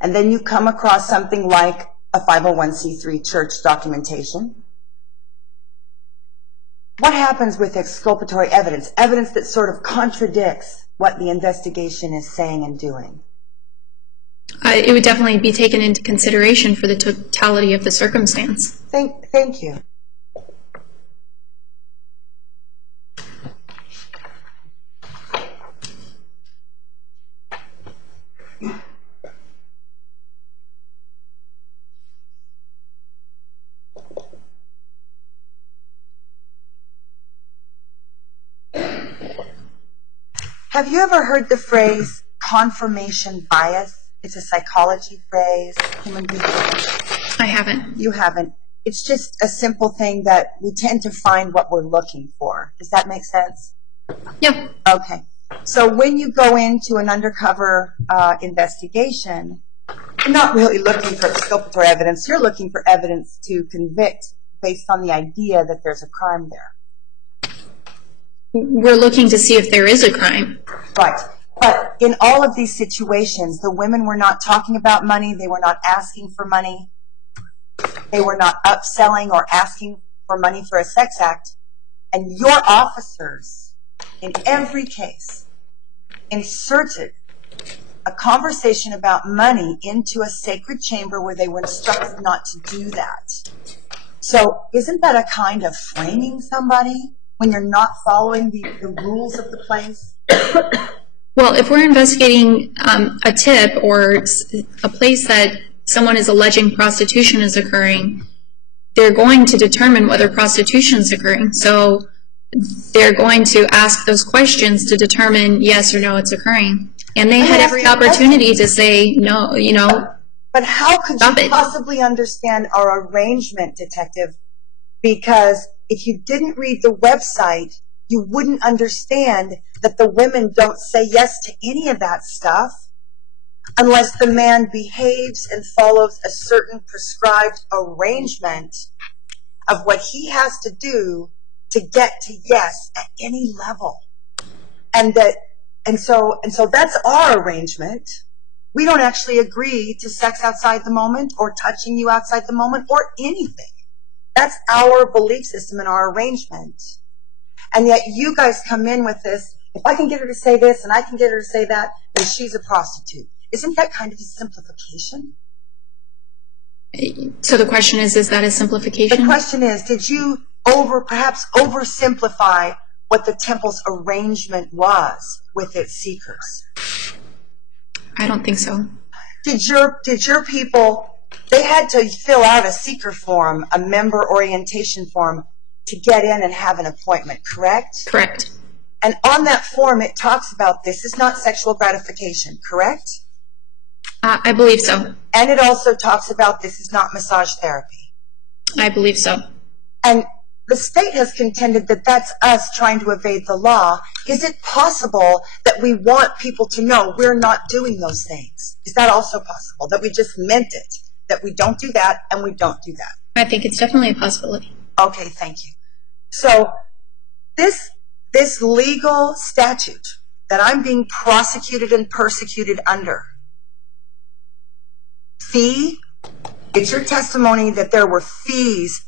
And then you come across something like a 501c3 church documentation. What happens with exculpatory evidence? Evidence that sort of contradicts what the investigation is saying and doing. It would definitely be taken into consideration for the totality of the circumstance. Thank you. Have you ever heard the phrase confirmation bias? It's a psychology phrase. Human beings. I haven't. You haven't. It's just a simple thing that we tend to find what we're looking for. Does that make sense? Yeah. Okay. So when you go into an undercover investigation, you're not really looking for exculpatory evidence. You're looking for evidence to convict based on the idea that there's a crime there. We're looking to see if there is a crime. Right. But in all of these situations, the women were not talking about money. They were not asking for money. They were not upselling or asking for money for a sex act. And your officers, in every case, inserted a conversation about money into a sacred chamber where they were instructed not to do that. So isn't that a kind of framing somebody when you're not following the rules of the place? Well, if we're investigating a tip or a place that someone is alleging prostitution is occurring, they're going to determine whether prostitution is occurring. So they're going to ask those questions to determine yes or no it's occurring. And they had every opportunity to say no, you know. But how could you possibly understand our arrangement, Detective, because if you didn't read the website, you wouldn't understand that the women don't say yes to any of that stuff unless the man behaves and follows a certain prescribed arrangement of what he has to do to get to yes at any level. And so that's our arrangement. We don't actually agree to sex outside the moment or touching you outside the moment or anything. That's our belief system and our arrangement. And yet you guys come in with this, if I can get her to say this and I can get her to say that, then she's a prostitute. Isn't that kind of a simplification? So the question is that a simplification? The question is, did you perhaps oversimplify what the temple's arrangement was with its seekers? I don't think so. Did your people, they had to fill out a seeker form, a member orientation form, to get in and have an appointment, correct? Correct. And on that form, it talks about this is not sexual gratification, correct? I believe so. And it also talks about this is not massage therapy. I believe so. And the state has contended that that's us trying to evade the law. Is it possible that we want people to know we're not doing those things? Is that also possible, that we just meant it, that we don't do that and we don't do that? I think it's definitely a possibility. Okay, thank you. So this legal statute that I'm being prosecuted and persecuted under, fee, it's your testimony that there were fees,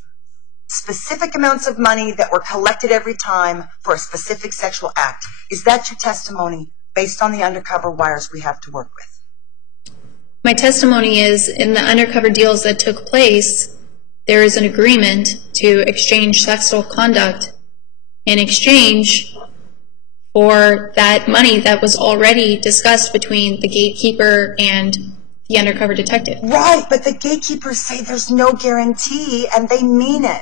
specific amounts of money that were collected every time for a specific sexual act. Is that your testimony based on the undercover wires we have to work with? My testimony is in the undercover deals that took place, there is an agreement to exchange sexual conduct in exchange for that money that was already discussed between the gatekeeper and the undercover detective. Right, but the gatekeepers say there's no guarantee, and they mean it.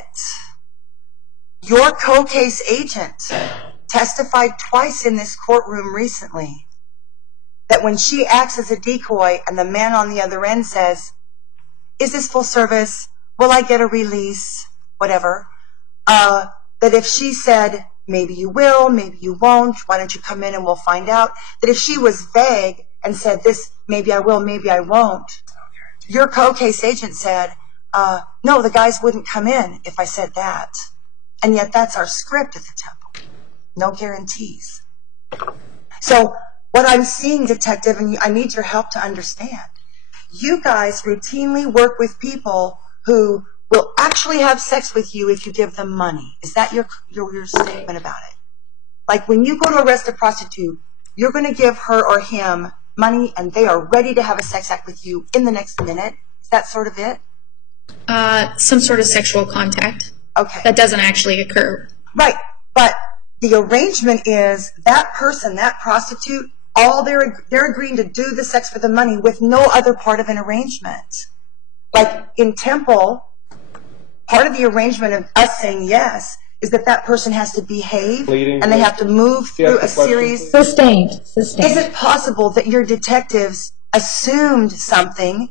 Your co-case agent testified twice in this courtroom recently that when she acts as a decoy and the man on the other end says, is this full service? Will I get a release? Whatever. That if she said, maybe you will, maybe you won't, why don't you come in and we'll find out, that if she was vague and said this, maybe I will, maybe I won't, your co-case agent said, no, the guys wouldn't come in if I said that. And yet that's our script at the temple. No guarantees. So what I'm seeing, detective, and I need your help to understand, you guys routinely work with people who will actually have sex with you if you give them money. Is that your statement about it? Like when you go to arrest a prostitute, you're going to give her or him money and they are ready to have a sex act with you in the next minute. Is that sort of it? Some sort of sexual contact. Okay. That doesn't actually occur. Right. But the arrangement is that person, that prostitute, they're agreeing to do the sex for the money with no other part of an arrangement. Like in temple, part of the arrangement of us saying yes is that person has to behave and they have to move through a series. Sustained. Is it possible that your detectives assumed something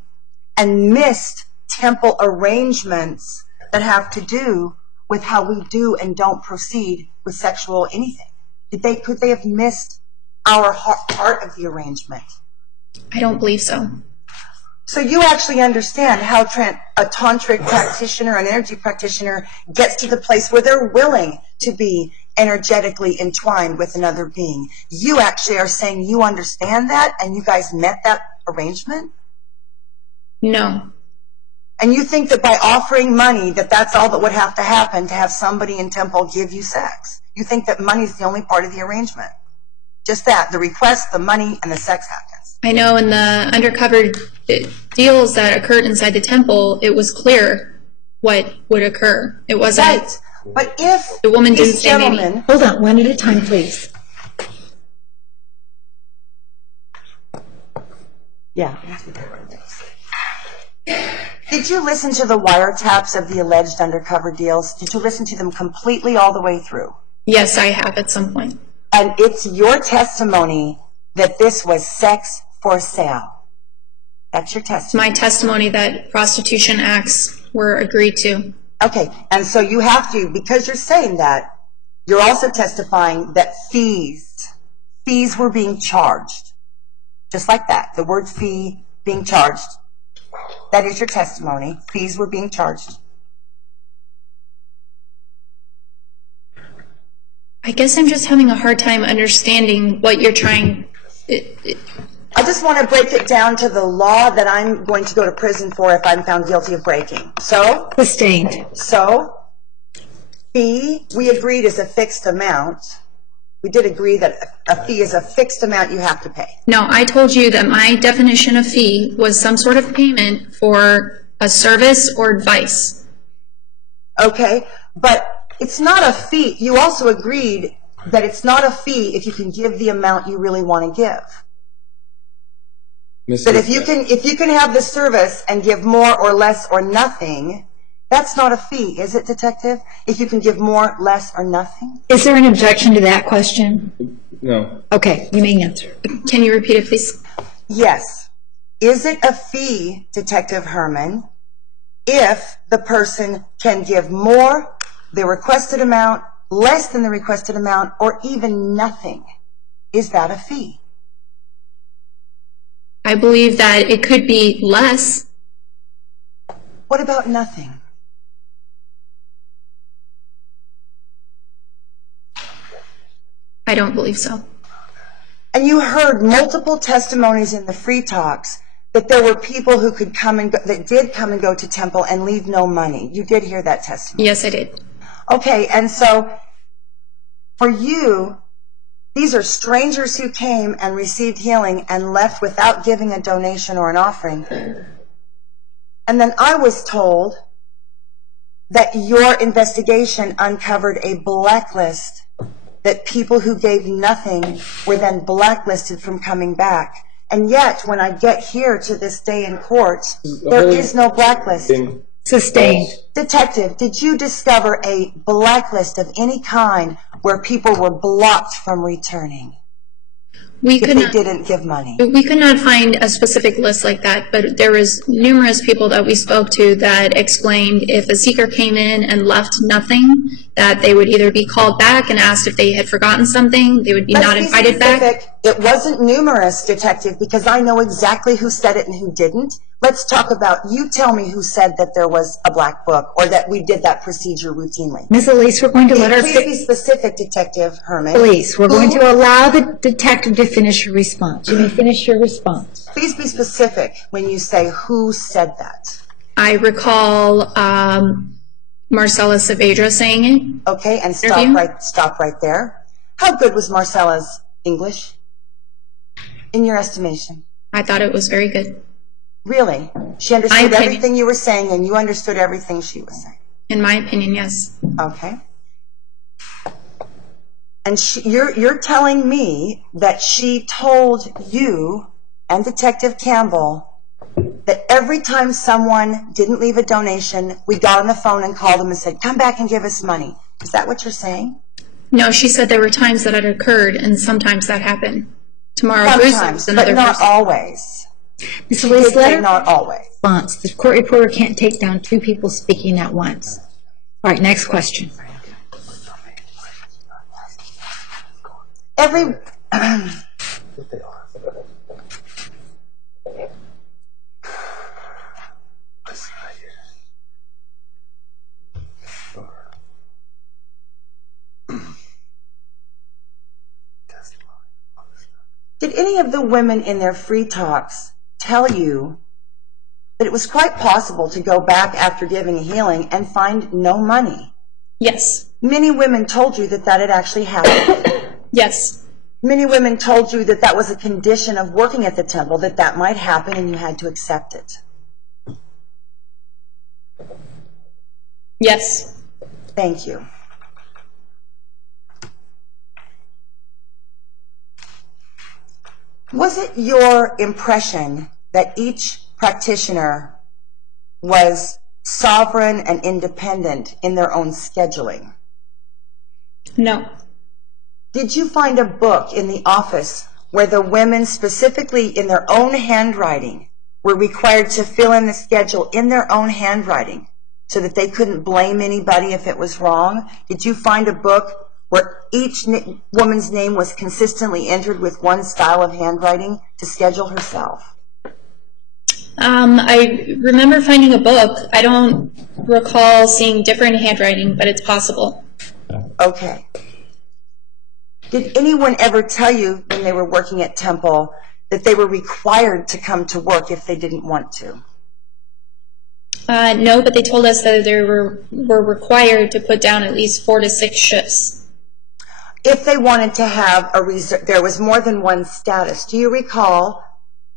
and missed temple arrangements that have to do with how we do and don't proceed with sexual anything? Could they have missed our part of the arrangement? I don't believe so. So you actually understand how a tantric practitioner, an energy practitioner, gets to the place where they're willing to be energetically entwined with another being. You actually are saying you understand that and you guys met that arrangement? No. And you think that by offering money that's all that would have to happen to have somebody in temple give you sex? You think that money is the only part of the arrangement? Just that, the request, the money, and the sex happens. I know in the undercover deals that occurred inside the temple, it was clear what would occur. It wasn't. Right. But if the woman didn't these say maybe. Hold on, one at a time, please. Yeah. Did you listen to the wiretaps of the alleged undercover deals? Did you listen to them completely all the way through? Yes, I have at some point. And it's your testimony that this was sex for sale. That's your testimony. My testimony that prostitution acts were agreed to. Okay, and so you have to, because you're saying that, you're also testifying that fees were being charged. Just like that, the word fee being charged. That is your testimony. Fees were being charged. I guess I'm just having a hard time understanding what you're trying. I just want to break it down to the law that I'm going to go to prison for if I'm found guilty of breaking. So? Sustained. So, fee, we agreed, is a fixed amount. We did agree that a fee is a fixed amount you have to pay. No, I told you that my definition of fee was some sort of payment for a service or advice. Okay, but it's not a fee. You also agreed that it's not a fee if you can give the amount you really want to give. That if you can have the service and give more or less or nothing, that's not a fee, is it, Detective? If you can give more, less, or nothing? Is there an objection to that question? No. Okay, you may answer. Can you repeat it, please? Yes. Is it a fee, Detective Herman, if the person can give more, the requested amount, less than the requested amount, or even nothing? Is that a fee? I believe that it could be less. What about nothing? I don't believe so. And you heard multiple testimonies in the free talks that there were people who could come and go, that did come and go to Temple and leave no money. You did hear that testimony? Yes, I did. Okay, and so for you, these are strangers who came and received healing and left without giving a donation or an offering. And then I was told that your investigation uncovered a blacklist, that people who gave nothing were then blacklisted from coming back. And yet, when I get here to this day in court, there is no blacklist. Sustained. Detective, did you discover a blacklist of any kind where people were blocked from returning if they didn't give money? We could not find a specific list like that, but there was numerous people that we spoke to that explained if a seeker came in and left nothing, that they would either be called back and asked if they had forgotten something, they would be not invited back. It wasn't numerous, Detective, because I know exactly who said it and who didn't. Let's talk about, you tell me who said that there was a black book or that we did that procedure routinely. Ms. Elise, we're going to let her... Please be specific, Detective Herman. Elise, we're going to allow the detective to finish her response. You may finish your response. Please be specific when you say who said that. I recall Marcella Saavedra saying it. Okay, and stop right there. How good was Marcella's English, in your estimation? I thought it was very good. Really? She understood everything you were saying, and you understood everything she was saying? In my opinion, yes. Okay. And you're telling me that she told you and Detective Campbell that every time someone didn't leave a donation, we got on the phone and called them and said, come back and give us money. Is that what you're saying? No, she said there were times that it occurred, and sometimes that happened. Tomorrow, sometimes, but not always. Ms. Elise, not always. Response. The court reporter can't take down two people speaking at once. All right, next question. Did any of the women in their free talks tell you that it was quite possible to go back after giving a healing and find no money? Yes. Many women told you that that had actually happened. Yes. Many women told you that that was a condition of working at the temple, that that might happen and you had to accept it. Yes. Thank you. Was it your impression that each practitioner was sovereign and independent in their own scheduling? No. Did you find a book in the office where the women, specifically in their own handwriting, were required to fill in the schedule in their own handwriting so that they couldn't blame anybody if it was wrong? Did you find a book where each woman's name was consistently entered with one style of handwriting to schedule herself? I remember finding a book. I don't recall seeing different handwriting, but it's possible. Okay. Did anyone ever tell you when they were working at Temple that they were required to come to work if they didn't want to? No, but they told us that they were required to put down at least 4 to 6 shifts. If they wanted to have a reserve, there was more than one status. Do you recall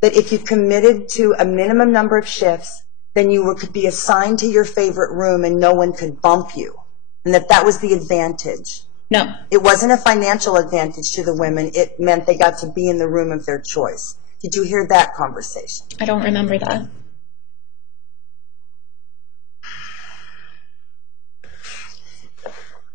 that if you committed to a minimum number of shifts, then you could be assigned to your favorite room and no one could bump you, and that was the advantage? No. It wasn't a financial advantage to the women. It meant they got to be in the room of their choice. Did you hear that conversation? I don't remember that.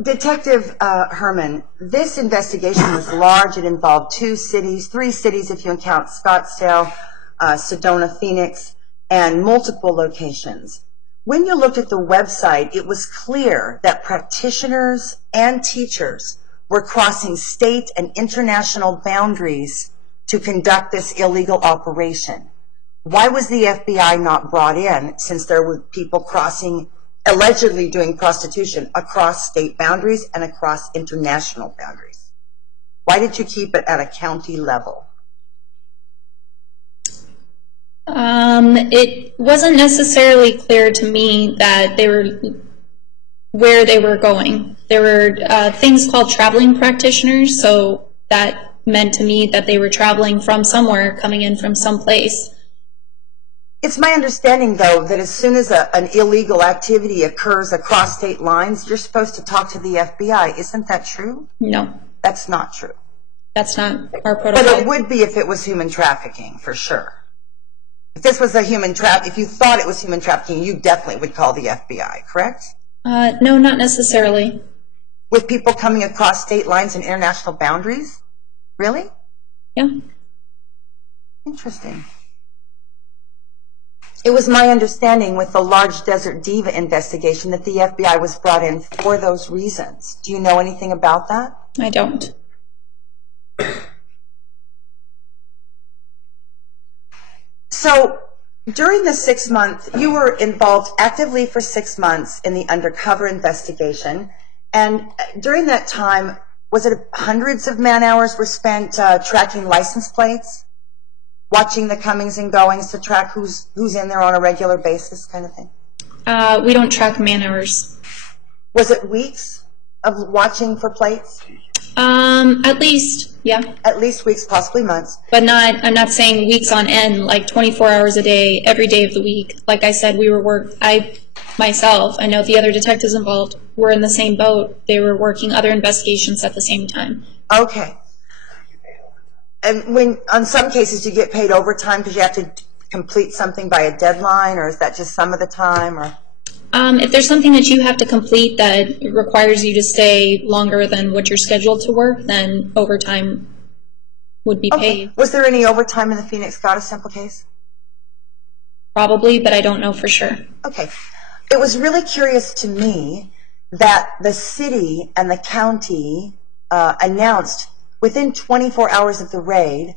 Detective Herman, this investigation was large. It involved 3 cities if you count Scottsdale, Sedona, Phoenix, and multiple locations. When you looked at the website, it was clear that practitioners and teachers were crossing state and international boundaries to conduct this illegal operation. Why was the FBI not brought in, since there were people allegedly doing prostitution across state boundaries and across international boundaries? Why did you keep it at a county level? It wasn't necessarily clear to me that where they were going. There were things called traveling practitioners, so that meant to me that they were traveling from somewhere, coming in from someplace. It's my understanding, though, that as soon as an illegal activity occurs across state lines, you're supposed to talk to the FBI. Isn't that true? No. That's not true. That's not our protocol. But it would be if it was human trafficking, for sure. If this was if you thought it was human trafficking, you definitely would call the FBI, correct? No, not necessarily. With people coming across state lines and international boundaries? Really? Yeah. Interesting. It was my understanding with the large Desert Diva investigation that the FBI was brought in for those reasons. Do you know anything about that? I don't. So during the 6 months, you were involved actively for 6 months in the undercover investigation. And during that time, was it hundreds of man-hours were spent tracking license plates? Watching the comings and goings to track who's in there on a regular basis, kind of thing? We don't track man-hours. Was it weeks of watching for plates? At least, yeah. At least weeks, possibly months. But I'm not saying weeks on end, like 24 hours a day, every day of the week. Like I said, I know the other detectives involved were in the same boat. They were working other investigations at the same time. Okay. And on some cases, you get paid overtime because you have to complete something by a deadline, or is that just some of the time? Or if there's something that you have to complete that requires you to stay longer than what you're scheduled to work, then overtime would be paid. Was there any overtime in the Phoenix Goddess Temple case? Probably, but I don't know for sure. Okay. It was really curious to me that the city and the county announced within 24 hours of the raid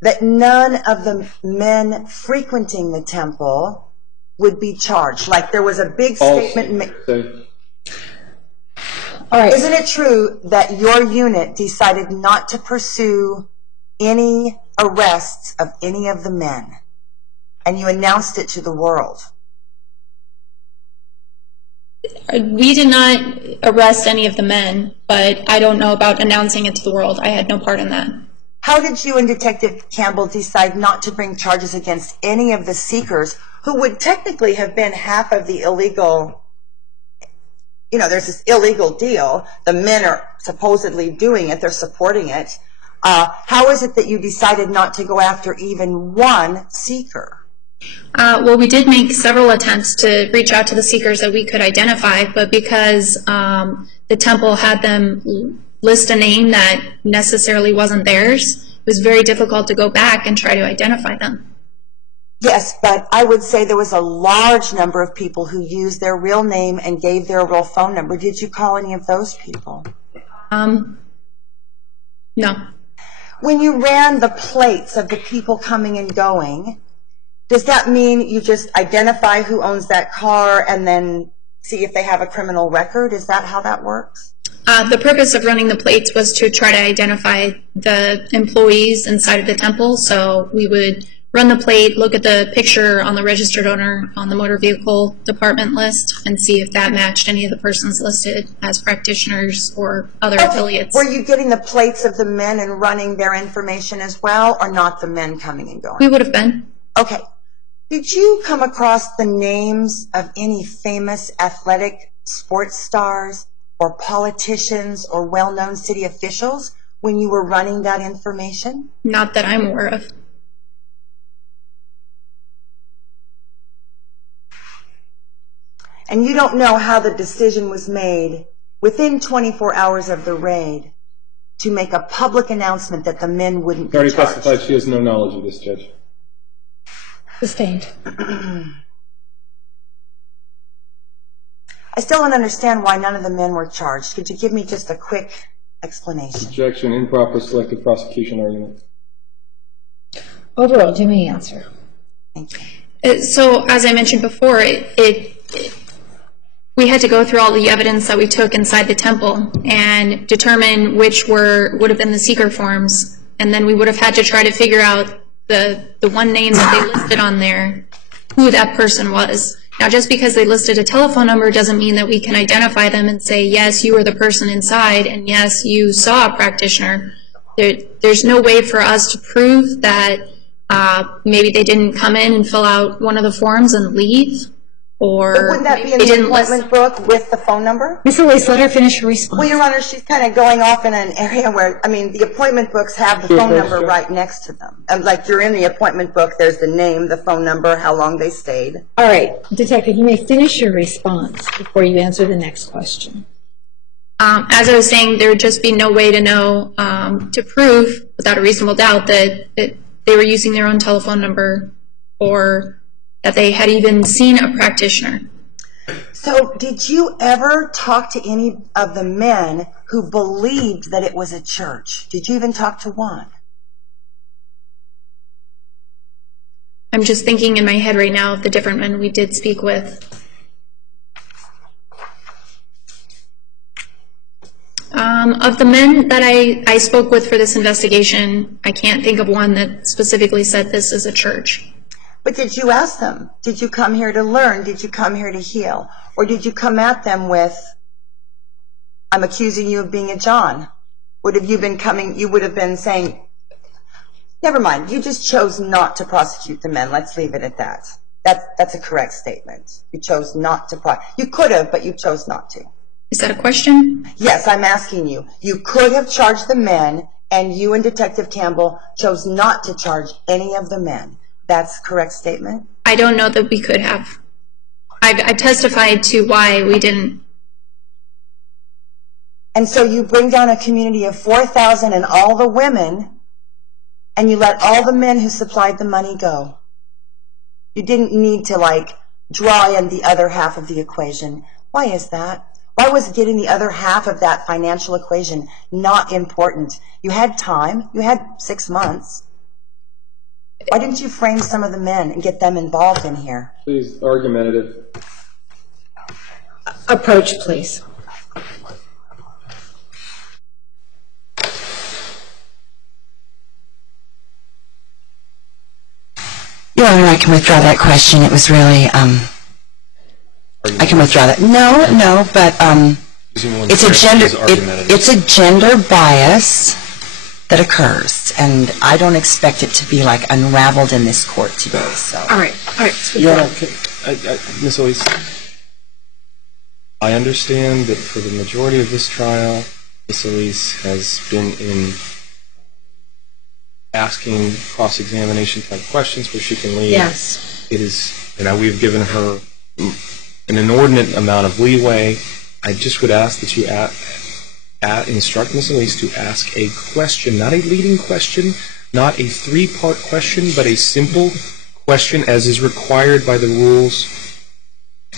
that none of the men frequenting the temple would be charged. Like there was a big statement. All right. Isn't it true that your unit decided not to pursue any arrests of any of the men, and you announced it to the world? We did not arrest any of the men, but I don't know about announcing it to the world. I had no part in that. How did you and Detective Campbell decide not to bring charges against any of the seekers who would technically have been half of the illegal, there's this illegal deal. The men are supposedly doing it. They're supporting it. How is it that you decided not to go after even one seeker? Well, we did make several attempts to reach out to the seekers that we could identify, but because the temple had them list a name that necessarily wasn't theirs, it was very difficult to go back and try to identify them. Yes, but I would say there was a large number of people who used their real name and gave their real phone number. Did you call any of those people? No. When you ran the plates of the people coming and going, does that mean you just identify who owns that car and then see if they have a criminal record? Is that how that works? The purpose of running the plates was to try to identify the employees inside of the temple. So we would run the plate, look at the picture on the registered owner on the motor vehicle department list, and see if that matched any of the persons listed as practitioners or other affiliates. Were you getting the plates of the men and running their information as well, or not the men coming and going? We would have been. Okay. Did you come across the names of any famous athletic sports stars or politicians or well-known city officials when you were running that information? Not that I'm aware of. And you don't know how the decision was made within 24 hours of the raid to make a public announcement that the men wouldn't be Already charged. testified she has no knowledge of this, Judge. Sustained. I still don't understand why none of the men were charged. Could you give me just a quick explanation? Objection, improper selective prosecution argument. Overall, give me an answer. Thank you. So, as I mentioned before, we had to go through all the evidence that we took inside the temple and determine which would have been the seeker forms, and then we would have had to try to figure out the one name that they listed on there, who that person was. Now, just because they listed a telephone number doesn't mean that we can identify them and say, yes, you were the person inside, and yes, you saw a practitioner. There's no way for us to prove that maybe they didn't come in and fill out one of the forms and leave, or But wouldn't that be in the appointment book with the phone number? Ms. Elise, let her finish her response. Well, Your Honor, she's kind of going off in an area where, I mean, the appointment books have the phone number right next to them. Like you're in the appointment book, there's the name, the phone number, how long they stayed. All right, Detective, you may finish your response before you answer the next question. As I was saying, there would just be no way to know, to prove without a reasonable doubt that they were using their own telephone number or that they had even seen a practitioner. So did you ever talk to any of the men who believed that it was a church? Did you even talk to one? I'm just thinking in my head right now of the different men we did speak with. Of the men that I spoke with for this investigation, I can't think of one that specifically said this is a church. But did you ask them, did you come here to learn? Did you come here to heal? Or did you come at them with, I'm accusing you of being a John? Would have you been coming, you would have been saying, never mind, you just chose not to prosecute the men. Let's leave it at that. That's a correct statement. You chose not to prosecute. You could have, but you chose not to. Is that a question? Yes, I'm asking you. You could have charged the men, and you and Detective Campbell chose not to charge any of the men. That's a correct statement? I don't know that we could have. I testified to why we didn't. And so you bring down a community of 4,000 and all the women, and you let all the men who supplied the money go. You didn't need to, like, draw in the other half of the equation. Why is that? Why was getting the other half of that financial equation not important? You had time. You had 6 months. Why didn't you frame some of the men and get them involved in here? Please, argumentative. Approach, please. Your Honor, I can withdraw that question. It was really, I can withdraw that. No, but it's a gender bias that occurs, and I don't expect it to be like unraveled in this court today. So. All right. Your Honor, Ms. Elise, I understand that for the majority of this trial, Ms. Elise has been in asking cross-examination type questions where she can leave. Yes. It is, and we've given her an inordinate amount of leeway. I just would ask that you instruct Ms. Elise to ask a question, not a leading question, not a 3-part question, but a simple question as is required by the rules,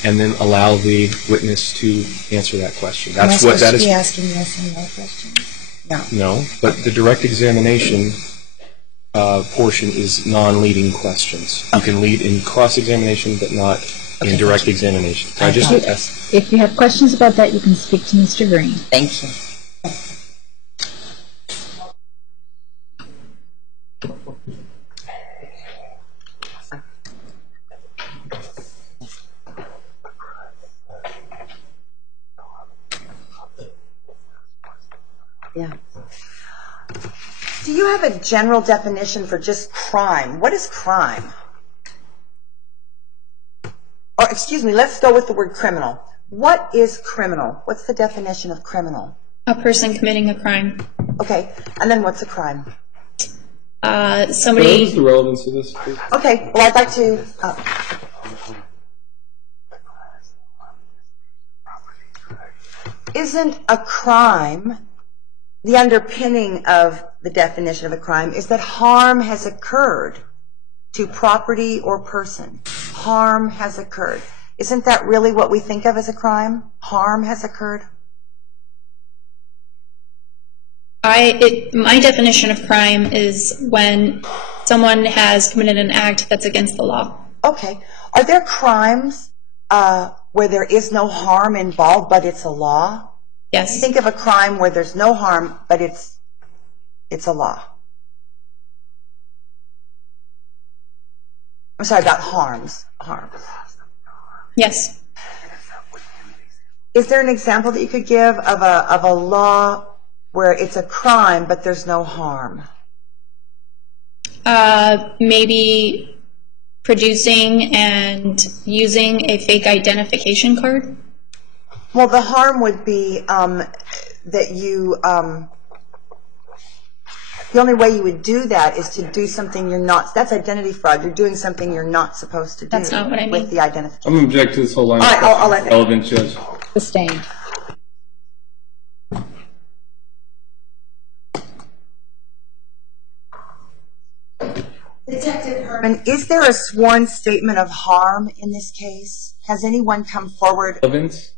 and then allow the witness to answer that question. That's what that is. Am I supposed to be asking yes and no questions? No. No, but the direct examination portion is non-leading questions. You can lead in cross-examination, but not in direct examination. I just asked. If you have questions about that, you can speak to Mr. Green. Thank you. Yeah. Do you have a general definition for just crime? What is crime? Or, excuse me, let's go with the word criminal. What is criminal? What's the definition of criminal? A person committing a crime. Okay, and then what's a crime? What is Somebody. the relevance of this, please? Okay, well, I'd like to... Isn't a crime, the underpinning of the definition of a crime is that harm has occurred to property or person. Harm has occurred. Isn't that really what we think of as a crime? Harm has occurred? My definition of crime is when someone has committed an act that's against the law. Okay. Are there crimes where there is no harm involved, but it's a law? Yes. Think of a crime where there's no harm, but it's a law. I'm sorry, about harms. Yes. Is there an example that you could give of a law where it's a crime, but there's no harm? Maybe producing and using a fake identification card. Well, the harm would be that you, the only way you would do that is to do something you're not, that's identity fraud. You're doing something you're not supposed to do. That's not what I mean. With the identification. I'm going to object to this whole line All right, I'll let that. relevant, Judge. Sustained. Detective Herman, is there a sworn statement of harm in this case? Has anyone come forward? Relevance?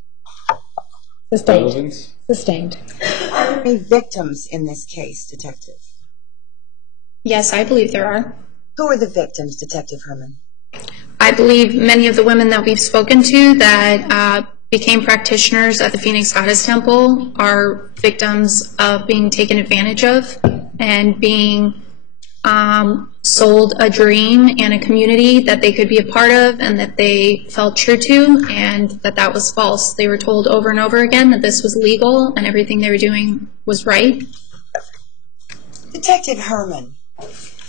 Sustained. Relevance? Sustained. Are there any victims in this case, Detective? Yes, I believe there are. Who are the victims, Detective Herman? I believe many of the women that we've spoken to that became practitioners at the Phoenix Goddess Temple are victims of being taken advantage of and being sold a dream and a community that they could be a part of and that they felt true to, and that was false. They were told over and over again that this was legal and everything they were doing was right. Detective Herman,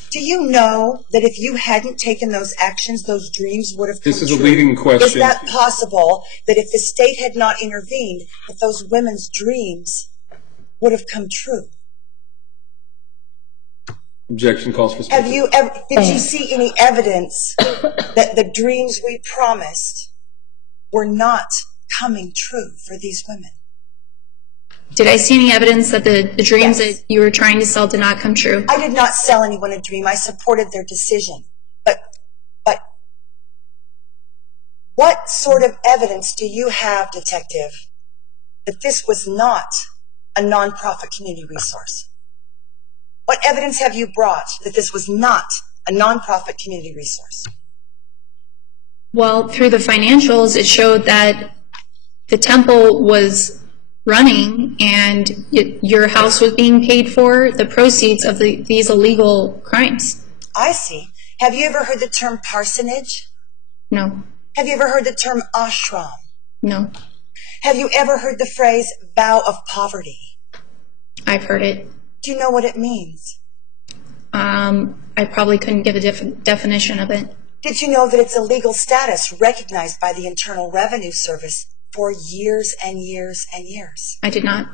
do you know that if you hadn't taken those actions, those dreams would have come true? This is a leading question. Is that possible that if the state had not intervened, that those women's dreams would have come true? Objection calls for speaking. Did you see any evidence that the dreams we promised were not coming true for these women? Did I see any evidence that the dreams that you were trying to sell did not come true? I did not sell anyone a dream. I supported their decision. But what sort of evidence do you have, Detective, that this was not a nonprofit community resource? What evidence have you brought that this was not a nonprofit community resource? Well, through the financials, it showed that the temple was running and your house was being paid for the proceeds of these illegal crimes. I see. Have you ever heard the term parsonage? No. Have you ever heard the term ashram? No. Have you ever heard the phrase vow of poverty? I've heard it. Do you know what it means? I probably couldn't give a definition of it. Did you know that it's a legal status recognized by the Internal Revenue Service for years and years and years? I did not.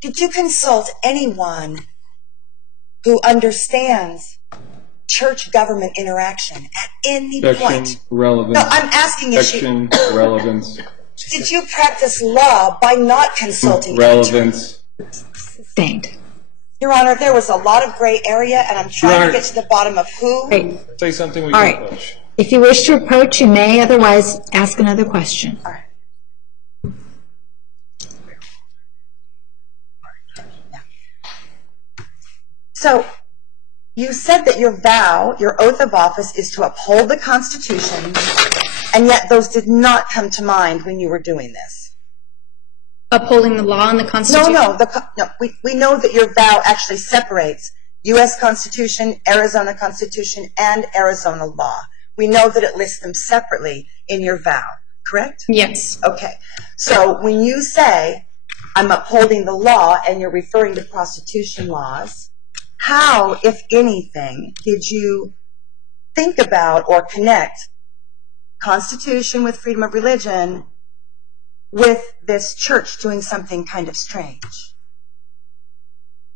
Did you consult anyone who understands church-government interaction at any point? Relevance. No, I'm asking you. Objection. Relevance. Did you practice law by not consulting? Relevance. Sustained. Your Honor, there was a lot of gray area, and I'm trying to get to the bottom of who. Great. Say something we All can right. push. If you wish to approach, you may. Otherwise, ask another question. All right. So, you said that your vow, your oath of office, is to uphold the Constitution, and yet those did not come to mind when you were doing this. Upholding the law and the Constitution? No. We know that your vow actually separates U.S. Constitution, Arizona Constitution, and Arizona law. We know that it lists them separately in your vow, correct? Yes. Okay. So when you say, I'm upholding the law, and you're referring to prostitution laws, how, if anything, did you think about or connect Constitution with freedom of religion with this church doing something kind of strange?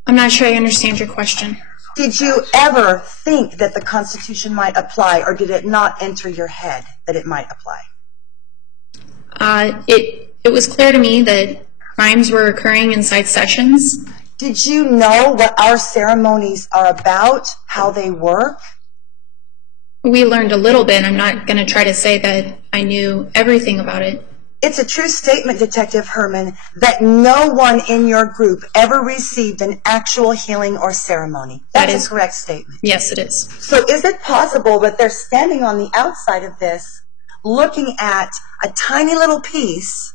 I'm not sure I understand your question. Did you ever think that the Constitution might apply, or did it not enter your head that it might apply? It was clear to me that crimes were occurring inside sessions. Did you know what our ceremonies are about, how they work? We learned a little bit. I'm not going to try to say that I knew everything about it. It's a true statement, Detective Herman, that no one in your group ever received an actual healing or ceremony. That's a correct statement. Yes, it is. So is it possible that they're standing on the outside of this, looking at a tiny little piece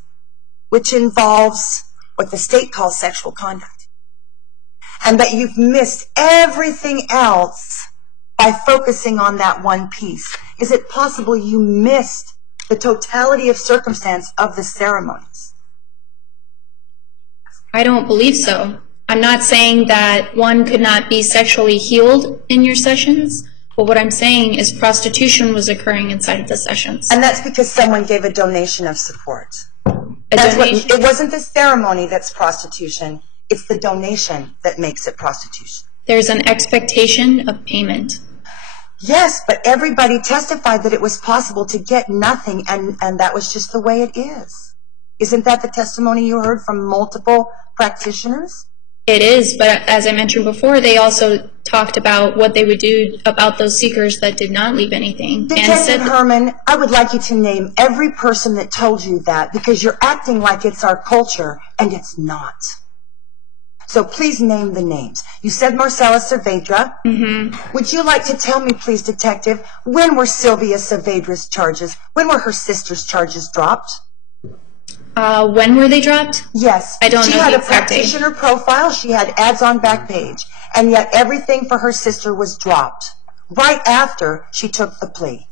which involves what the state calls sexual conduct, and that you've missed everything else by focusing on that one piece? Is it possible you missed the totality of circumstance of the ceremonies? I don't believe so. I'm not saying that one could not be sexually healed in your sessions, but what I'm saying is prostitution was occurring inside of the sessions. And that's because someone gave a donation of support. Donation? It wasn't the ceremony that's prostitution, it's the donation that makes it prostitution. There's an expectation of payment. Yes, but everybody testified that it was possible to get nothing, and that was just the way it is. Isn't that the testimony you heard from multiple practitioners? It is, but as I mentioned before, they also talked about what they would do about those seekers that did not leave anything. Detective Herman, I would like you to name every person that told you that, because you're acting like it's our culture, and it's not. So please name the names. You said Marcela Saavedra. Mm-hmm. Would you like to tell me, please, Detective, when were Sylvia Saavedra's charges, when were her sister's charges dropped? When were they dropped? Yes. I don't know She had the a exact date. practitioner profile, she had ads on Backpage, and yet everything for her sister was dropped right after she took the plea.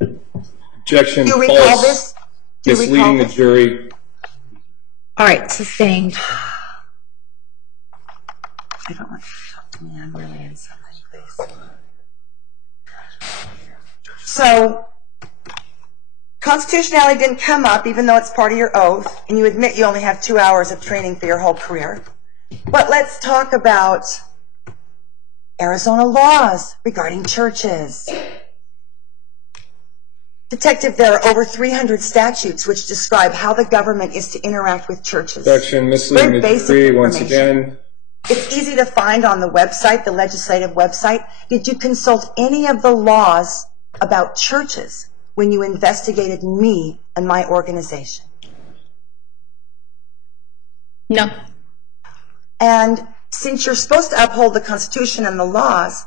Objection. Do you recall False. this? Do you recall Misleading the this? jury. All right, sustained. I don't want you to talk to me. I'm really in something, please. So, constitutionality didn't come up, even though it's part of your oath, and you admit you only have 2 hours of training for your whole career. But let's talk about Arizona laws regarding churches. Detective, there are over 300 statutes which describe how the government is to interact with churches. Objection. Misleading Very the basic jury once information. again. It's easy to find on the website, the legislative website. Did you consult any of the laws about churches when you investigated me and my organization? No. And since you're supposed to uphold the Constitution and the laws,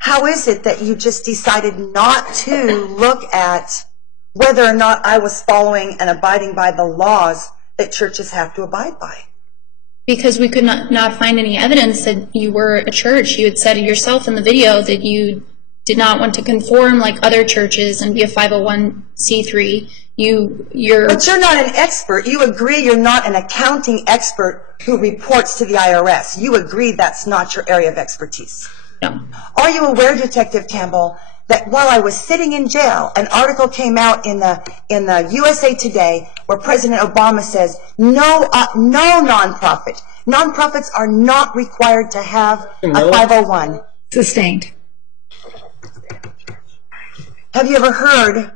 how is it that you just decided not to look at whether or not I was following and abiding by the laws that churches have to abide by? Because we could not find any evidence that you were a church. You had said yourself in the video that you did not want to conform like other churches and be a 501c3. But you're not an expert. You agree you're not an accounting expert who reports to the IRS. You agree that's not your area of expertise. No. Are you aware, Detective Campbell, that while I was sitting in jail, an article came out in the USA Today where President Obama says no nonprofit. Nonprofits are not required to have a 501. Sustained. Have you ever heard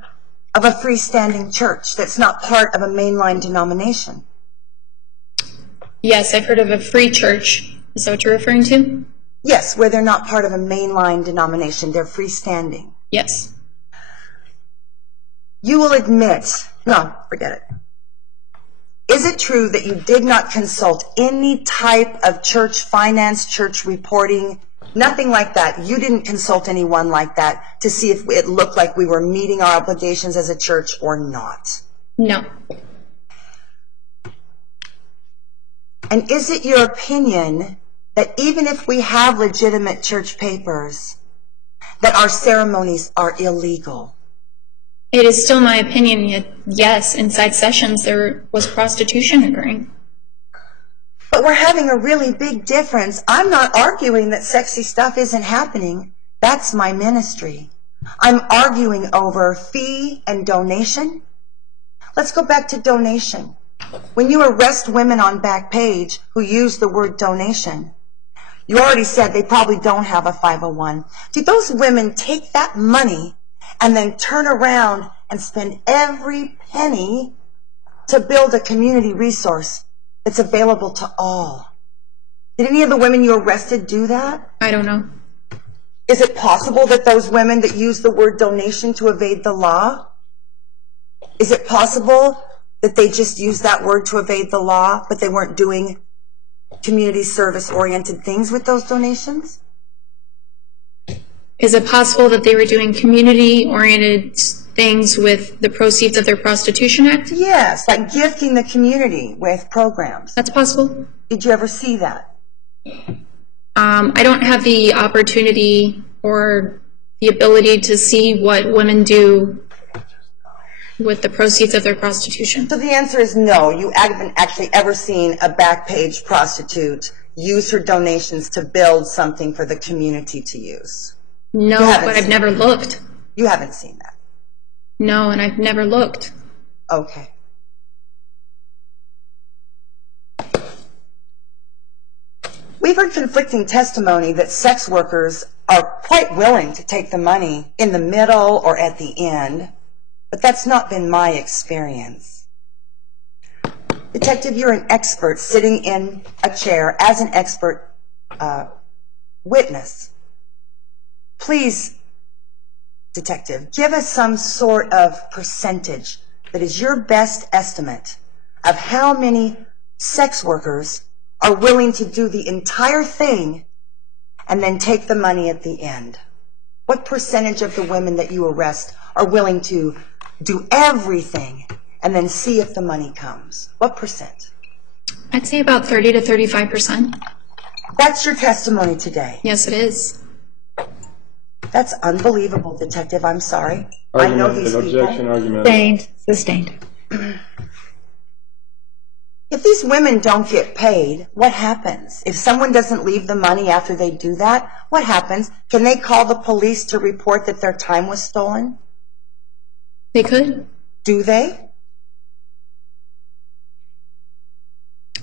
of a freestanding church that's not part of a mainline denomination? Yes, I've heard of a free church. Is that what you're referring to? Yes, where they're not part of a mainline denomination. They're freestanding. Yes. You will admit, no, forget it. Is it true that you did not consult any type of church finance, church reporting, nothing like that? You didn't consult anyone like that to see if it looked like we were meeting our obligations as a church or not? No. And is it your opinion that even if we have legitimate church papers, that our ceremonies are illegal? It is still my opinion, yet yes, inside sessions there was prostitution occurring. But we're having a really big difference. I'm not arguing that sexy stuff isn't happening. That's my ministry. I'm arguing over fee and donation. Let's go back to donation. When you arrest women on Backpage who use the word donation, you already said they probably don't have a 501. Do those women take that money and then turn around and spend every penny to build a community resource that's available to all? Did any of the women you arrested do that? I don't know. Is it possible that those women that use the word donation to evade the law, is it possible that they just used that word to evade the law, but they weren't doing community service-oriented things with those donations? Is it possible that they were doing community-oriented things with the proceeds of their prostitution act? Yes, like gifting the community with programs. That's possible. Did you ever see that? I don't have the opportunity or the ability to see what women do with the proceeds of their prostitution. So the answer is no. You haven't actually ever seen a Backpage prostitute use her donations to build something for the community to use. No, but I've never looked. You haven't seen that? No, and I've never looked. Okay. We've heard conflicting testimony that sex workers are quite willing to take the money in the middle or at the end, but that's not been my experience. Detective, you're an expert sitting in a chair as an expert witness. Please, Detective, give us some sort of percentage that is your best estimate of how many sex workers are willing to do the entire thing and then take the money at the end. What percentage of the women that you arrest are willing to do everything and then see if the money comes? What percent? I'd say about 30 to 35%. That's your testimony today. Yes, it is. That's unbelievable, Detective. I'm sorry. I know these people. Objection, argument. Sustained. Sustained. If these women don't get paid, what happens? If someone doesn't leave the money after they do that, what happens? Can they call the police to report that their time was stolen? They could. Do they?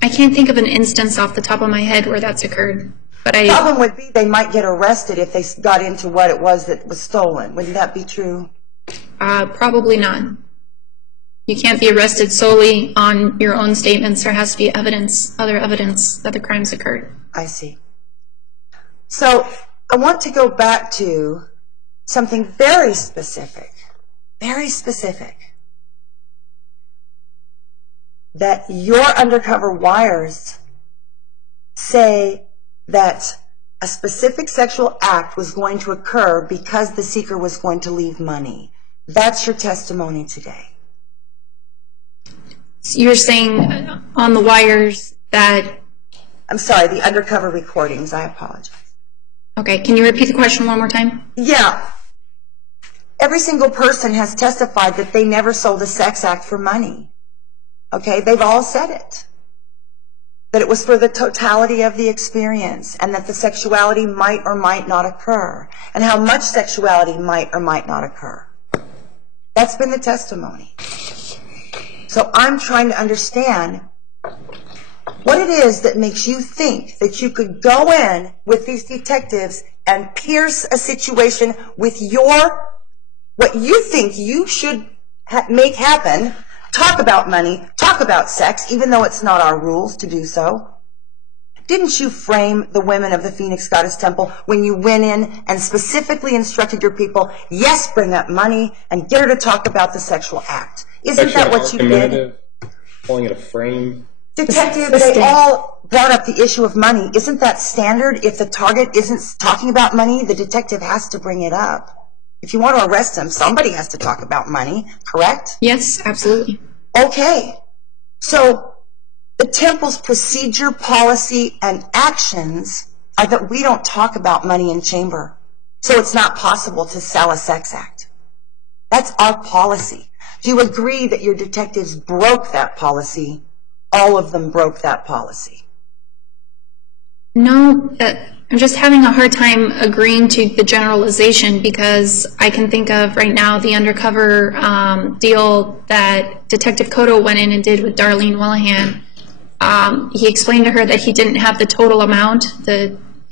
I can't think of an instance off the top of my head where that's occurred. But The problem would be they might get arrested if they got into what it was that was stolen. Wouldn't that be true? Probably not. You can't be arrested solely on your own statements. There has to be evidence, other evidence that the crimes occurred. I see. So I want to go back to something very specific, that your undercover wires say that a specific sexual act was going to occur because the seeker was going to leave money. That's your testimony today. So you're saying on the wires that... I'm sorry, the undercover recordings. I apologize. Okay, can you repeat the question one more time? Yeah. Every single person has testified that they never sold a sex act for money. Okay, they've all said it. That it was for the totality of the experience, and that the sexuality might or might not occur, and how much sexuality might or might not occur. That's been the testimony. So I'm trying to understand what it is that makes you think that you could go in with these detectives and pierce a situation with what you think you should make happen. Talk about money, talk about sex, even though it's not our rules to do so, Didn't you frame the women of the Phoenix Goddess Temple when you went in and specifically instructed your people, yes, bring up money and get her to talk about the sexual act? Isn't that what you did? Calling it a frame. Detective, they all brought up the issue of money. Isn't that standard? If the target isn't talking about money, the detective has to bring it up. If you want to arrest him, somebody has to talk about money, correct? Yes, absolutely. Okay. So the temple's procedure, policy, and actions are that we don't talk about money in chamber. So it's not possible to sell a sex act. That's our policy. Do you agree that your detectives broke that policy? All of them broke that policy. No, I'm just having a hard time agreeing to the generalization because I can think of right now the undercover deal that Detective Cotto went in and did with Darlene Willihan. He explained to her that he didn't have the total amount.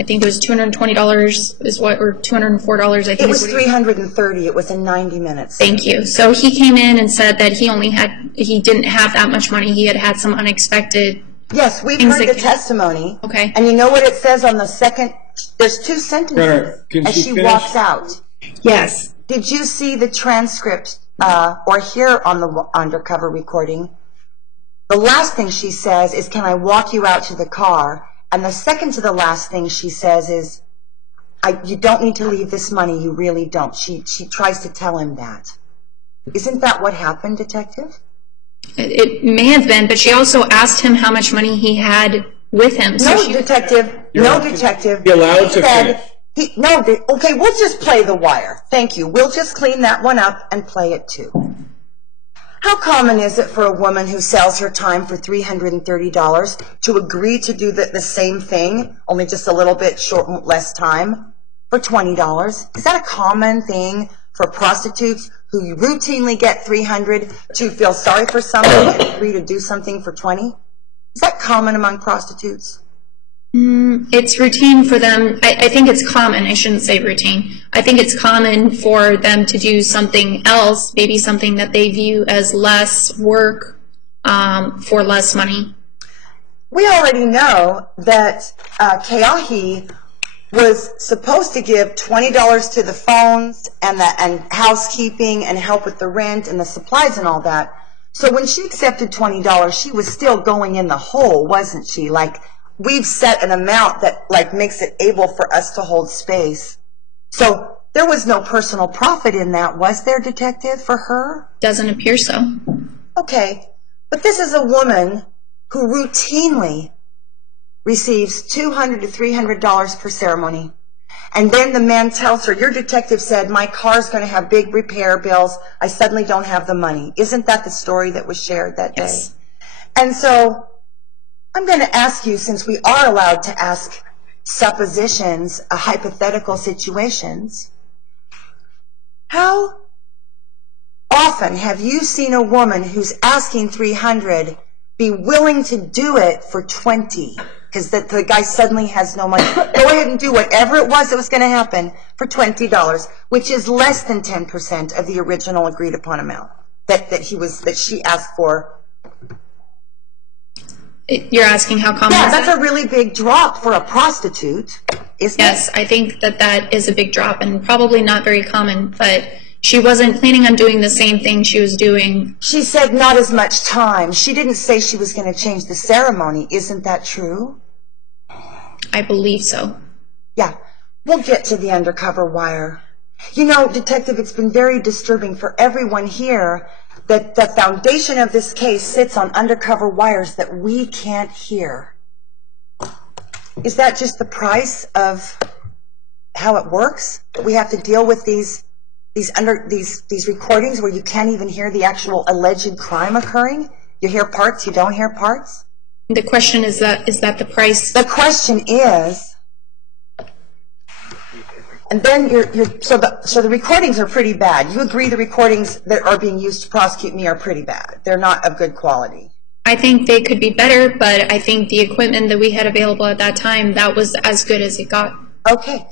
I think it was $220 is what, or $204. I think it was $330. It was in 90 minutes. Thank you. So he came in and said that he didn't have that much money. He had some unexpected. Yes, we've heard the testimony. Okay. And you know what it says on the second? There's two sentences as she walks out. Yes. Did you see the transcript or hear on the undercover recording? The last thing she says is, "Can I walk you out to the car?" And the second to the last thing she says is, "You don't need to leave this money. You really don't." She tries to tell him that. Isn't that what happened, Detective? It may have been, but she also asked him how much money he had with him. Detective. No, Detective. Be allowed to finish. Okay, we'll just play the wire. Thank you. We'll just clean that one up and play it too. How common is it for a woman who sells her time for $330 to agree to do the same thing, only just a little bit less time, for $20? Is that a common thing for prostitutes who routinely get $300 to feel sorry for somebody and agree to do something for $20? Is that common among prostitutes? It's routine for them. I think it's common. I shouldn't say routine. I think it's common for them to do something else, maybe something that they view as less work for less money. We already know that Keahi was supposed to give $20 to the phones and housekeeping and help with the rent and the supplies and all that. So when she accepted $20, she was still going in the hole, wasn't she? Like, we've set an amount that makes it able for us to hold space. So there was no personal profit in that, was there, Detective, for her? Doesn't appear so. Okay, but this is a woman who routinely receives $200 to $300 per ceremony. And then the man tells her, your detective said, my car's going to have big repair bills. I suddenly don't have the money. Isn't that the story that was shared that day? Yes. And so I'm going to ask you, since we are allowed to ask suppositions, hypothetical situations, how often have you seen a woman who's asking $300 be willing to do it for $20? Because the guy suddenly has no money. Go ahead and do whatever it was that was going to happen for $20, which is less than 10% of the original agreed upon amount that she asked for. You're asking how common Yeah, is that's that? a really big drop for a prostitute, isn't it? Yes, I think that is a big drop and probably not very common, but she wasn't planning on doing the same thing she was doing. She said not as much time. She didn't say she was going to change the ceremony. Isn't that true? I believe so. Yeah. We'll get to the undercover wire. You know, Detective, it's been very disturbing for everyone here that the foundation of this case sits on undercover wires that we can't hear. Is that just the price of how it works? That we have to deal with these recordings where you can't even hear the actual alleged crime occurring? You hear parts, you don't hear parts? The question is that the price? The question is, and then so the recordings are pretty bad. You agree the recordings that are being used to prosecute me are pretty bad. They're not of good quality. I think they could be better, but I think the equipment that we had available at that time, that was as good as it got. Okay.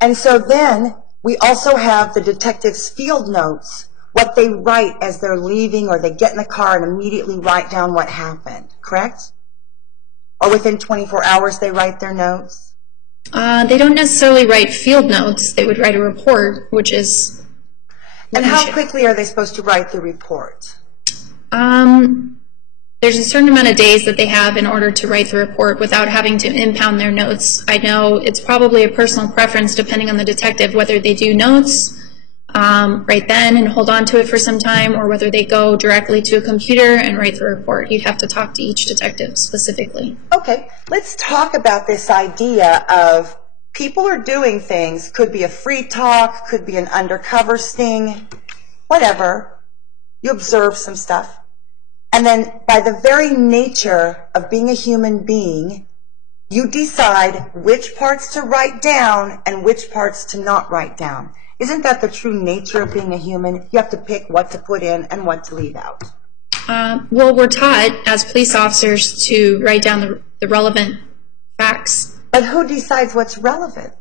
And so then we also have the detective's field notes, what they write as they're leaving or they get in the car and immediately write down what happened, correct? Or within 24 hours they write their notes? They don't necessarily write field notes. They would write a report, which is... And how quickly are they supposed to write the report? There's a certain amount of days that they have in order to write the report without having to impound their notes. I know it's probably a personal preference depending on the detective, whether they do notes right then and hold on to it for some time, or whether they go directly to a computer and write the report. You'd have to talk to each detective specifically. Okay, let's talk about this idea of people are doing things. Could be a free talk, could be an undercover sting, whatever. You observe some stuff. And then by the very nature of being a human being, you decide which parts to write down and which parts to not write down. Isn't that the true nature of being a human? You have to pick what to put in and what to leave out. Well, we're taught as police officers to write down the relevant facts. But who decides what's relevant?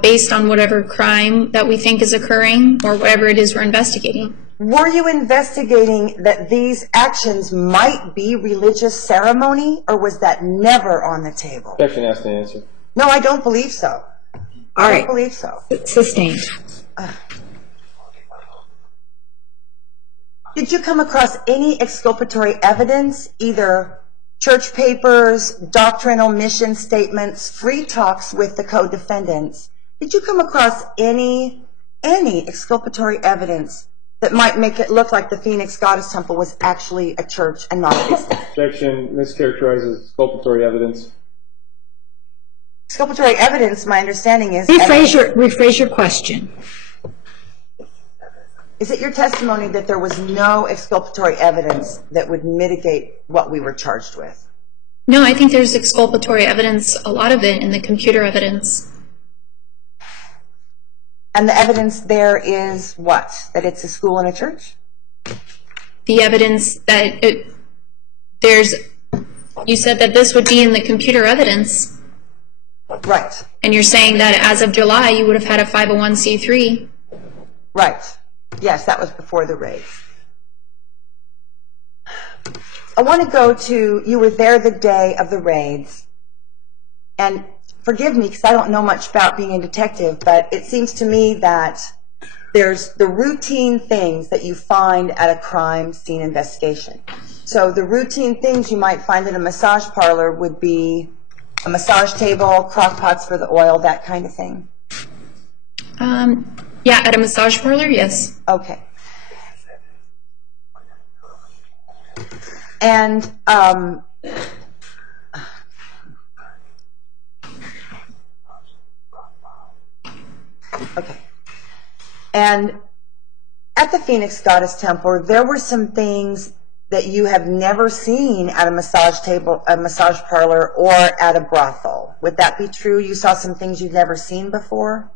Based on whatever crime that we think is occurring or whatever it is we're investigating. Were you investigating that these actions might be religious ceremony, or was that never on the table? Objection asked and answered. No, I don't believe so. All I right. don't believe so. Sustained. Did you come across any exculpatory evidence, either church papers, doctrinal mission statements, free talks with the co-defendants? Did you come across any exculpatory evidence that might make it look like the Phoenix Goddess Temple was actually a church and not a business? Objection mischaracterizes exculpatory evidence. Exculpatory evidence, my understanding is... Rephrase your question. Is it your testimony that there was no exculpatory evidence that would mitigate what we were charged with? No, I think there's exculpatory evidence, a lot of it, in the computer evidence. And the evidence there is what? That it's a school and a church? The evidence that you said that this would be in the computer evidence. Right. And you're saying that as of July, you would have had a 501c3. Right. Yes, that was before the raid. I want to go to, you were there the day of the raids. And forgive me, because I don't know much about being a detective, but it seems to me that there's the routine things that you find at a crime scene investigation. So the routine things you might find at a massage parlor would be a massage table, crock pots for the oil, that kind of thing. Yeah, at a massage parlor, yes. Okay. And okay. And at the Phoenix Goddess Temple, there were some things that you have never seen at a massage table, a massage parlor, or at a brothel. Would that be true? You saw some things you've never seen before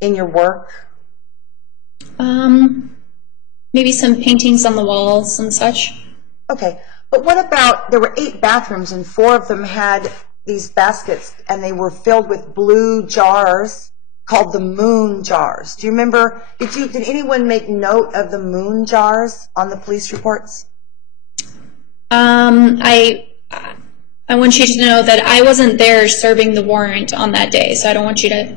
in your work? Maybe some paintings on the walls and such. Okay, but what about, there were 8 bathrooms and 4 of them had these baskets and they were filled with blue jars called the moon jars. Do you remember, did anyone make note of the moon jars on the police reports? I want you to know that I wasn't there serving the warrant on that day, so I don't want you to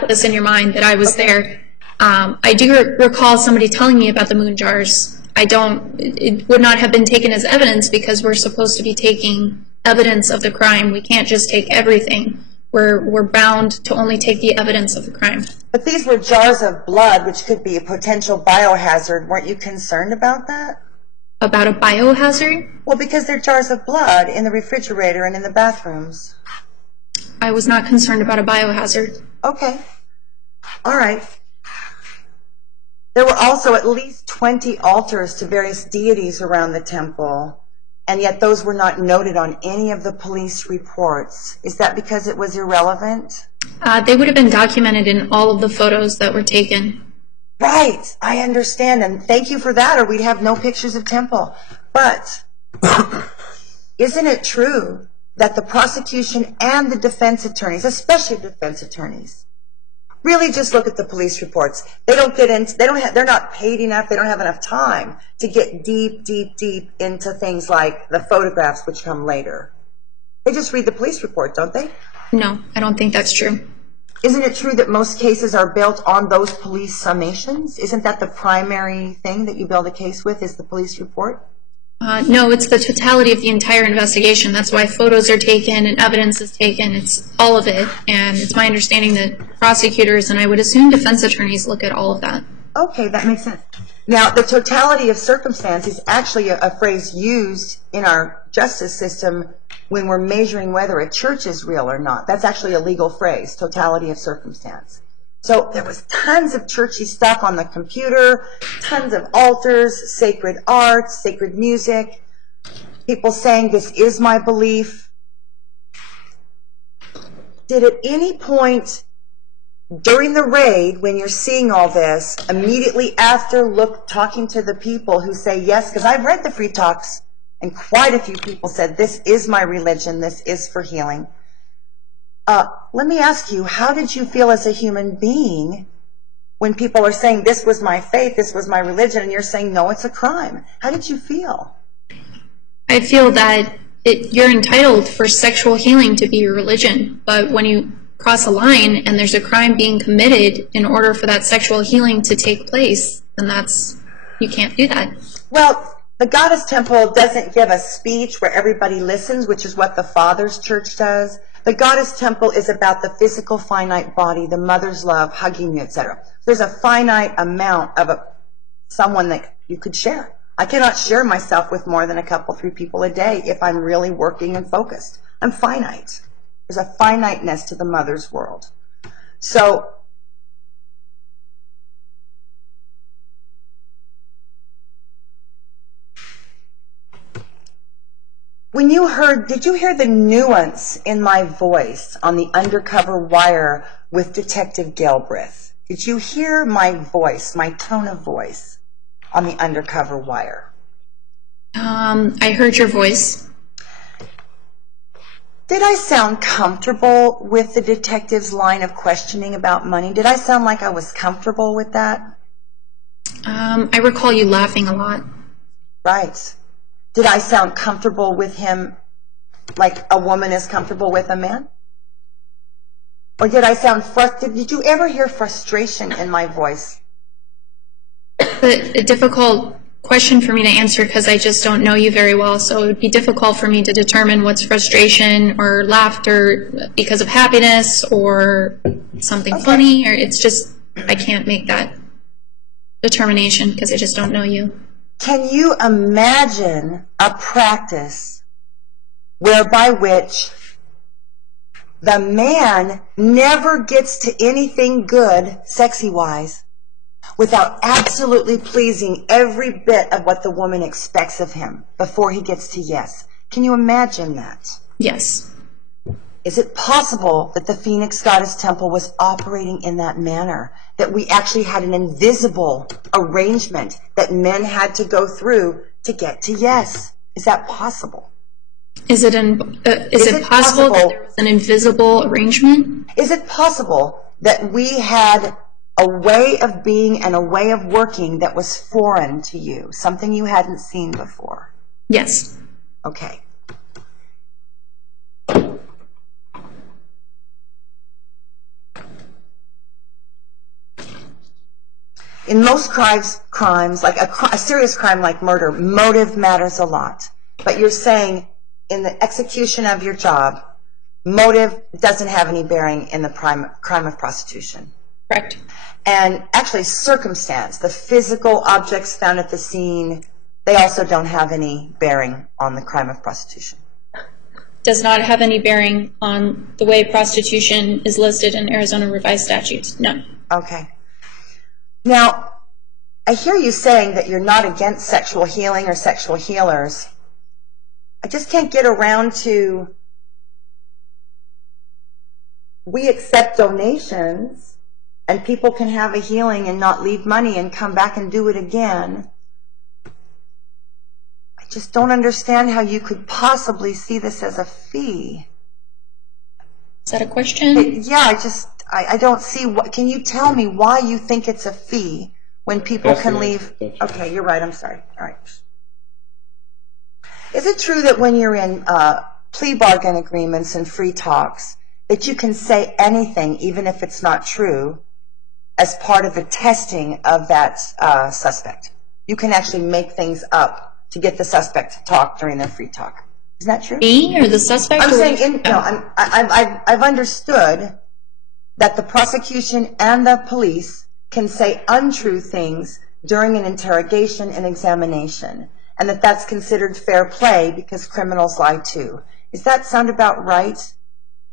put this in your mind that I was there. I do recall somebody telling me about the moon jars. It would not have been taken as evidence because we're supposed to be taking evidence of the crime. We can't just take everything. We're bound to only take the evidence of the crime. But these were jars of blood, which could be a potential biohazard. Weren't you concerned about that? About a biohazard? Well, because they're jars of blood in the refrigerator and in the bathrooms. I was not concerned about a biohazard. Okay. All right. There were also at least 20 altars to various deities around the temple, and yet those were not noted on any of the police reports. Is that because it was irrelevant? They would have been documented in all of the photos that were taken. Right, I understand, and thank you for that, or we'd have no pictures of temple. But isn't it true that the prosecution and the defense attorneys, especially defense attorneys, really just look at the police reports. They don't get into, they're not paid enough, they don't have enough time to get deep, deep, deep into things like the photographs which come later. They just read the police report, don't they? No, I don't think that's true. Isn't it true that most cases are built on those police summations? Isn't that the primary thing that you build a case with, is the police report? No, it's the totality of the entire investigation. That's why photos are taken and evidence is taken. It's all of it. And it's my understanding that prosecutors and I would assume defense attorneys look at all of that. Okay, that makes sense. Now, the totality of circumstance is actually a phrase used in our justice system when we're measuring whether a church is real or not. That's actually a legal phrase, totality of circumstance. So there was tons of churchy stuff on the computer, tons of altars, sacred art, sacred music, people saying, this is my belief. Did at any point during the raid, when you're seeing all this, immediately after talking to the people who say yes, because I've read the free talks, and quite a few people said, this is my religion, this is for healing. Let me ask you, how did you feel as a human being when people are saying, this was my faith, this was my religion, and you're saying, no, it's a crime? How did you feel? I feel that you're entitled for sexual healing to be your religion, but when you cross a line and there's a crime being committed in order for that sexual healing to take place, then you can't do that. Well, the Goddess Temple doesn't give a speech where everybody listens, which is what the Father's Church does. The Goddess Temple is about the physical finite body, the mother's love, hugging you, etc. There's a finite amount of someone that you could share. I cannot share myself with more than a couple, 3 people a day if I'm really working and focused. I'm finite. There's a finiteness to the mother's world. So, when you did you hear the nuance in my voice on the undercover wire with Detective Galbraith? Did you hear my voice, my tone of voice on the undercover wire? I heard your voice. Did I sound comfortable with the detective's line of questioning about money? Did I sound like I was comfortable with that? I recall you laughing a lot. Right. Did I sound comfortable with him like a woman is comfortable with a man? Or did I sound frustrated? Did you ever hear frustration in my voice? A difficult question for me to answer because I just don't know you very well, so it would be difficult for me to determine what's frustration or laughter because of happiness or something funny, or it's just, I can't make that determination because I just don't know you. Can you imagine a practice whereby which the man never gets to anything good, sexy-wise, without absolutely pleasing every bit of what the woman expects of him before he gets to yes? Can you imagine that? Yes. Is it possible that the Phoenix Goddess Temple was operating in that manner? That we actually had an invisible arrangement that men had to go through to get to yes? Is that possible? Is it possible that there was an invisible arrangement? Is it possible that we had a way of being and a way of working that was foreign to you, something you hadn't seen before? Yes. Okay. In most crimes, like a serious crime like murder, motive matters a lot. But you're saying in the execution of your job, motive doesn't have any bearing in the crime of prostitution. Correct. And actually circumstance, the physical objects found at the scene, they also don't have any bearing on the crime of prostitution. Does not have any bearing on the way prostitution is listed in Arizona Revised Statutes. No. Okay. Now, I hear you saying that you're not against sexual healing or sexual healers. I just can't get around to, we accept donations and people can have a healing and not leave money and come back and do it again. I just don't understand how you could possibly see this as a fee. Is that a question? Yeah, I don't see what, can you tell me why you think it's a fee when people can leave? Okay, you're right, I'm sorry. All right. Is it true that when you're in plea bargain agreements and free talks, that you can say anything, even if it's not true, as part of the testing of that suspect? You can actually make things up to get the suspect to talk during their free talk. Is that true? Me or the suspect? I'm saying, I've understood that the prosecution and the police can say untrue things during an interrogation and examination, and that that's considered fair play because criminals lie too. Does that sound about right?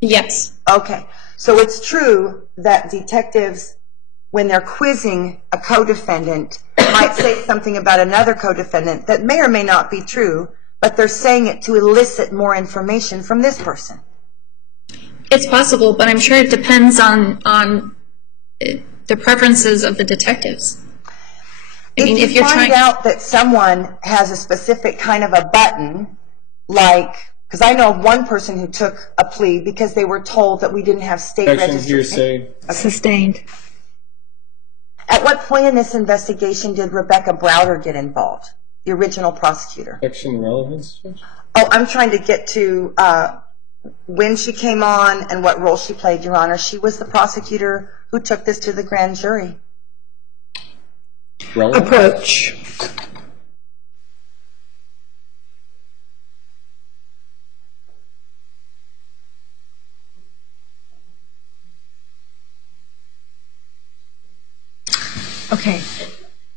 Yes. Okay. So it's true that detectives, when they're quizzing a co-defendant, might say something about another co-defendant that may or may not be true, but they're saying it to elicit more information from this person. It's possible, but I'm sure it depends on the preferences of the detectives. If you find out that someone has a specific kind of a button, like, because I know of one person who took a plea because they were told that we didn't have state registered. Hearsay. Sustained. At what point in this investigation did Rebecca Browder get involved, the original prosecutor? Section relevance, Judge? Oh, I'm trying to get to when she came on and what role she played, Your Honor. She was the prosecutor who took this to the grand jury. Relevance? Approach. Okay.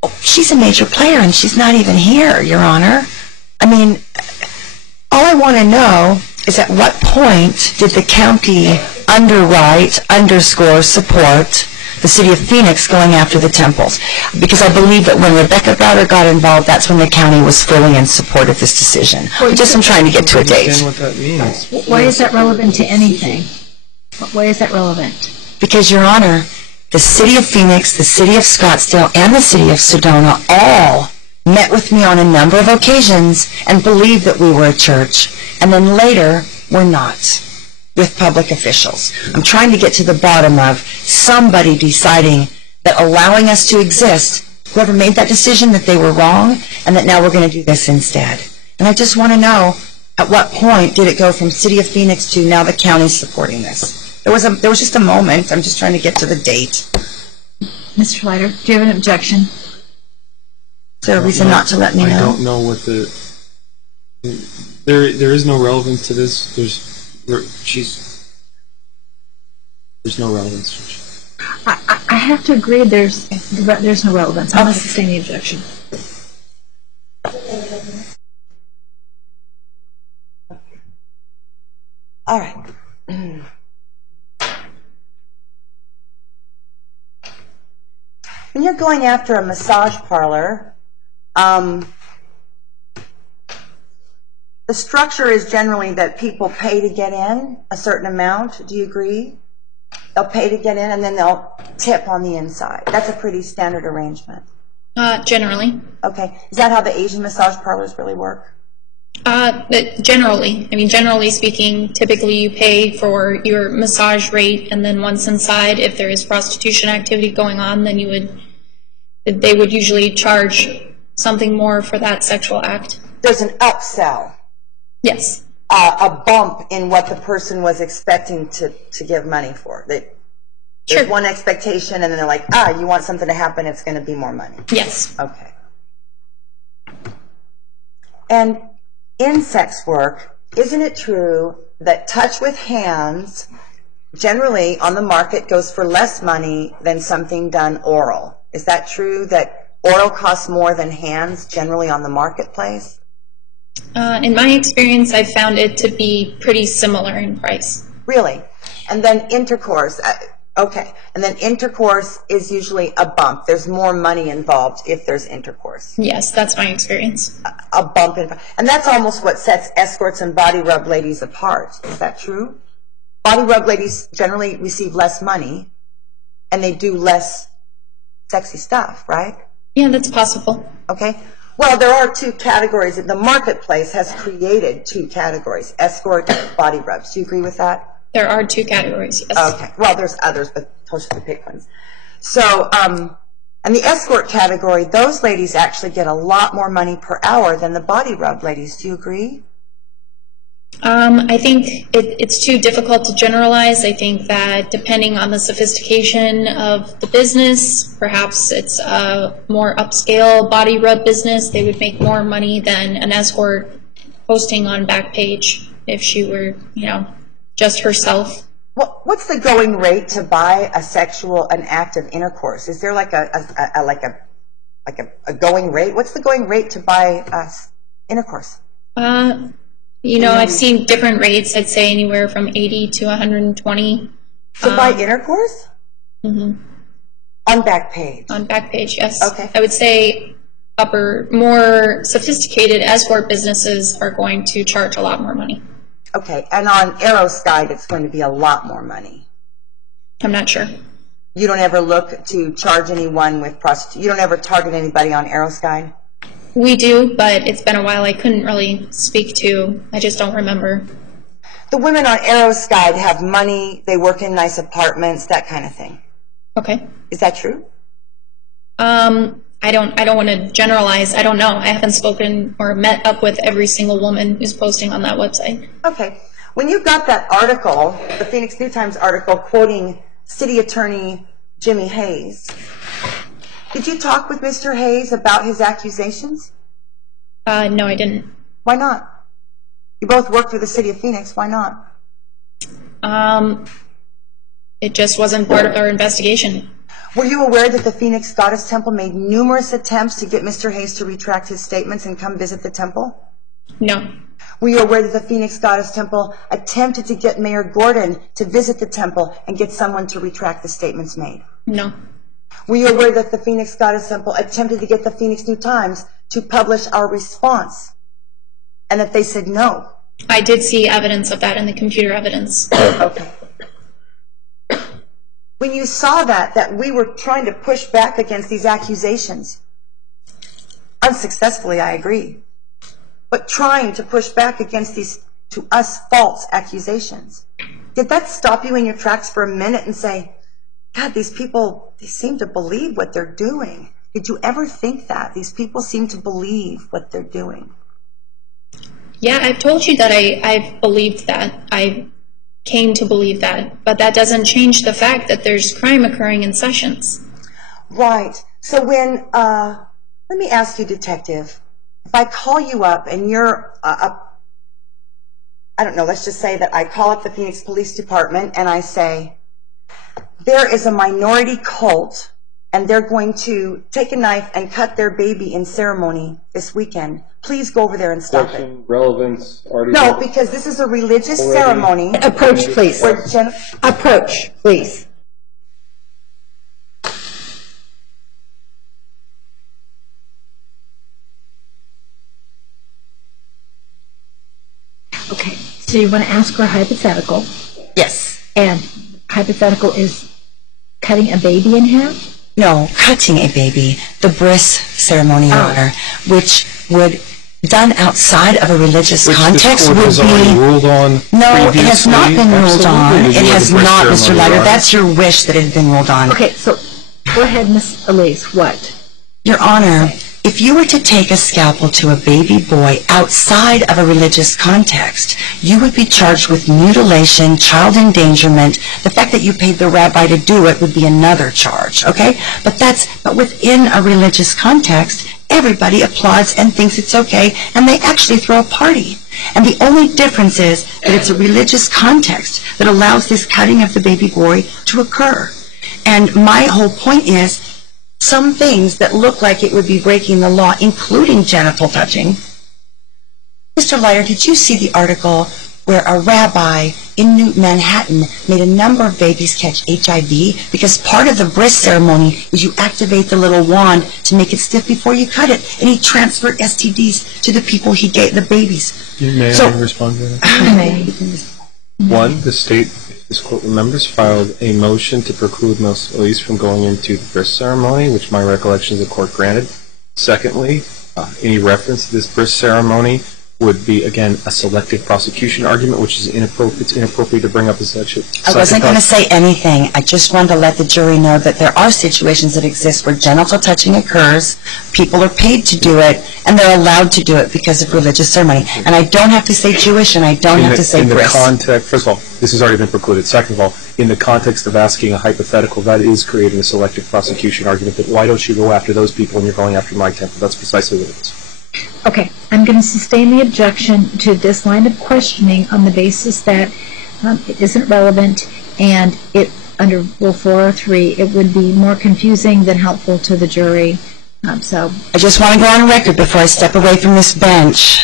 Oh, she's a major player and she's not even here, Your Honor. I mean, all I want to know is at what point did the county support the city of Phoenix going after the temples? Because I believe that when Rebecca Browder got involved, that's when the county was fully in support of this decision. I'm trying to get to a date. What that means. Why is that relevant to anything? Why is that relevant? Because, Your Honor, the city of Phoenix, the city of Scottsdale, and the city of Sedona all met with me on a number of occasions and believed that we were a church, and then later were not with public officials. I'm trying to get to the bottom of somebody deciding that allowing us to exist, whoever made that decision, that they were wrong, and that now we're going to do this instead. And I just want to know, at what point did it go from city of Phoenix to now the county supporting this? There was just a moment. I'm just trying to get to the date. Mr. Leiter, do you have an objection? Is there a reason not to let me know? I don't know what the... There is no relevance to this. There's no relevance. I have to agree there's no relevance. I'm not sustaining the objection. All right. When you're going after a massage parlor, the structure is generally that people pay to get in a certain amount. Do you agree? They'll pay to get in and then they'll tip on the inside. That's a pretty standard arrangement. Generally. Okay. Is that how the Asian massage parlors really work? Generally speaking, typically you pay for your massage rate, and then once inside, if there is prostitution activity going on, then they would usually charge something more for that sexual act. There's an upsell. Yes. A bump in what the person was expecting to give money for. There's one expectation, and then they're like, you want something to happen, it's going to be more money. Yes. Okay. And in sex work, isn't it true that touch with hands generally on the market goes for less money than something done oral? Is that true, that oral costs more than hands generally on the marketplace? In my experience, I've found it to be pretty similar in price. Really? And then intercourse, okay. And then intercourse is usually a bump. There's more money involved if there's intercourse. Yes, that's my experience. A bump. And that's almost what sets escorts and body rub ladies apart. Is that true? Body rub ladies generally receive less money, and they do less sexy stuff, right? Yeah, that's possible. Okay. Well, there are two categories. The marketplace has created two categories, escort and body rubs. Do you agree with that? There are 2 categories, yes. Okay. Well, there's others, but those are the big ones. So, and the escort category, those ladies actually get a lot more money per hour than the body rub ladies. Do you agree? I think it's too difficult to generalize. I think that depending on the sophistication of the business, perhaps it's a more upscale body rub business, they would make more money than an escort posting on Backpage if she were, just herself. What's the going rate to buy an act of intercourse? Is there like a going rate? What's the going rate to buy intercourse? I've seen different rates. I'd say anywhere from 80 to 120. To buy intercourse? Mm-hmm. On Backpage? On Backpage, yes. Okay. I would say more sophisticated escort businesses are going to charge a lot more money. Okay, and on Aeroskide, it's going to be a lot more money. I'm not sure. You don't ever look to charge anyone with prostitution? You don't ever target anybody on Aeroskide? We do, but it's been a while. I couldn't really speak to. I just don't remember. The women on Aeroskide have money. They work in nice apartments, that kind of thing. Okay. Is that true? I don't want to generalize. I don't know. I haven't spoken or met up with every single woman who's posting on that website. Okay. When you got that article, the Phoenix New Times article quoting City Attorney Jimmy Hayes, did you talk with Mr. Hayes about his accusations? No, I didn't. Why not? You both work for the City of Phoenix. Why not? It just wasn't part of our investigation. Were you aware that the Phoenix Goddess Temple made numerous attempts to get Mr. Hayes to retract his statements and come visit the temple? No. Were you aware that the Phoenix Goddess Temple attempted to get Mayor Gordon to visit the temple and get someone to retract the statements made? No. Were you aware that the Phoenix Goddess Temple attempted to get the Phoenix New Times to publish our response and that they said no? I did see evidence of that in the computer evidence. Okay. When you saw that we were trying to push back against these accusations, unsuccessfully, I agree, but trying to push back against these, to us, false accusations, did that stop you in your tracks for a minute and say, God, these people, they seem to believe what they're doing? Did you ever think that? These people seem to believe what they're doing. Yeah, I've told you that I've believed that. I came to believe that, but that doesn't change the fact that there's crime occurring in sessions. Right. So when, let me ask you, Detective, if I call you up and you're I don't know, let's just say that I call up the Phoenix Police Department and I say, there is a minority cult and they're going to take a knife and cut their baby in ceremony this weekend. Please go over there and stop it. Relevance, already. No, because this is a religious ceremony. Approach, please. Approach, please. Okay, so you want to ask her a hypothetical, Yes. and hypothetical is cutting a baby in half? No, cutting a baby, the bris ceremony, Your Honor, which would, done outside of a religious context, Which would this court has already be... ruled on No, it has not been ruled on. Absolutely. It has The bris not, Mr. ceremony, Leiter. Your Honor. That's your wish that it had been ruled on. Okay, so go ahead, Miss Elise, what? Your Honor, if you were to take a scalpel to a baby boy outside of a religious context, you would be charged with mutilation, child endangerment. The fact that you paid the rabbi to do it would be another charge, okay? But within a religious context, everybody applauds and thinks it's okay, and they actually throw a party. And the only difference is that it's a religious context that allows this cutting of the baby boy to occur. And my whole point is, some things that look like it would be breaking the law, including genital touching. Mr. Leiter, did you see the article where a rabbi in New Manhattan made a number of babies catch HIV because part of the bris ceremony is you activate the little wand to make it stiff before you cut it, and he transferred STDs to the people he gave the babies. May I respond to that? One, the state, if this court remembers, filed a motion to preclude Ms. Elise from going into the bris ceremony, which my recollection is the court granted. Secondly, any reference to this bris ceremony would be, again, a selective prosecution argument, which is inappropriate. It's inappropriate to bring up as such. I wasn't going to say anything. I just wanted to let the jury know that there are situations that exist where genital touching occurs, people are paid to do it, and they're allowed to do it because of religious ceremony. And I don't have to say Jewish, and I don't have to say in the bris. context, first of all, this has already been precluded. Second of all, in the context of asking a hypothetical, that is creating a selective prosecution argument that why don't you go after those people when you're going after my temple? That's precisely what it is. Okay, I'm going to sustain the objection to this line of questioning on the basis that it isn't relevant, and it, under Rule 403, it would be more confusing than helpful to the jury. So I just want to go on record before I step away from this bench.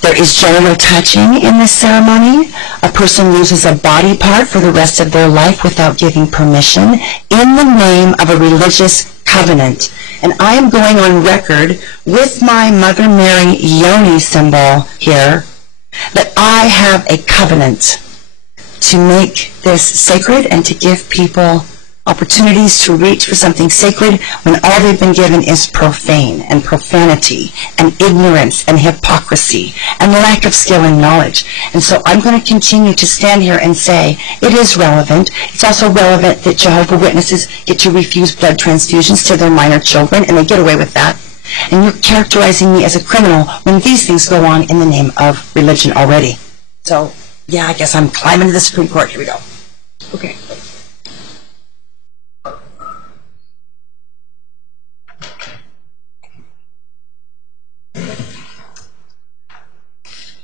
There is genital touching in this ceremony. A person loses a body part for the rest of their life without giving permission in the name of a religious covenant. And I am going on record with my Mother Mary Yoni symbol here that I have a covenant to make this sacred and to give people opportunities to reach for something sacred when all they've been given is profane and profanity and ignorance and hypocrisy and lack of skill and knowledge. And so I'm going to continue to stand here and say it is relevant. It's also relevant that Jehovah's Witnesses get to refuse blood transfusions to their minor children, and they get away with that. And you're characterizing me as a criminal when these things go on in the name of religion already. So, yeah, I guess I'm climbing to the Supreme Court. Here we go. okay.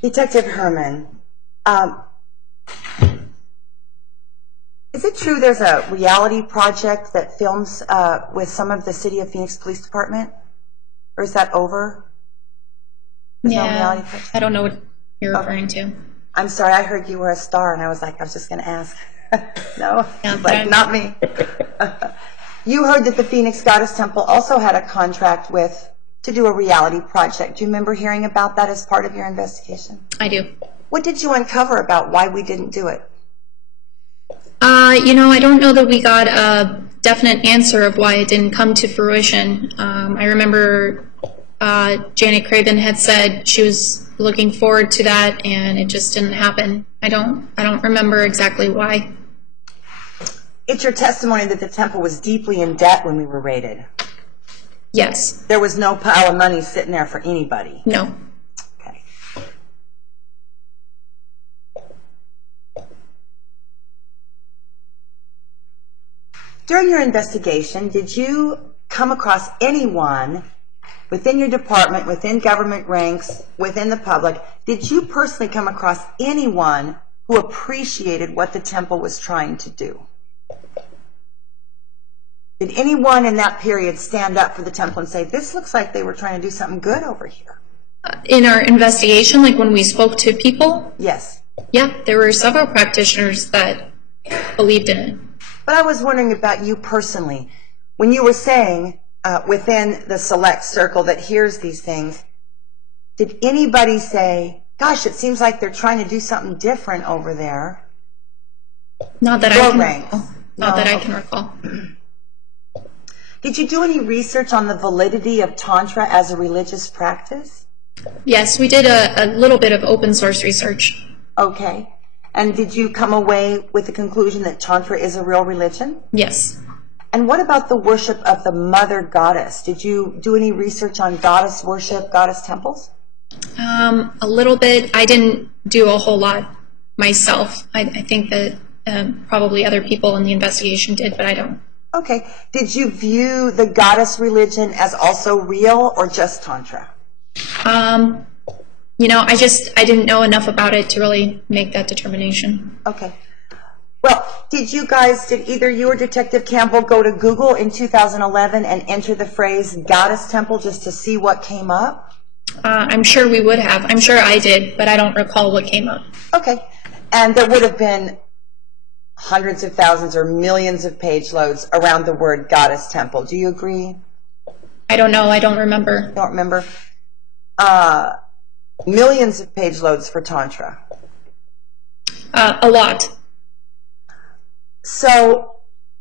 Detective Herman, is it true there's a reality project that films with some of the City of Phoenix Police Department? Or is that over? Yeah, I don't know what you're referring to. I'm sorry, I heard you were a star, and I was just going to ask. No? Yeah, not me. You heard that the Phoenix Goddess Temple also had a contract to do a reality project. Do you remember hearing about that as part of your investigation? I do. What did you uncover about why we didn't do it? I don't know that we got a definite answer of why it didn't come to fruition. I remember Janet Craven had said she was looking forward to that, and it just didn't happen. I don't remember exactly why. It's your testimony that the temple was deeply in debt when we were raided. Yes. There was no pile of money sitting there for anybody. No. Okay. During your investigation, did you come across anyone within your department, within government ranks, within the public, did you personally come across anyone who appreciated what the temple was trying to do? Did anyone in that period stand up for the temple and say, this looks like they were trying to do something good over here? In our investigation, like when we spoke to people? Yes. Yeah, there were several practitioners that believed in it. But I was wondering about you personally. When you were saying within the select circle that hears these things, did anybody say, gosh, it seems like they're trying to do something different over there? Not that I can recall. Not that I can recall. Did you do any research on the validity of Tantra as a religious practice? Yes, we did a little bit of open source research. Okay. And did you come away with the conclusion that Tantra is a real religion? Yes. And what about the worship of the Mother Goddess? Did you do any research on goddess worship, goddess temples? A little bit. I didn't do a whole lot myself. I think that probably other people in the investigation did, but I don't. Okay. Did you view the goddess religion as also real or just Tantra? I didn't know enough about it to really make that determination. Okay. Well, did either you or Detective Campbell go to Google in 2011 and enter the phrase goddess temple just to see what came up? I'm sure we would have. I'm sure I did, but I don't recall what came up. Okay. And there would have been hundreds of thousands or millions of page loads around the word goddess temple. Do you agree? I don't know. I don't remember. Don't remember? Millions of page loads for Tantra. A lot. So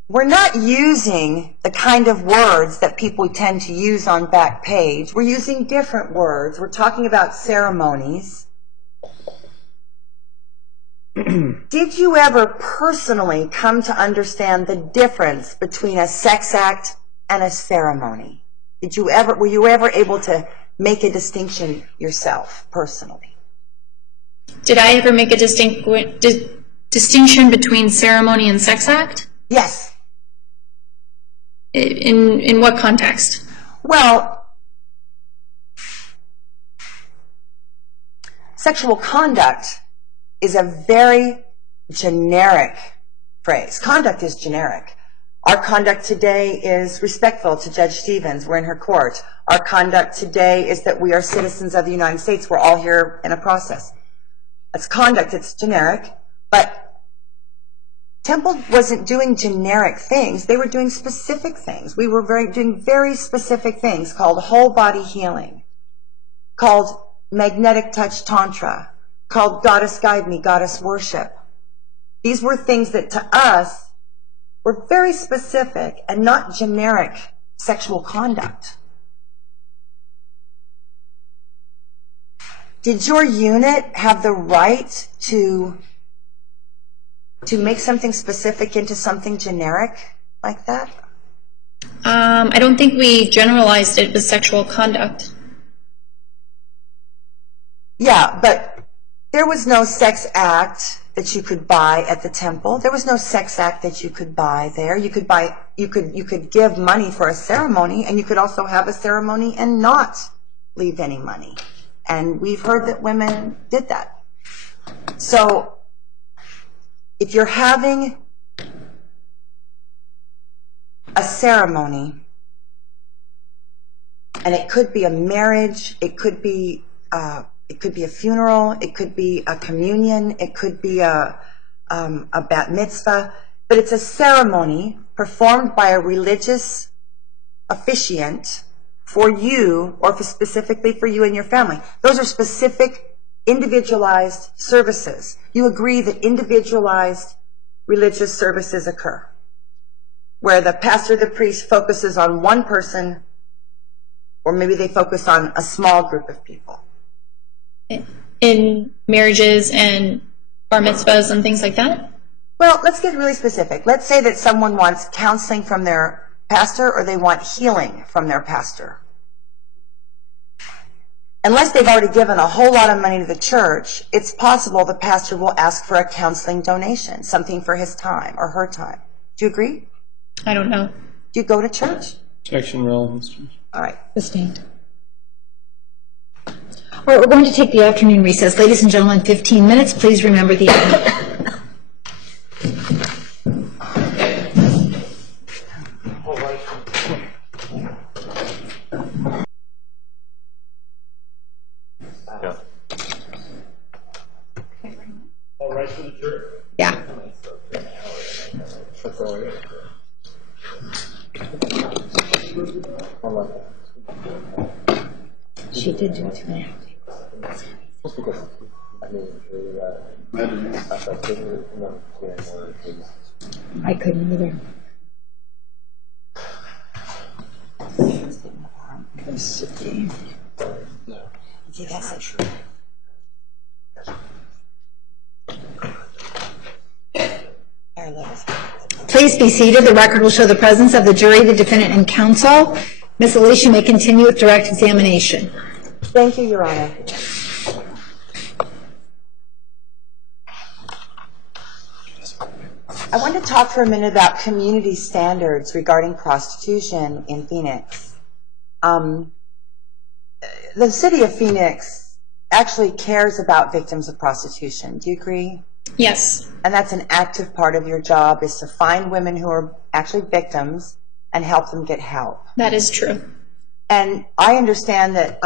we're not using the kind of words that people tend to use on Backpage. We're using different words. We're talking about ceremonies. Did you ever personally come to understand the difference between a sex act and a ceremony? Were you ever able to make a distinction yourself, personally? Did I ever make a distinction between ceremony and sex act? Yes. In what context? Well, sexual conduct is a very generic phrase. Conduct is generic. Our conduct today is respectful to Judge Stevens. We're in her court. Our conduct today is that we are citizens of the United States. We're all here in a process. That's conduct. It's generic. But Temple wasn't doing generic things. They were doing specific things. We were doing very specific things called whole body healing, called magnetic touch tantra, called Goddess Guide Me, Goddess Worship. These were things that to us were very specific and not generic sexual conduct. Did your unit have the right to make something specific into something generic like that? I don't think we generalized it as sexual conduct. Yeah, but there was no sex act that you could buy at the temple. There was no sex act that you could buy there. You could give money for a ceremony, and you could also have a ceremony and not leave any money. And we've heard that women did that. So if you're having a ceremony, and it could be a marriage, it could be a funeral, it could be a communion, it could be a bat mitzvah, but it's a ceremony performed by a religious officiant for you, or specifically for you and your family. Those are specific, individualized services. You agree that individualized religious services occur, where the pastor, the priest focuses on one person, or maybe they focus on a small group of people. In marriages and bar mitzvahs and things like that? Well, let's get really specific. Let's say that someone wants counseling from their pastor, or they want healing from their pastor. Unless they've already given a whole lot of money to the church, it's possible the pastor will ask for a counseling donation, something for his time or her time. Do you agree? I don't know. Do you go to church? Objection, relevance. All right. Sustained. All right, we're going to take the afternoon recess. Ladies and gentlemen, 15 minutes. Please remember the hour. All right for the church? Yeah. She did do 2.5 days. I couldn't either. Please be seated. The record will show the presence of the jury, the defendant, and counsel. Ms. Elise, you may continue with direct examination. Thank you, Your Honor. I want to talk for a minute about community standards regarding prostitution in Phoenix. The city of Phoenix actually cares about victims of prostitution. Do you agree? Yes. And that's an active part of your job, is to find women who are actually victims and help them get help. That is true. And I understand that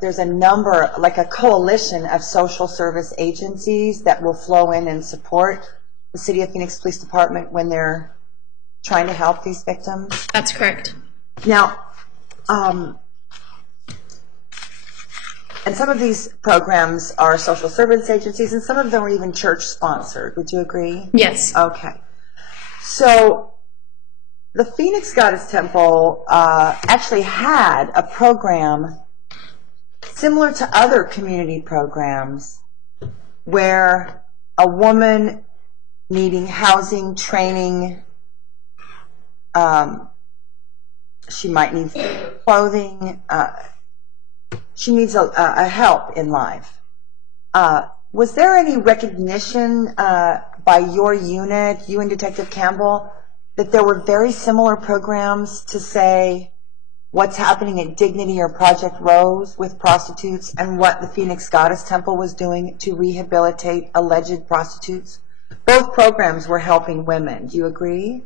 there's a number, like a coalition of social service agencies that will flow in and support the City of Phoenix Police Department when they're trying to help these victims. That's correct. Now, and some of these programs are social service agencies, and some of them are even church-sponsored. Would you agree? Yes. Okay. So the Phoenix Goddess Temple actually had a program similar to other community programs where a woman needing housing, training, she might need clothing, she needs a help in life. Was there any recognition by your unit, you and Detective Campbell, that there were very similar programs to, say, what's happening at Dignity or Project Rose with prostitutes and what the Phoenix Goddess Temple was doing to rehabilitate alleged prostitutes? Both programs were helping women. Do you agree?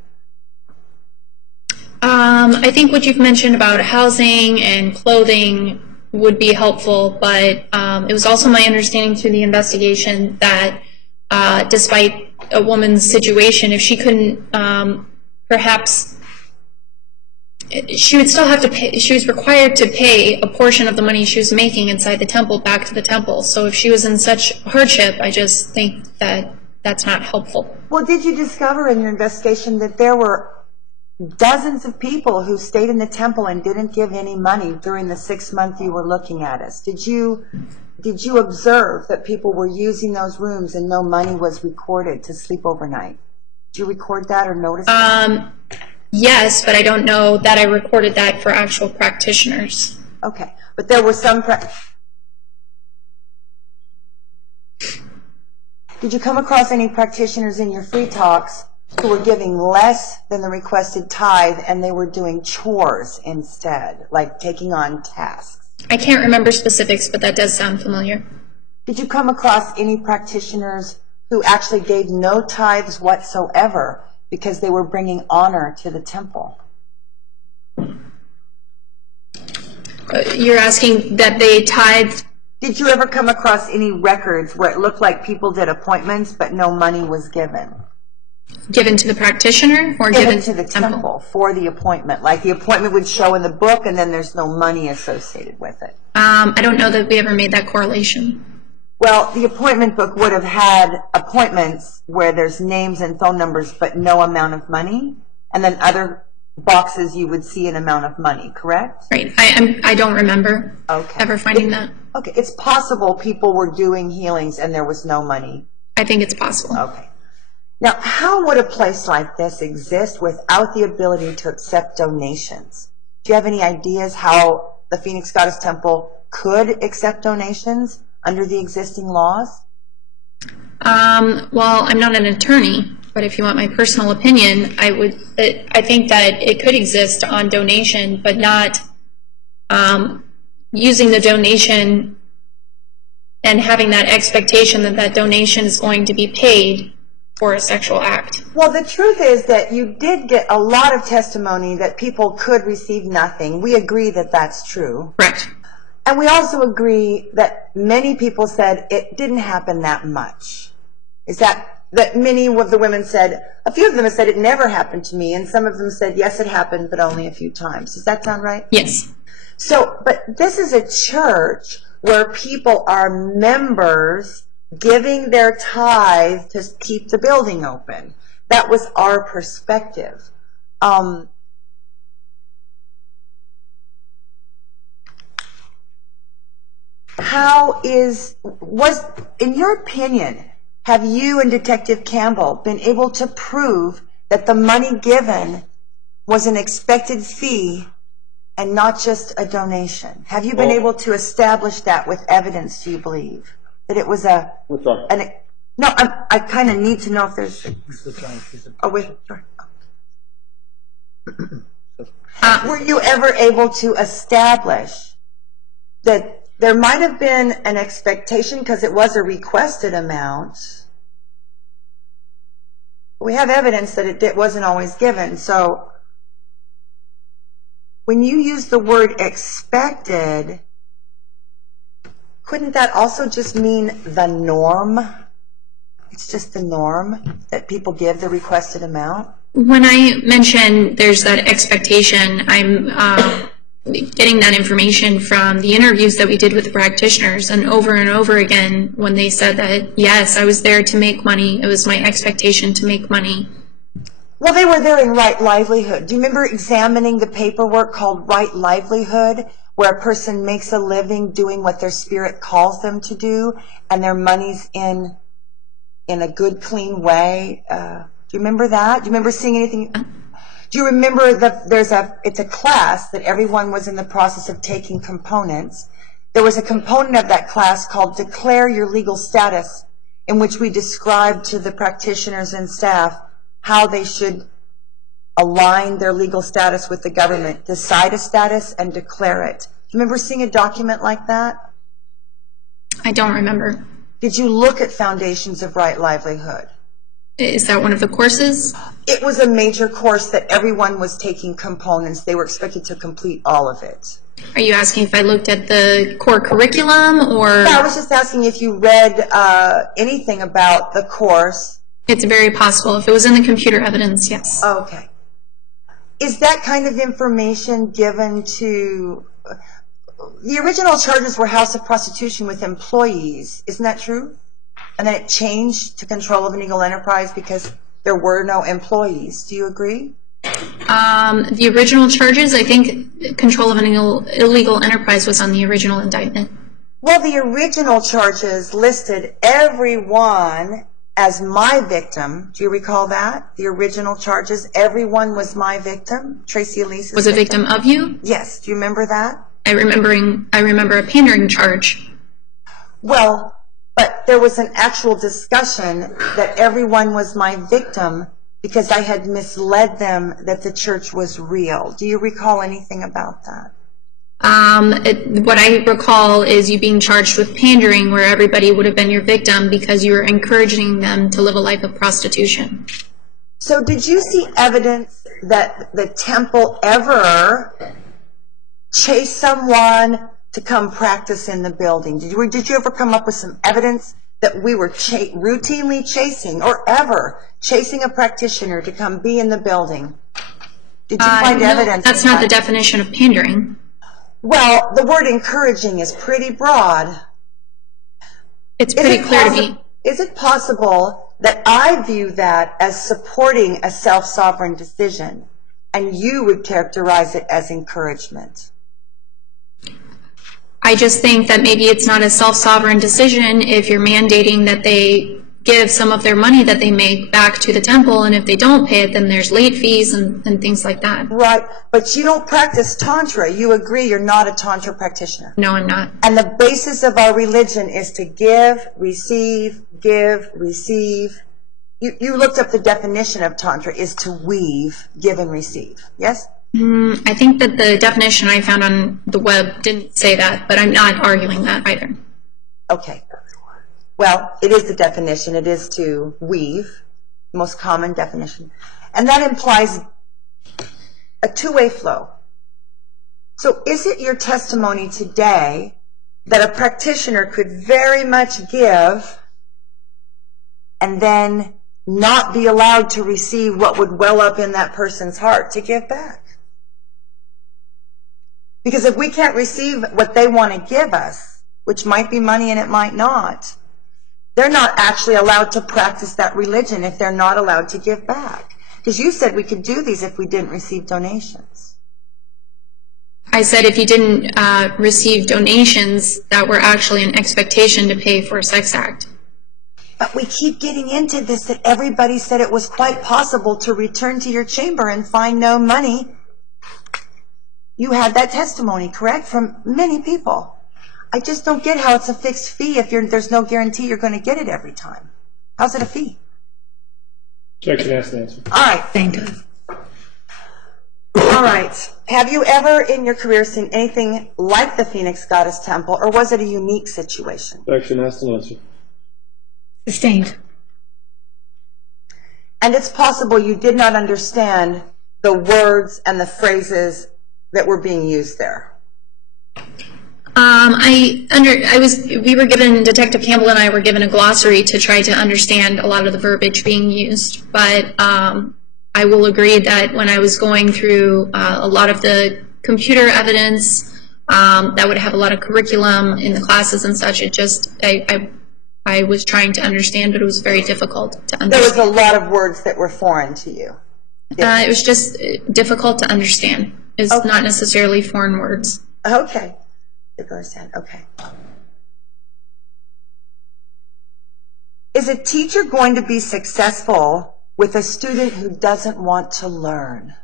I think what you've mentioned about housing and clothing would be helpful, but it was also my understanding through the investigation that despite a woman's situation, if she couldn't perhaps, she would still have to pay, she was required to pay a portion of the money she was making inside the temple back to the temple. So if she was in such hardship, I just think that that's not helpful. Well, did you discover in your investigation that there were dozens of people who stayed in the temple and didn't give any money during the 6 months you were looking at us? Did you observe that people were using those rooms and no money was recorded to sleep overnight? Did you record that or notice that? Yes, but I don't know that I recorded that for actual practitioners. Okay, but there were some... Did you come across any practitioners in your free talks who were giving less than the requested tithe and they were doing chores instead, like taking on tasks? I can't remember specifics, but that does sound familiar. Did you come across any practitioners who actually gave no tithes whatsoever because they were bringing honor to the temple? You're asking that they tithed? Did you ever come across any records where it looked like people did appointments but no money was given? Given to the practitioner or given to the temple for the appointment? Like the appointment would show in the book and then there's no money associated with it. I don't know that we ever made that correlation. Well, the appointment book would have had appointments where there's names and phone numbers but no amount of money, and then other boxes you would see an amount of money, correct? Right. I don't remember ever finding that. Okay. It's possible people were doing healings and there was no money. I think it's possible. Okay. Now, how would a place like this exist without the ability to accept donations? Do you have any ideas how the Phoenix Goddess Temple could accept donations under the existing laws? Well, I'm not an attorney, but if you want my personal opinion, I think that it could exist on donation, but not using the donation and having that expectation that that donation is going to be paid for a sexual act. Well, the truth is that you did get a lot of testimony that people could receive nothing. We agree that that's true. Correct. And we also agree that many people said it didn't happen that much. Is that many of the women said, a few of them have said it never happened to me, and some of them said, yes, it happened, but only a few times. Does that sound right? Yes. So, but this is a church where people are members giving their tithe to keep the building open. That was our perspective. In your opinion, have you and Detective Campbell been able to prove that the money given was an expected fee and not just a donation? Have you been able to establish that with evidence, do you believe? That it was a... What's that? No, I kind of need to know if there's... Oh, wait, sorry. Were you ever able to establish that there might have been an expectation because it was a requested amount? We have evidence that it wasn't always given. So when you use the word expected, couldn't that also just mean the norm? It's just the norm that people give the requested amount? When I mention there's that expectation, I'm getting that information from the interviews that we did with the practitioners, and over again when they said that, yes, I was there to make money, it was my expectation to make money. Well, they were there in Right Livelihood. Do you remember examining the paperwork called Right Livelihood, where a person makes a living doing what their spirit calls them to do, and their money's in a good, clean way? Do you remember that? Do you remember seeing anything? Do you remember it's a class that everyone was in the process of taking components. There was a component of that class called Declare Your Legal Status, in which we described to the practitioners and staff how they should align their legal status with the government, decide a status, and declare it. Do you remember seeing a document like that? I don't remember. Did you look at Foundations of Right Livelihood? Is that one of the courses? It was a major course that everyone was taking components. They were expected to complete all of it. Are you asking if I looked at the core curriculum, or? No, I was just asking if you read anything about the course. It's very possible. If it was in the computer evidence, yes. Okay. Is that kind of information given to... The original charges were House of Prostitution with employees. Isn't that true? And then it changed to control of an illegal enterprise because there were no employees. Do you agree? The original charges, I think control of an illegal enterprise was on the original indictment. Well, the original charges listed everyone as my victim. Do you recall that? The original charges, everyone was my victim. Tracy Elise was a victim of you? Yes. Do you remember that? I remember a pandering charge. Well, but there was an actual discussion that everyone was my victim because I had misled them that the church was real. Do you recall anything about that? What I recall is you being charged with pandering, where everybody would have been your victim because you were encouraging them to live a life of prostitution. So did you see evidence that the temple ever chased someone to come practice in the building? Did you ever come up with some evidence that we were routinely chasing or ever chasing a practitioner to come be in the building? Did you find evidence? That's not the definition of pandering. Well, the word encouraging is pretty broad. It's pretty clear to me. Is it possible that I view that as supporting a self-sovereign decision and you would characterize it as encouragement? I just think that maybe it's not a self-sovereign decision if you're mandating that they give some of their money that they make back to the temple, and if they don't pay it, then there's late fees and things like that. Right, but you don't practice Tantra. You agree you're not a Tantra practitioner. No, I'm not. And the basis of our religion is to give, receive, give, receive. You looked up the definition of Tantra is to weave, give, and receive. Yes? I think that the definition I found on the web didn't say that, but I'm not arguing that either. Okay. Well, it is the definition. It is to weave, most common definition. And that implies a two-way flow. So is it your testimony today that a practitioner could very much give and then not be allowed to receive what would well up in that person's heart to give back? Because if we can't receive what they want to give us, which might be money and it might not, they're not actually allowed to practice that religion if they're not allowed to give back. Because you said we could do these if we didn't receive donations. I said if you didn't receive donations that were actually an expectation to pay for a sex act. But we keep getting into this that everybody said it was quite possible to return to your chamber and find no money. You had that testimony, correct, from many people. I just don't get how it's a fixed fee if there's no guarantee you're going to get it every time. How's it a fee? Objection asked and answered. All right. Thank you. All right. Have you ever in your career seen anything like the Phoenix Goddess Temple, or was it a unique situation? Objection asked and answered. Sustained. And it's possible you did not understand the words and the phrases that were being used there. Detective Campbell and I were given a glossary to try to understand a lot of the verbiage being used, but I will agree that when I was going through a lot of the computer evidence that would have a lot of curriculum in the classes and such, I was trying to understand, but it was very difficult to understand. There was a lot of words that were foreign to you. It was just difficult to understand. It's Okay. not necessarily foreign words. Okay. You understand. Okay. Is a teacher going to be successful with a student who doesn't want to learn?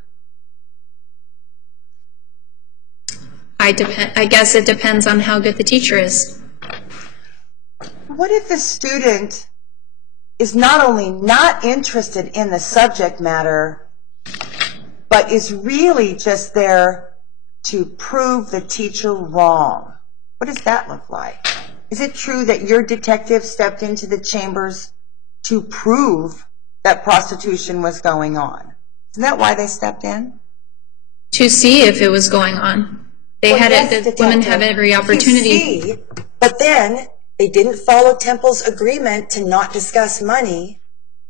I guess it depends on how good the teacher is. What if the student is not only not interested in the subject matter, but is really just there to prove the teacher wrong? What does that look like? Is it true that your detective stepped into the chambers to prove that prostitution was going on? Isn't that why they stepped in? To see if it was going on. They Well, had yes, it, the detective. women have every opportunity. You see, but then they didn't follow Temple's agreement to not discuss money,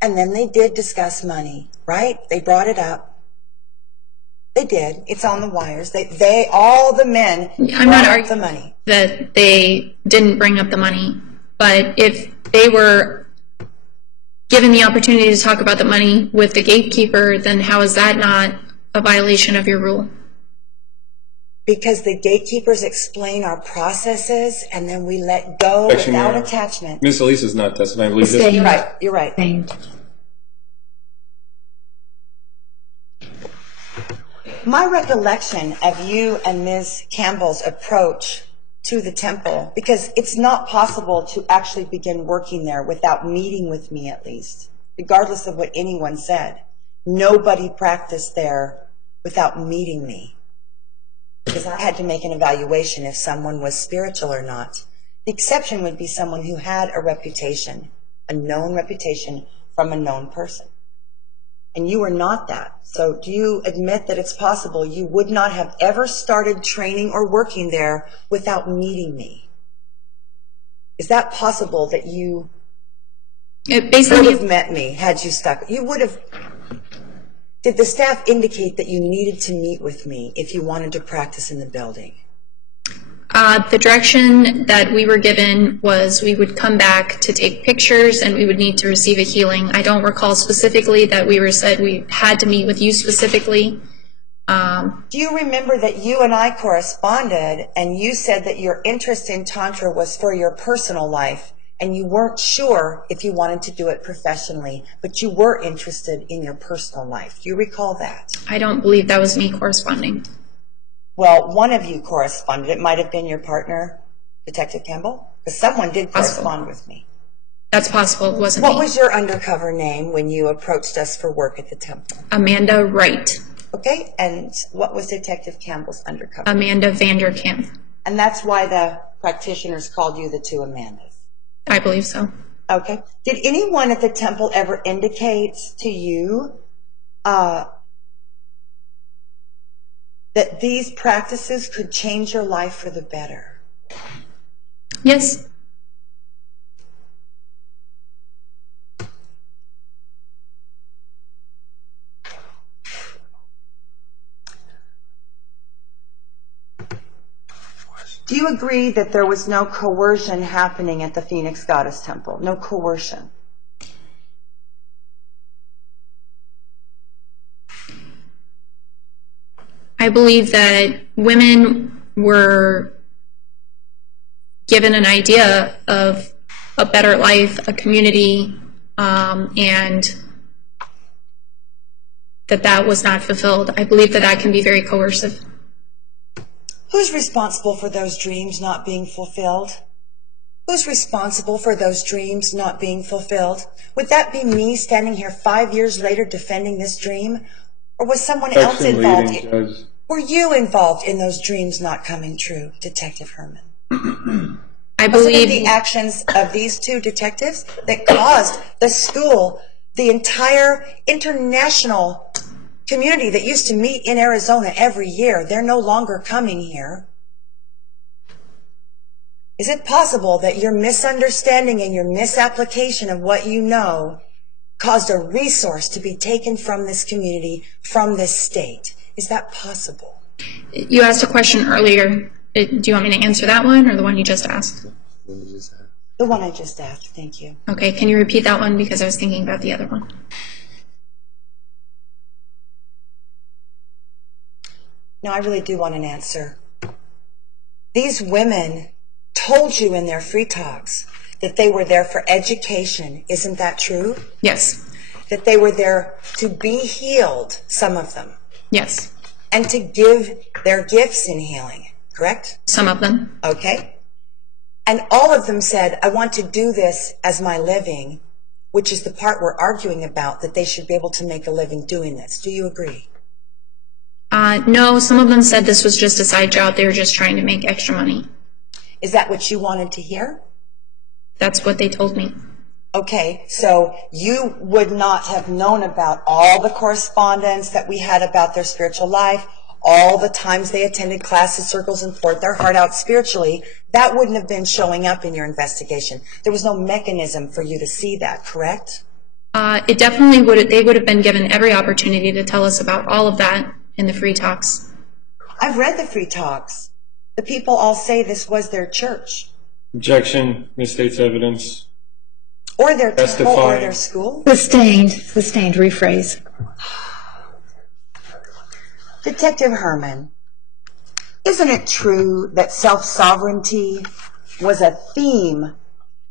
and then they did discuss money, right? They brought it up. They did. It's on the wires. They all the men I'm not brought up arguing the money. that they didn't bring up the money, but if they were given the opportunity to talk about the money with the gatekeeper, then how is that not a violation of your rule? Because the gatekeepers explain our processes, and then we let go Objection, without Your Honor. attachment. Ms. Elise is not testifying. I believe this. You're right. You're right. Sustained. My recollection of you and Ms. Campbell's approach to the temple, because it's not possible to actually begin working there without meeting with me at least, regardless of what anyone said. Nobody practiced there without meeting me, because I had to make an evaluation if someone was spiritual or not. The exception would be someone who had a reputation, a known reputation from a known person. And you were not that. So do you admit that it's possible you would not have ever started training or working there without meeting me? Is that possible that you It would basically, have met me had you stuck? You would have. Did the staff indicate that you needed to meet with me if you wanted to practice in the building? the direction that we were given was we would come back to take pictures and we would need to receive a healing. I don't recall specifically that we were said we had to meet with you specifically. Do you remember that you and I corresponded and you said that your interest in Tantra was for your personal life and you weren't sure if you wanted to do it professionally, but you were interested in your personal life? Do you recall that? I don't believe that was me corresponding. Well, one of you corresponded. It might have been your partner, Detective Campbell, because someone did correspond with me. That's possible. It wasn't What me. was your undercover name when you approached us for work at the temple? Amanda Wright. Okay, and what was Detective Campbell's undercover? Amanda Vanderkamp. And that's why the practitioners called you the two Amandas. I believe so. Okay. Did anyone at the temple ever indicate to you that these practices could change your life for the better? Yes. Do you agree that there was no coercion happening at the Phoenix Goddess Temple? No coercion? I believe that women were given an idea of a better life, a community, and that was not fulfilled. I believe that can be very coercive. Who's responsible for those dreams not being fulfilled? Who's responsible for those dreams not being fulfilled? Would that be me standing here 5 years later defending this dream? Or was someone else Objection, involved? leading judge. Were you involved in those dreams not coming true, Detective Herman? I Was it believe the actions of these two detectives that caused the school, the entire international community that used to meet in Arizona every year, they're no longer coming here? Is it possible that your misunderstanding and your misapplication of what you know caused a resource to be taken from this community, from this state? Is that possible? you asked a question earlier. Do you want me to answer that one or the one you just asked? The one I just asked, thank you. Okay, can you repeat that one because I was thinking about the other one? No, I really do want an answer. These women told you in their free talks that they were there for education. Isn't that true? Yes. That they were there to be healed, some of them, Yes. and to give their gifts in healing, correct? Some of them. Okay. And all of them said, I want to do this as my living, which is the part we're arguing about, that they should be able to make a living doing this. Do you agree? No, some of them said this was just a side job. They were just trying to make extra money. Is that what you wanted to hear? That's what they told me. Okay, so you would not have known about all the correspondence that we had about their spiritual life, all the times they attended classes, circles, and poured their heart out spiritually. That wouldn't have been showing up in your investigation. There was no mechanism for you to see that, correct? It definitely would. They would have been given every opportunity to tell us about all of that in the free talks. I've read the free talks. The people all say this was their church. Objection, misstates evidence. Or their temple, or Testifying. their school. Sustained, rephrase. Detective Herman, isn't it true that self-sovereignty was a theme,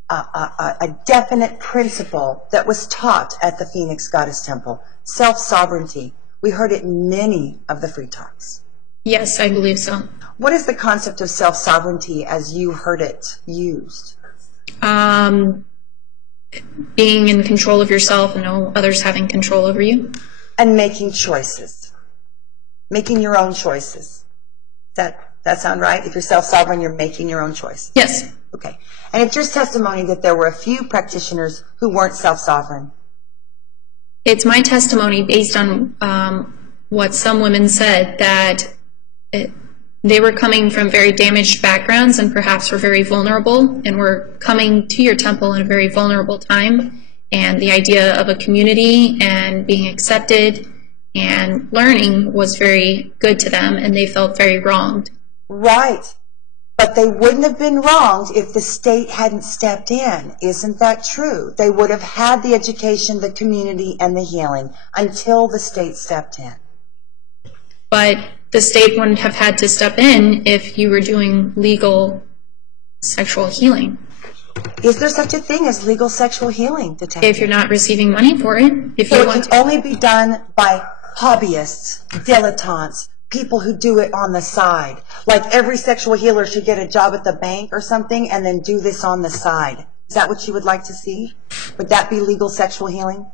a definite principle that was taught at the Phoenix Goddess Temple? Self-sovereignty. We heard it in many of the free talks. Yes, I believe so. What is the concept of self-sovereignty as you heard it used? Being in control of yourself and no others having control over you. And making choices. Making your own choices. That sound right? If you're self-sovereign, you're making your own choices. Yes. Okay. And it's your testimony that there were a few practitioners who weren't self-sovereign. It's my testimony based on what some women said, that they were coming from very damaged backgrounds and perhaps were very vulnerable and were coming to your temple in a very vulnerable time. And the idea of a community and being accepted and learning was very good to them, and they felt very wronged. Right. But they wouldn't have been wronged if the state hadn't stepped in. Isn't that true? They would have had the education, the community, and the healing until the state stepped in. But the state wouldn't have had to step in if you were doing legal sexual healing. Is there such a thing as legal sexual healing, detective? If you're not receiving money for it, if So you it want can to. only be done by hobbyists, dilettantes, people who do it on the side. Like every sexual healer should get a job at the bank or something and then do this on the side. Is that what you would like to see? Would that be legal sexual healing?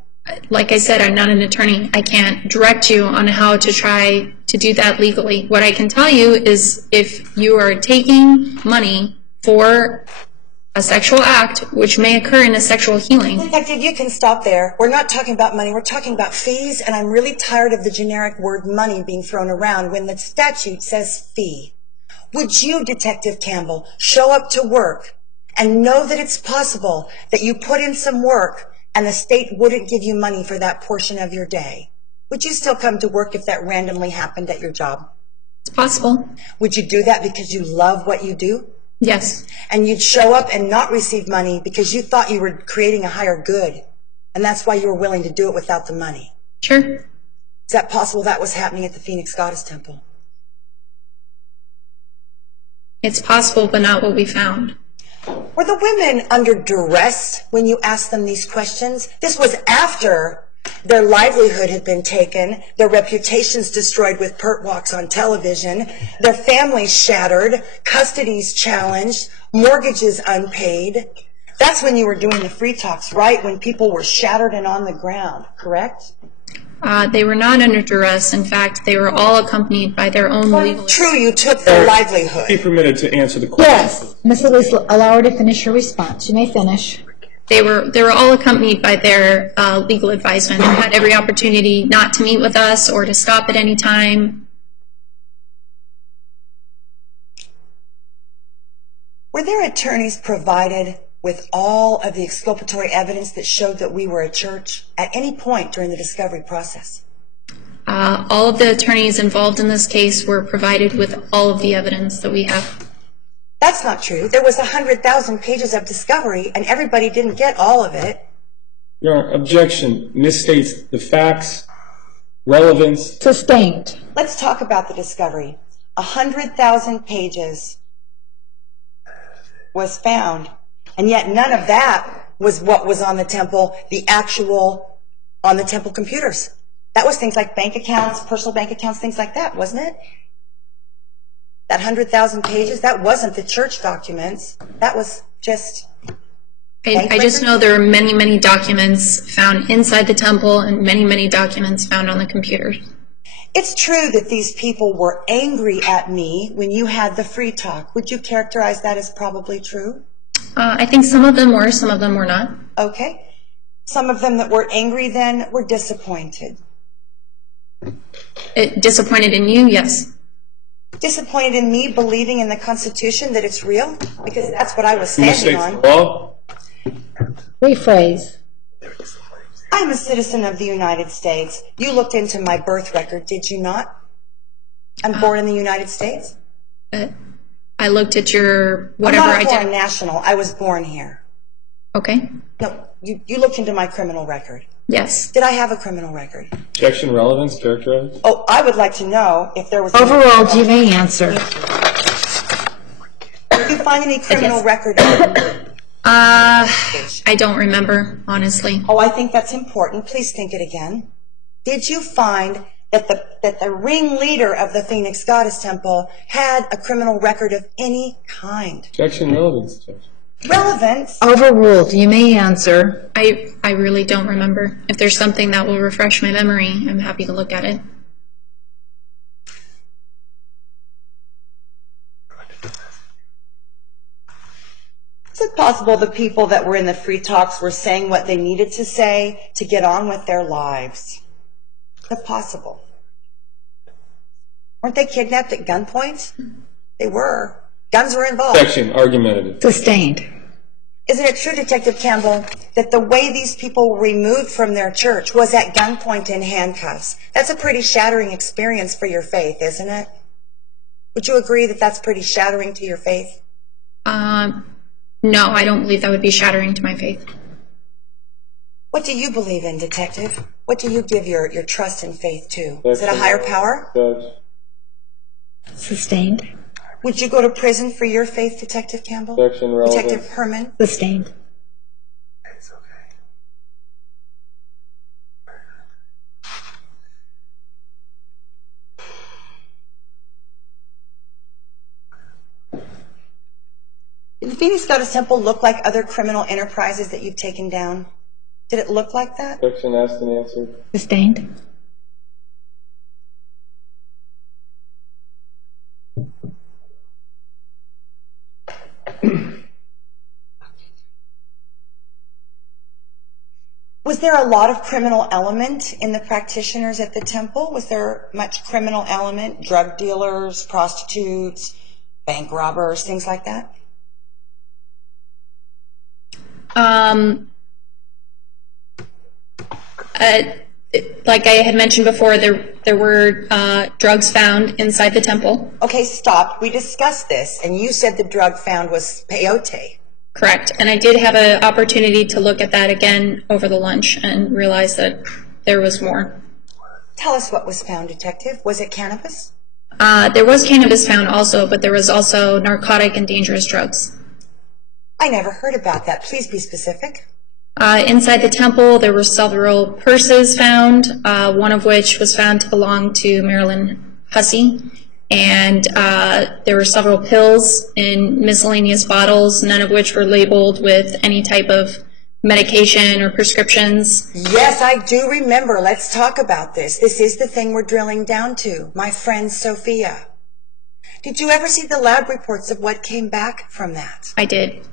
Like I said, I'm not an attorney. I can't direct you on how to try to do that legally. What I can tell you is if you are taking money for a sexual act, which may occur in a sexual healing. Detective, you can stop there. We're not talking about money. We're talking about fees, and I'm really tired of the generic word money being thrown around when the statute says fee. Would you, Detective Campbell, show up to work and know that it's possible that you put in some work and the state wouldn't give you money for that portion of your day? Would you still come to work if that randomly happened at your job? It's possible. Would you do that because you love what you do? Yes. And you'd show up and not receive money because you thought you were creating a higher good, and that's why you were willing to do it without the money. Sure. Is that possible that was happening at the Phoenix Goddess Temple? It's possible, but not what we found. Were the women under duress when you asked them these questions? This was after their livelihood had been taken, their reputations destroyed with pert walks on television, their families shattered, custodies challenged, mortgages unpaid. That's when you were doing the free talks, right? When people were shattered and on the ground, correct? They were not under duress. In fact, they were all accompanied by their own legal. True, you took their livelihood. Be permitted to answer the question. Yes. Ms. Elise, allow her to finish her response. You may finish. They were all accompanied by their legal advisement and had every opportunity not to meet with us or to stop at any time. Were their attorneys provided with all of the exculpatory evidence that showed that we were a church at any point during the discovery process? All of the attorneys involved in this case were provided with all of the evidence that we have. That's not true. There was 100,000 pages of discovery, and everybody didn't get all of it. Your Honor, objection misstates the facts Relevance. Sustained. Let's talk about the discovery. 100,000 pages was found, and yet none of that was what was on the temple, the actual on the temple computers. That was things like bank accounts, personal bank accounts, things like that, wasn't it? That 100,000 pages, that wasn't the church documents. That was just... I just know there are many, many documents found inside the temple and many, many documents found on the computers. It's true that these people were angry at me when you had the free talk. Would you characterize that as probably true? I think some of them were, some of them were not. Okay. Some of them that were angry then were disappointed. Disappointed in you, yes. Disappointed in me believing in the Constitution that it's real? Because that's what I was standing on. Law. Rephrase. I'm a citizen of the United States. You looked into my birth record, did you not? I'm born in the United States. I looked at your whatever I'm not a foreign identity. national. I was born here. Okay. No, you looked into my criminal record. Yes. Did I have a criminal record? Objection. Relevance. Characterize. Oh, I would like to know if there was... Overruled, you may answer. Did you find any criminal Yes. record? I don't remember, honestly. Oh, I think that's important. Please think it again. Did you find that the ringleader of the Phoenix Goddess Temple had a criminal record of any kind? Objection. Relevance. Relevance. Overruled, you may answer. I really don't remember. If there's something that will refresh my memory, I'm happy to look at it. Is it possible the people that were in the free talks were saying what they needed to say to get on with their lives? Is it possible? Weren't they kidnapped at gunpoint? They were. Guns were involved. Objection. Argumentative. Sustained. Isn't it true, Detective Campbell, that the way these people were removed from their church was at gunpoint in handcuffs? That's a pretty shattering experience for your faith, isn't it? Would you agree that that's pretty shattering to your faith? No, I don't believe that would be shattering to my faith. What do you believe in, Detective? What do you give your trust and faith to? Is it a higher power? Judge. Sustained. Would you go to prison for your faith, Detective Campbell? Objection. Relevance. Detective Herman? Sustained. It's okay. Did the Phoenix Goddess Temple look like other criminal enterprises that you've taken down? Did it look like that? Objection. Asked and answered. Sustained. Was there a lot of criminal element in the practitioners at the temple? Was there much criminal element? Drug dealers, prostitutes, bank robbers, things like that? Like I had mentioned before, there were drugs found inside the temple. Okay, stop. We discussed this, and you said the drug found was peyote. Correct. And I did have an opportunity to look at that again over the lunch and realize that there was more. Tell us what was found, Detective. Was it cannabis? There was cannabis found also, but there was also narcotic and dangerous drugs. I never heard about that. Please be specific. Inside the temple, there were several purses found, one of which was found to belong to Marilyn Hussey. And there were several pills in miscellaneous bottles, none of which were labeled with any type of medication or prescriptions. Yes, I do remember. Let's talk about this. This is the thing we're drilling down to. My friend Sophia. Did you ever see the lab reports of what came back from that? I did.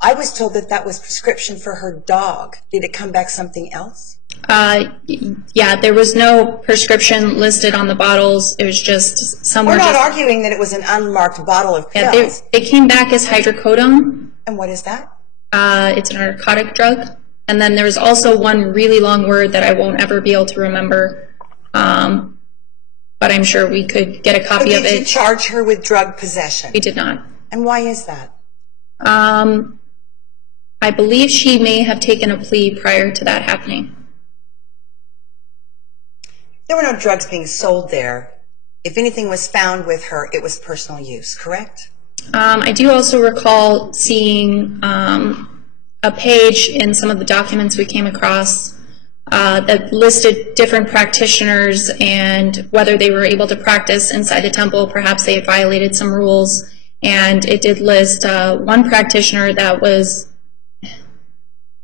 I was told that that was prescription for her dog. Did it come back something else? Yeah, there was no prescription listed on the bottles. It was just somewhere. We're not arguing that it was an unmarked bottle of pills. Yeah, they came back as hydrocodone. And what is that? It's a narcotic drug. And then there's also one really long word that I won't ever be able to remember. But I'm sure we could get a copy of Did you it. charge her with drug possession? We did not. And why is that? I believe she may have taken a plea prior to that happening. There were no drugs being sold there. If anything was found with her, it was personal use, correct? I do also recall seeing a page in some of the documents we came across that listed different practitioners and whether they were able to practice inside the temple. Perhaps they had violated some rules. And it did list one practitioner that was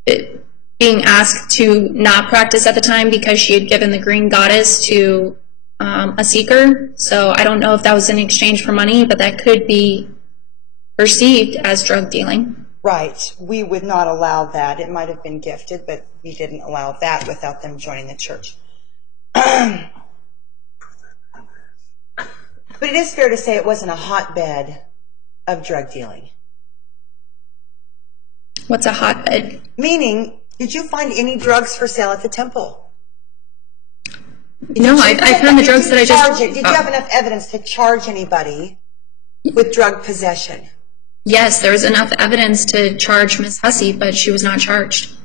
being asked to not practice at the time because she had given the green goddess to a seeker. So I don't know if that was in exchange for money, but that could be perceived as drug dealing. Right. We would not allow that. It might have been gifted, but we didn't allow that without them joining the church. But it is fair to say it wasn't a hotbed of drug dealing. What's a hotbed? Meaning, did you find any drugs for sale at the temple? No, I found the drugs that I just... Did you have enough evidence to charge anybody with drug possession? Yes, there was enough evidence to charge Ms. Hussey, but she was not charged.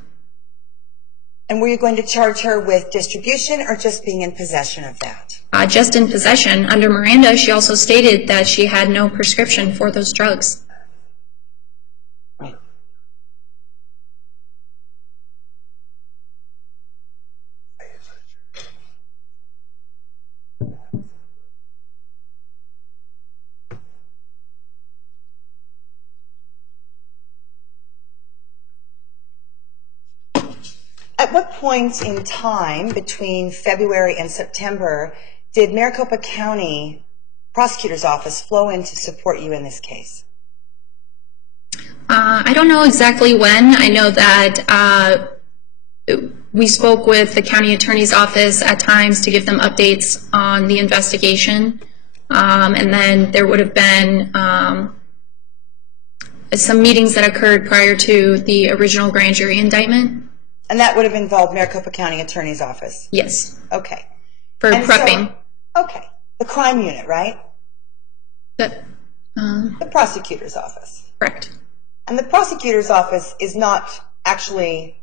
And were you going to charge her with distribution or just being in possession of that? Just in possession. Under Miranda, she also stated that she had no prescription for those drugs. Right. At what point in time between February and September did Maricopa County Prosecutor's Office flow in to support you in this case? I don't know exactly when. I know that we spoke with the county attorney's office at times to give them updates on the investigation. And then there would have been some meetings that occurred prior to the original grand jury indictment. And that would have involved Maricopa County Attorney's Office? Yes. Okay. For prepping. Okay. The crime unit, right? The prosecutor's office. Correct. And the prosecutor's office is not actually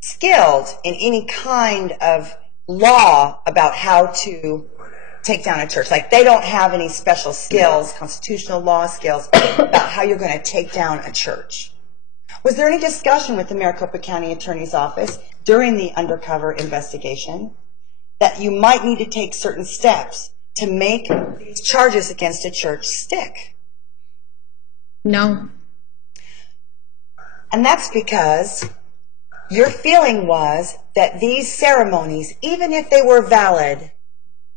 skilled in any kind of law about how to take down a church. Like, they don't have any special skills, constitutional law skills, about how you're going to take down a church. Was there any discussion with the Maricopa County Attorney's Office during the undercover investigation that you might need to take certain steps to make these charges against a church stick? No. And that's because your feeling was that these ceremonies, even if they were valid,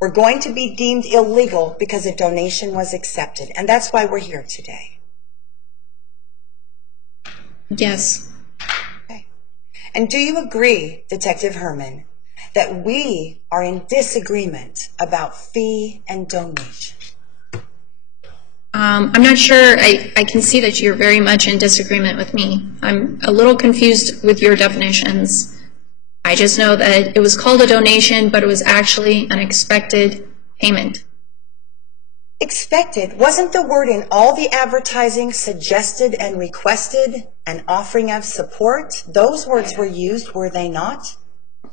were going to be deemed illegal because a donation was accepted. And that's why we're here today. Yes. Okay. And do you agree, Detective Herman, that we are in disagreement about fee and donation? I'm not sure. I can see that you're very much in disagreement with me. I'm a little confused with your definitions. I just know that it was called a donation, but it was actually an expected payment. Expected? Wasn't the word in all the advertising suggested and requested an offering of support? Those words were used, were they not?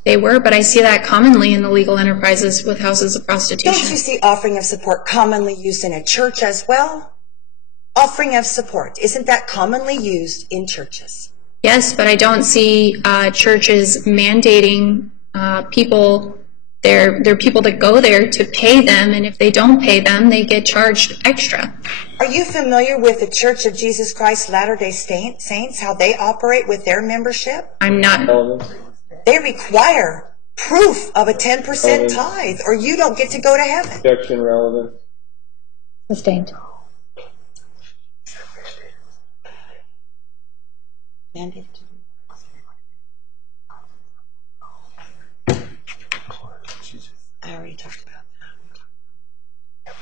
They were, but I see that commonly in the legal enterprises with houses of prostitution. Don't you see offering of support commonly used in a church as well? Offering of support, isn't that commonly used in churches? Yes, but I don't see churches mandating people. They're people that go there to pay them, and if they don't pay them, they get charged extra. Are you familiar with the Church of Jesus Christ Latter-day Saints, how they operate with their membership? I'm not. They require proof of a 10% tithe, or you don't get to go to heaven. Objection relevant. Sustained. Mandated. I already talked about that.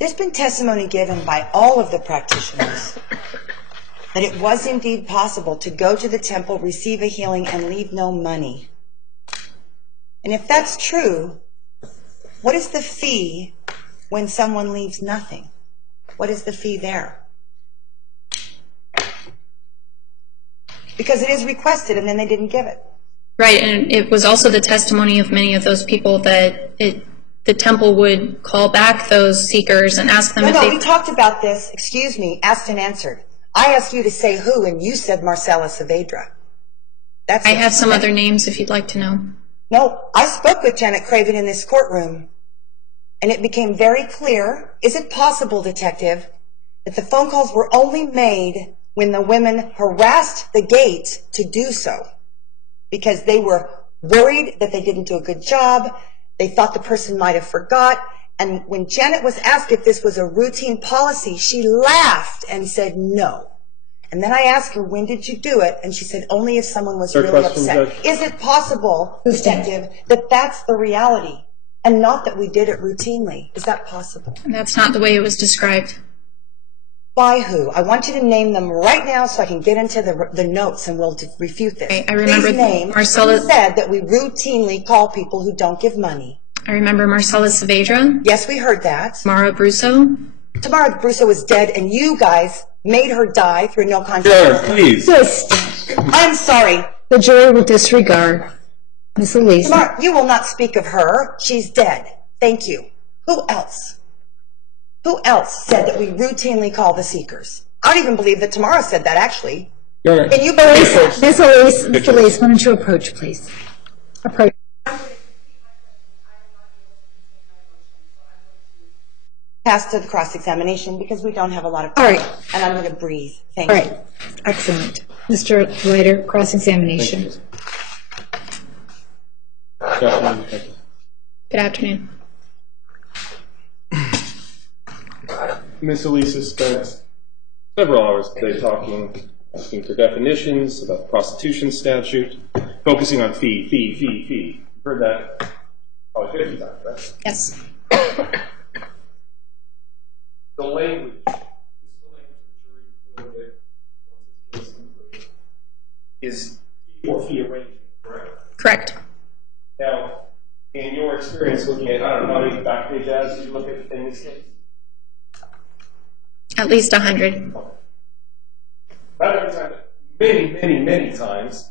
There's been testimony given by all of the practitioners that it was indeed possible to go to the temple, receive a healing, and leave no money. And if that's true, what is the fee when someone leaves nothing? What is the fee there? Because it is requested, and then they didn't give it. Right, and it was also the testimony of many of those people that the temple would call back those seekers and ask them if they... No, we talked about this, excuse me, asked and answered. I asked you to say who, and you said Marcella Saavedra. I have some other names if you'd like to know. No, I spoke with Janet Craven in this courtroom, and it became very clear, is it possible, Detective, that the phone calls were only made when the women harassed the gate to do so because they were worried that they didn't do a good job, they thought the person might have forgot, and when Janet was asked if this was a routine policy, she laughed and said no. And then I asked her, when did you do it? And she said, only if someone was really upset. Judge. Is it possible, Detective, that that's the reality and not that we did it routinely? Is that possible? And that's not the way it was described. By who? I want you to name them right now so I can get into the notes and we'll refute this. I remember Please name Marcella... who said that we routinely call people who don't give money. I remember Marcella Saavedra. Yes, we heard that. Tamara Brusso. Tamara Brusso is dead, and you guys made her die through no Sure, contest. please. I'm sorry. The jury will disregard Ms. Elise. Tamara, you will not speak of her. She's dead. Thank you. Who else? Who else said that we routinely call the seekers? I don't even believe that Tamara said that, actually. Your Honor. Can you believe that? Ms. Elise, Ms. Elise, why don't you approach, please? Approach. Pass to the cross-examination because we don't have a lot of All time. right. And I'm going to breathe. Thank All you. right, excellent. Mr. Leiter, cross-examination. Good afternoon, Detective. Good afternoon. Ms. Elise has spent several hours today talking, asking for definitions about the prostitution statute, focusing on fee. You've heard that probably 50 times, right? Yes. The language, this is the language the jury will get once this case is concluded, is fee or fee arrangement, correct? Correct. Now, in your experience looking at, I don't know how many back page ads did you look at in this case? At least 100. Not every time, but many times,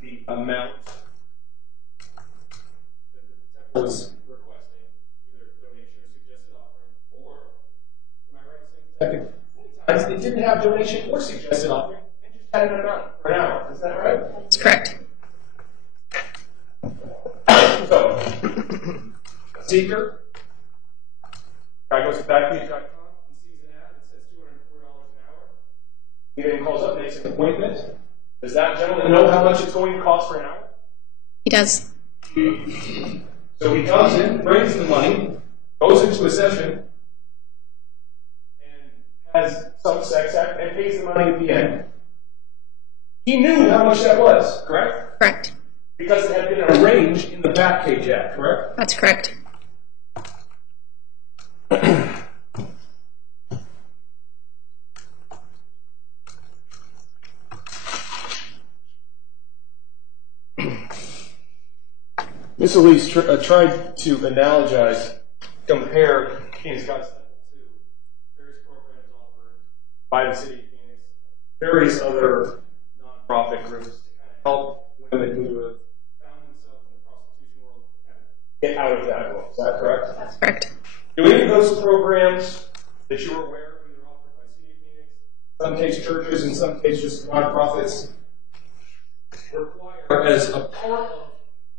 the amount that the temple was requesting, either donation or suggested offering, or, am I right in saying, times they didn't have donation or suggested offering, and just had an amount for an hour. Is that right? That's correct. So, a seeker, guy goes to backpage.com, he sees an ad that says $204 an hour. He then calls up, makes an appointment. Does that gentleman know how much it's going to cost for an hour? He does. So he comes in, brings the money, goes into a session, and has some sex act, and pays the money at the end. He knew how much that was, correct? Correct. Because it had been arranged in the Backpage Act, correct? That's correct. Ms. Elise tried to analogize, compare Phoenix Gospel to various programs offered by the city of Phoenix, various other nonprofit groups to kind of help women who have found themselves in the prostitution world kind of get out of that world. Is that correct? That's correct. Do any of those programs that you were aware of, either offered by City of Phoenix, some case churches, in some cases nonprofits, require as a part of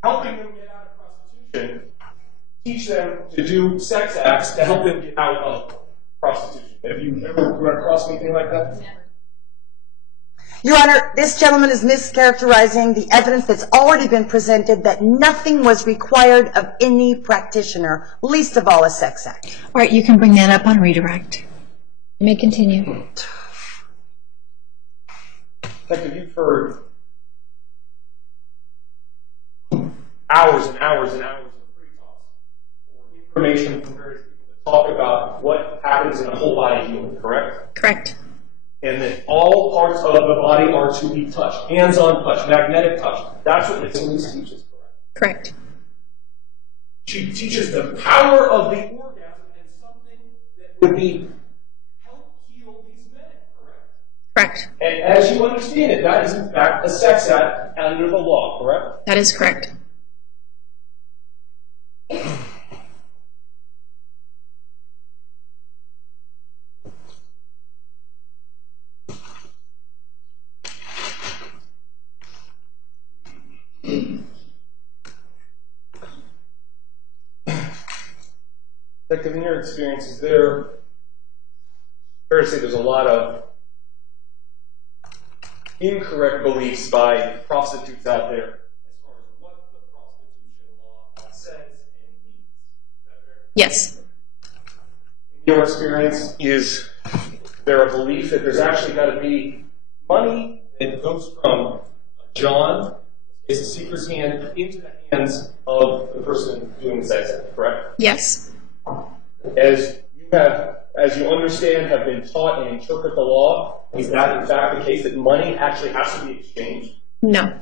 helping them get out of prostitution, teach them to do sex acts to help them get out of prostitution? Have you ever run across anything like that? Never. Your Honor, this gentleman is mischaracterizing the evidence that's already been presented that nothing was required of any practitioner, least of all a sex act. All right, you can bring that up on redirect. You may continue. Detective, you've heard hours and hours and hours of free talks or information from various people that talk about what happens in a whole body healing, correct? Correct. And that all parts of the body are to be touched, hands-on touch, magnetic touch. That's what Ms. Elise teaches, correct? Correct. She teaches the power of the orgasm and something that would be help heal these men, correct? Correct. And as you understand it, that is in fact a sex act under the law, correct? That is correct. Detective, in your experience, is there, fair to say there's a lot of incorrect beliefs by prostitutes out there as far as what the prostitution law says and means? Is that fair? Yes. In your experience, is there a belief that there's actually got to be money that goes from John, is the seeker's hand, into the hands of the person doing the sex act, correct? Yes. As you understand, have been taught and interpret the law, is that in fact the case that money actually has to be exchanged? No.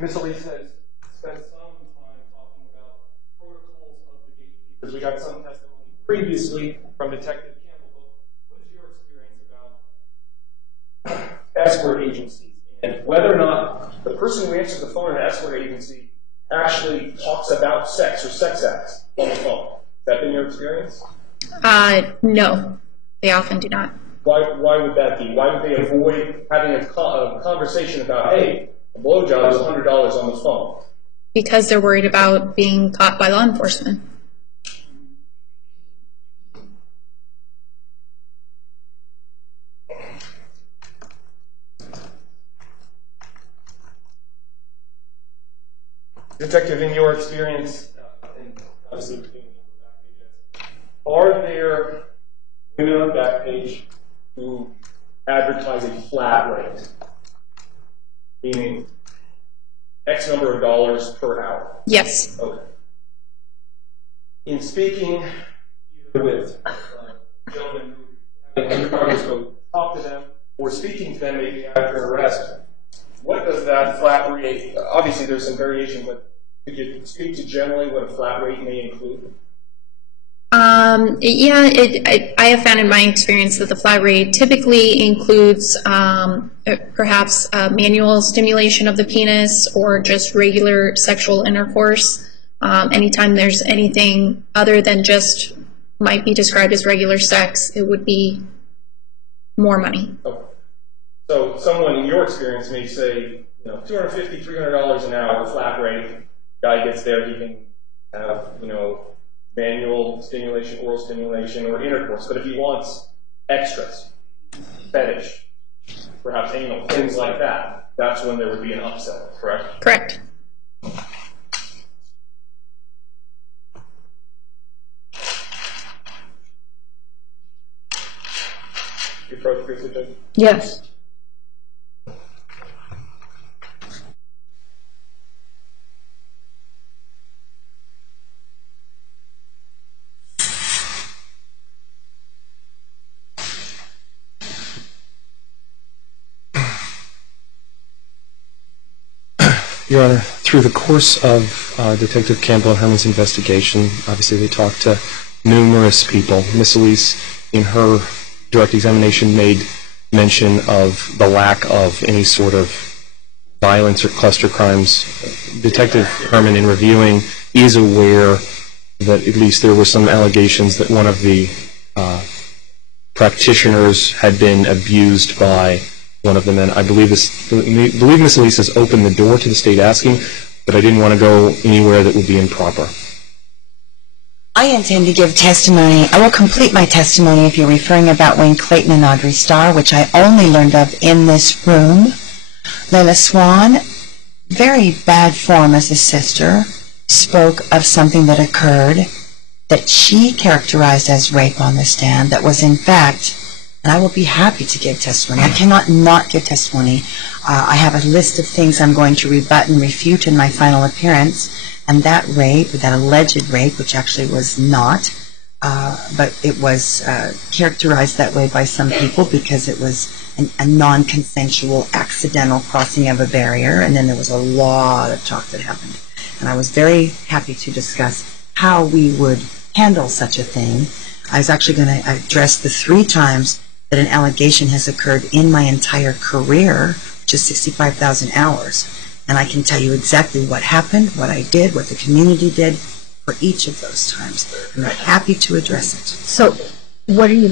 Ms. Elise has spent some time talking about protocols of the gatekeepers. We got some testimony previously from Detective Campbell. What is your experience about escort agencies and whether or not the person who answers the phone in an escort agency actually talks about sex or sex acts on the phone? Has that been your experience? No. They often do not. Why would that be? Why would they avoid having a conversation about, hey, a blowjob is $100 on the phone? Because they're worried about being caught by law enforcement. Detective, in your experience, are there women on Backpage who advertise a flat rate, meaning X number of dollars per hour? Yes. Okay. In speaking either with gentlemen who have undercovers go talk to them, or speaking to them maybe after an arrest, what does that flat rate, obviously there's some variation, but could you speak to generally what a flat rate may include? Yeah, I have found in my experience that the flat rate typically includes perhaps manual stimulation of the penis or just regular sexual intercourse. Anytime there's anything other than just might be described as regular sex, it would be more money. Okay. So someone in your experience may say, $250, $300 an hour flat rate. Guy gets there, he can have, manual stimulation, oral stimulation, or intercourse. But if he wants extras, fetish, perhaps anal, things like that, that's when there would be an upsell, correct? Correct. You approach briefly, Judge? Yes. Your Honor, through the course of Detective Campbell and Herman's investigation, obviously they talked to numerous people. Ms. Elise, in her direct examination, made mention of the lack of any sort of violence or cluster crimes. Detective Herman, in reviewing, is aware that at least there were some allegations that one of the practitioners had been abused by one of the men. I believe Ms. Elise has opened the door to the state asking, but I didn't want to go anywhere that would be improper. I intend to give testimony. I will complete my testimony if you're referring about Wayne Clayton and Audrey Starr, which I only learned of in this room. Layla Swan, very bad form as a sister, spoke of something that occurred that she characterized as rape on the stand that was in fact, and I will be happy to give testimony. I cannot not give testimony. I have a list of things I'm going to rebut and refute in my final appearance, and that rape, that alleged rape, which actually was not, but it was characterized that way by some people because it was a non-consensual, accidental crossing of a barrier, and then there was a lot of talk that happened. And I was very happy to discuss how we would handle such a thing. I was actually going to address the 3 times that an allegation has occurred in my entire career, which is 65,000 hours. And I can tell you exactly what happened, what I did, what the community did for each of those times. I'm happy to address it. So what are you,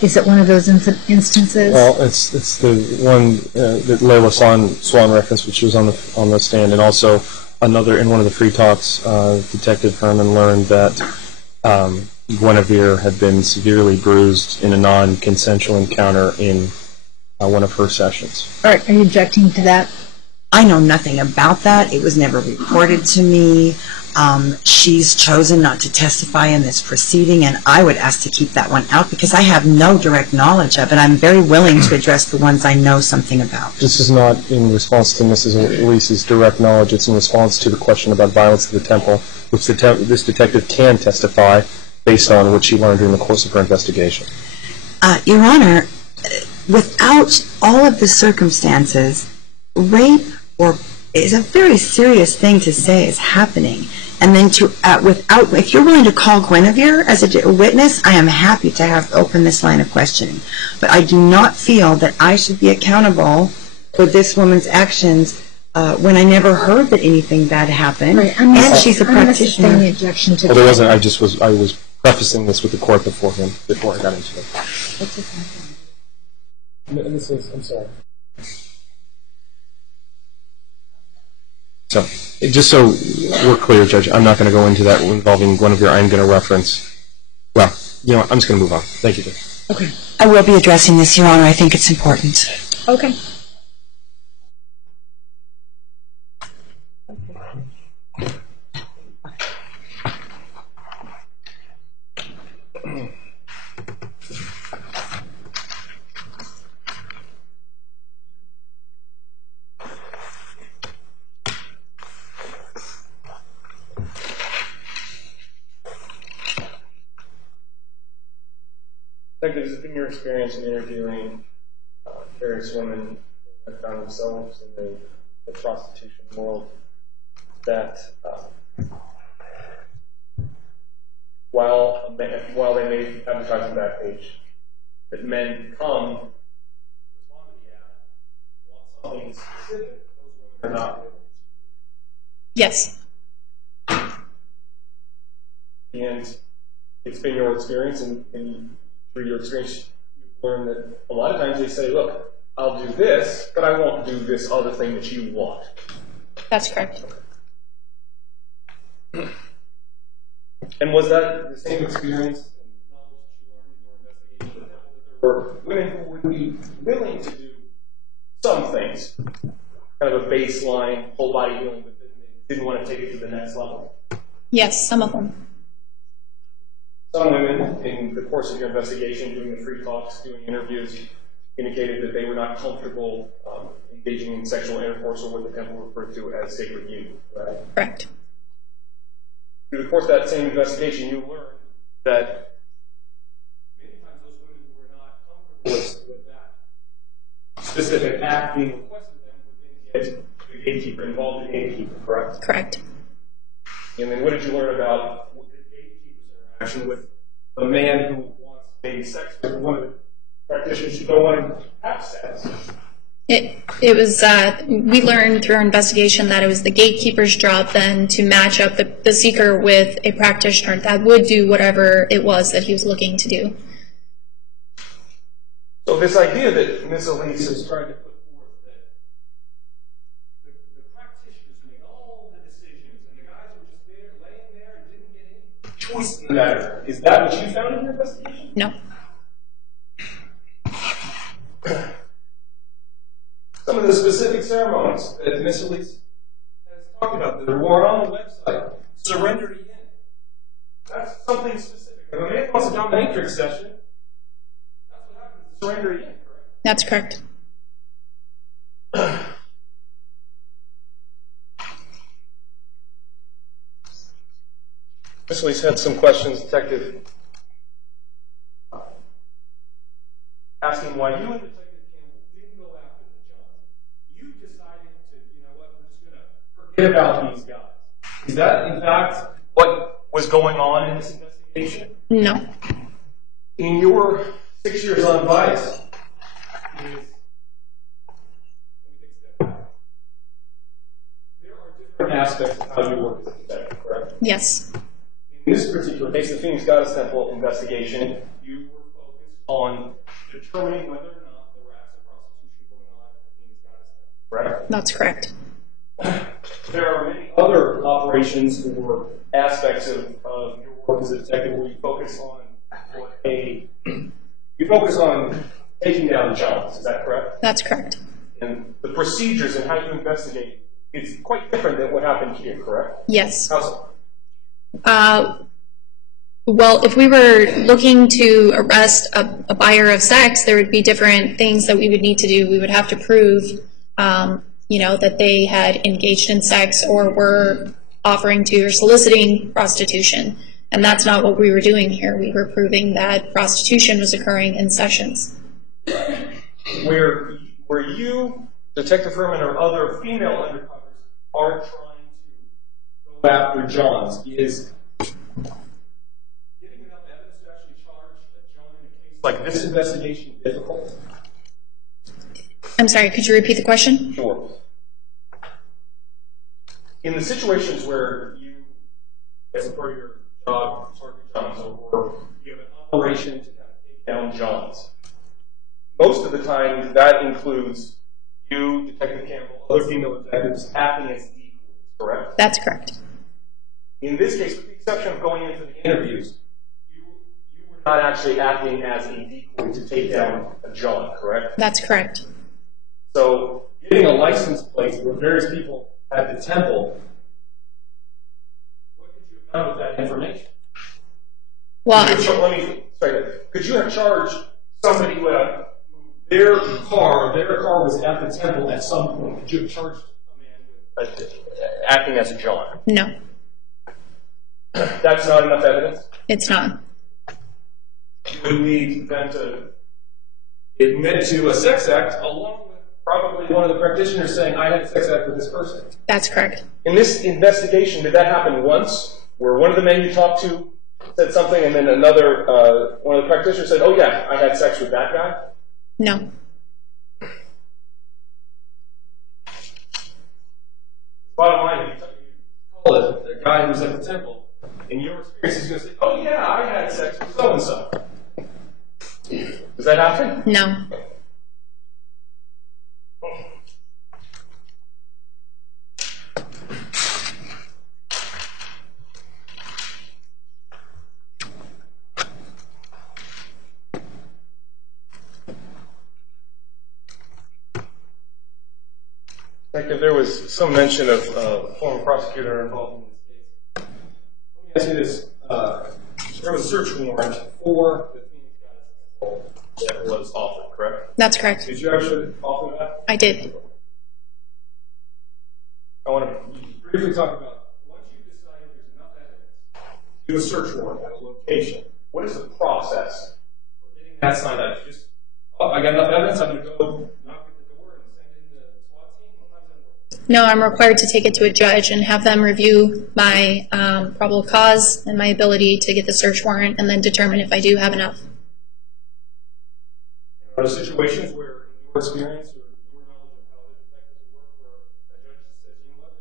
is it one of those instances? Well, it's the one that Layla Swan referenced, which was on the stand, and also another in one of the free talks. Detective Herman learned that Guinevere had been severely bruised in a non-consensual encounter in one of her sessions. Are you objecting to that? I know nothing about that. It was never reported to me. She's chosen not to testify in this proceeding, and I would ask to keep that one out because I have no direct knowledge of it. I'm very willing to address the ones I know something about. This is not in response to Mrs. Elise's direct knowledge. It's in response to the question about violence at the temple, which this detective can testify based on what she learned during the course of her investigation. Your Honor, without all of the circumstances, rape is a very serious thing to say is happening. And then if you're willing to call Guinevere as a witness, I am happy to open this line of questioning. But I do not feel that I should be accountable for this woman's actions when I never heard that anything bad happened. Right, and she's a practitioner. I'm not objection to Well, there wasn't. I was prefacing this with the court before I got into it. What's it happening? I'm sorry. So, just so we're clear, Judge, I'm not going to go into that involving Guinevere. I'm going to reference, well, you know what, I'm just going to move on. Thank you, Judge. Okay. I will be addressing this, Your Honor. I think it's important. Okay. Detective, has it been your experience in interviewing various women who have found themselves in the prostitution world that while they may advertise on Backpage, that men come, respond to the ad, want something specific, those women are not willing to? Yes. And it's been your experience, and through your experience, you've learned that a lot of times they say, look, I'll do this, but I won't do this other thing that you want. That's correct. And was that the same experience and knowledge that you learned in your investigation that there were women who would be willing to do some things, kind of a baseline, whole body healing, but then they didn't want to take it to the next level? Yes, some of them. Some women, in the course of your investigation, doing the free talks, doing interviews, indicated that they were not comfortable engaging in sexual intercourse or what the temple referred to as sacred union, right? Correct. Through the course of that same investigation, you learned that many times those women who were not comfortable with that specific act being requested of them would then get the gatekeeper involved, the gatekeeper, correct? Correct. And then what did you learn about the gatekeeper's interaction with a man who wants maybe sex with one of the practitioners who don't want to have sex? It was, we learned through our investigation that it was the gatekeeper's job then to match up the seeker with a practitioner that would do whatever it was that he was looking to do. So this idea that Ms. Elise has tried to put forth that the practitioners made all the decisions and the guys were just there, laying there and didn't get any choice in the matter, is that what you found in your investigation? No. Some of the specific ceremonies that Ms. Elise has talked about that are on the website, surrender to yin. That's something specific. If a man wants a dominatrix session, that's what happens. Surrender to yin, correct? That's correct. Ms. Elise had some questions, Detective, asking why you and Detective Campbell about these guys. Is that, in fact, what was going on in this investigation? No. In your 6 years on Vice, there are different aspects of how you work as a detective, correct? Yes. In this particular case, the Phoenix Goddess Temple investigation, you were focused on determining whether or not there were acts of prostitution going on at the Phoenix Goddess Temple, correct? That's correct. There are many other operations or aspects of your work as a detective where you focus on taking down Johns. Is that correct? That's correct. And the procedures and how you investigate, it's quite different than what happened here, correct? Yes. How so? Well, if we were looking to arrest a buyer of sex, there would be different things that we would need to do. We would have to prove, that they had engaged in sex or were offering to or soliciting prostitution. And that's not what we were doing here. We were proving that prostitution was occurring in sessions. Where you, Detective Furman, or other female undercovers are trying to go after Johns is getting enough evidence to actually charge a John in a case like this investigation difficult? I'm sorry, could you repeat the question? Sure. In the situations where you, as a part of your job, target Johns, or you have an operation to kind of take down Johns, most of the time that includes you, Detective Campbell, other female detectives acting as equals, correct? That's correct. In this case, with the exception of going into the interviews, you were not actually acting as a decoy to take down a John, correct? That's correct. So getting a license plate where various people at the temple, what could you have done with that information? Well, could you have charged somebody who had their car was at the temple at some point? Could you have charged a man with acting as a John? No. That's not enough evidence? It's not. You would need them to admit to a sex act along with probably one of the practitioners saying, I had a sex act with this person. That's correct. In this investigation, did that happen once, where one of the men you talked to said something and then another, one of the practitioners said, oh yeah, I had sex with that guy? No. Bottom line, you call it a guy who's at the temple, in your experience, he's going to say, oh yeah, I had sex with so-and-so. Does that happen? No. Detective, there was some mention of a former prosecutor involved in this case. Let me ask you this. There was a search warrant for the Phoenix Goddess Temple that was offered, correct? That's correct. Did you actually offer that? I did. I want to briefly talk about, once you decide there's enough evidence, do a search warrant at a location. What is the process for getting that signed up? You just, I got enough evidence, I'm going to go knock at the door and send in the SWAT team? How does that work? No, I'm required to take it to a judge and have them review my probable cause and my ability to get the search warrant and then determine if I do have enough. Are there situations where, in your experience or your knowledge of how the detectives work, where a judge says, you know what,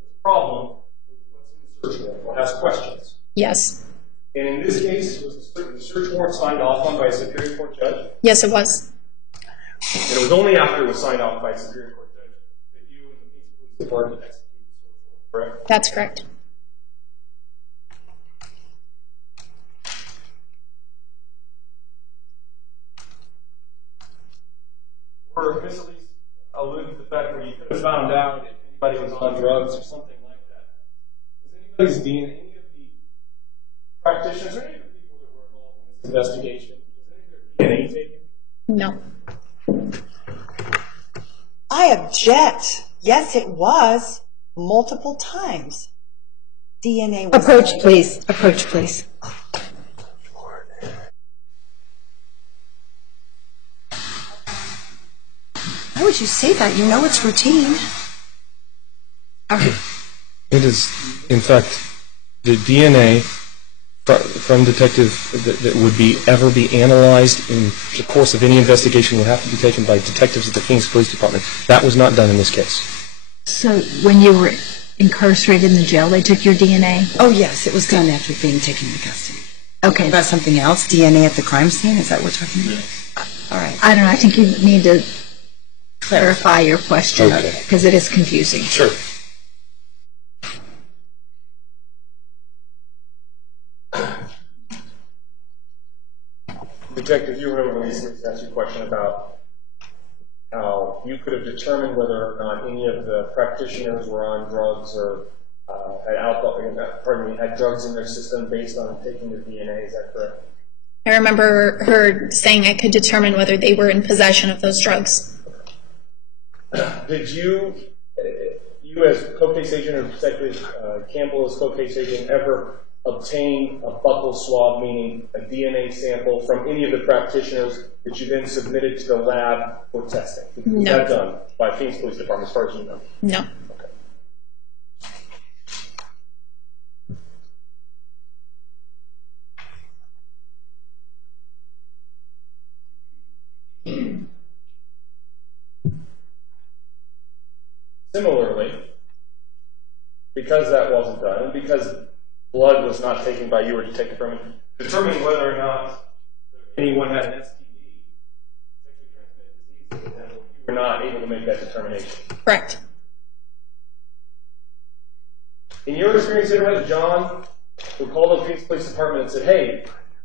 there's a problem with what's in the search warrant, or has questions? Yes. And in this case, was the search warrant signed off on by a Superior Court judge? Yes, it was. And it was only after it was signed off by a Superior Court judge that you and the Phoenix Police Department executed the search warrant, correct? That's correct. Or Ms. Elise alluded to the fact where you could have found out if anybody was on drugs or something like that. Was anybody's DNA, any of the practitioners, or any of the people that were involved in this investigation, was any of their DNA taken? No. I object. Yes, it was. Multiple times. DNA was Approach, taken. please. Approach, please. Why would you say that? You know it's routine. It is, in fact, the DNA from detective that would ever be analyzed in the course of any investigation would have to be taken by detectives at the Phoenix Police Department. That was not done in this case. So when you were incarcerated in the jail, they took your DNA? Oh, yes, it was done after being taken into custody. Okay. About something else? DNA at the crime scene? Is that what we're talking about? All right. I don't know. I think you need to clarify your question Okay. because it is confusing. Sure. Detective, you remember when we asked you a question about how you could have determined whether or not any of the practitioners were on drugs or had drugs in their system based on taking their DNA. Is that correct? I remember her saying I could determine whether they were in possession of those drugs. Did you as co-case agent or Detective Campbell as co-case agent, ever obtain a buccal swab, meaning a DNA sample from any of the practitioners that you then submitted to the lab for testing? No. Was that done by Phoenix Police Department as far as you know? No. Similarly, because that wasn't done, and because blood was not taken by you or Detective Berman, determining whether or not anyone had an STD, sexually transmitted disease, you were not able to make that determination. Correct. In your experience, had John who called the Phoenix Police Department and said, "Hey,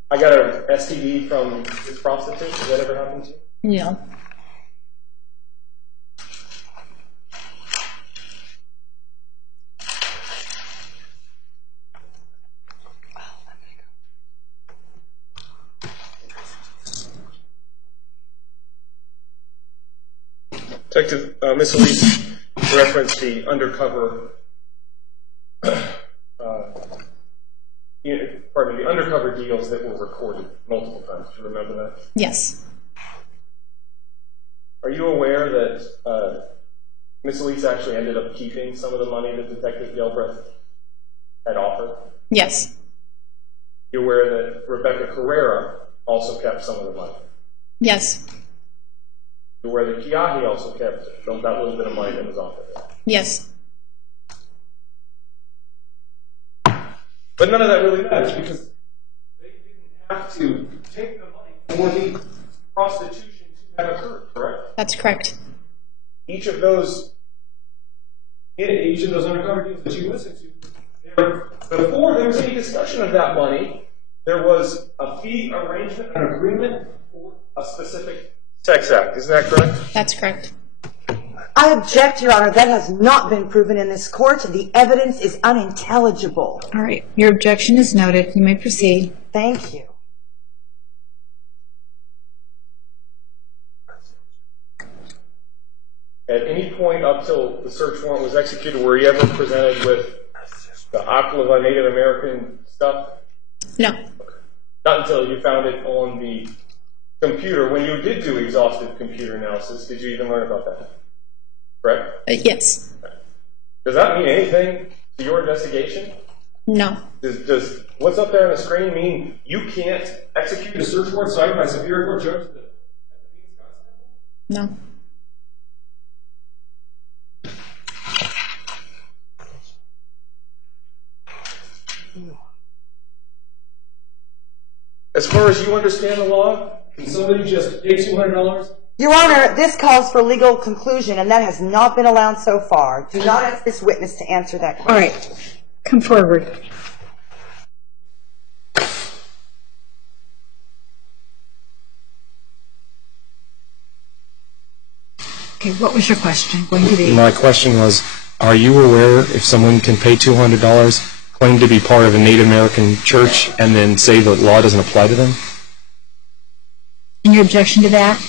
I got an STD from this prostitute"? Has that ever happened to you? No. Detective, Ms. Elise referenced the undercover, the undercover deals that were recorded multiple times. Do you remember that? Yes. Are you aware that Ms. Elise actually ended up keeping some of the money that Detective Galbraith had offered? Yes. You're aware that Rebecca Carrera also kept some of the money? Yes. Where the Kiahi also kept that little bit of money that was offered. Yes. But none of that really matters because they didn't have to take the money for the prostitution to have occurred, correct? That's correct. Each of those undercover deals that you listened to, before there was any discussion of that money, there was a fee arrangement, an agreement for a specific sex act. Isn't that correct? That's correct. I object, Your Honor. That has not been proven in this court. The evidence is unintelligible. All right. Your objection is noted. You may proceed. Thank you. At any point up till the search warrant was executed, were you ever presented with the Oklahoma Native American stuff? No. Not until you found it on the computer. When you did do exhaustive computer analysis, did you even learn about that? Correct? Yes. Does that mean anything to your investigation? No. Does what's up there on the screen mean you can't execute a search warrant cited by Superior Court judge at the Phoenix Constable? No. As far as you understand the law, can somebody just pay $200? Your Honor, this calls for legal conclusion, and that has not been allowed so far. Do not ask this witness to answer that question. All right. Come forward. Okay, what was your question going to be? My question was, are you aware if someone can pay $200, claim to be part of a Native American church, and then say the law doesn't apply to them? And your objection to that?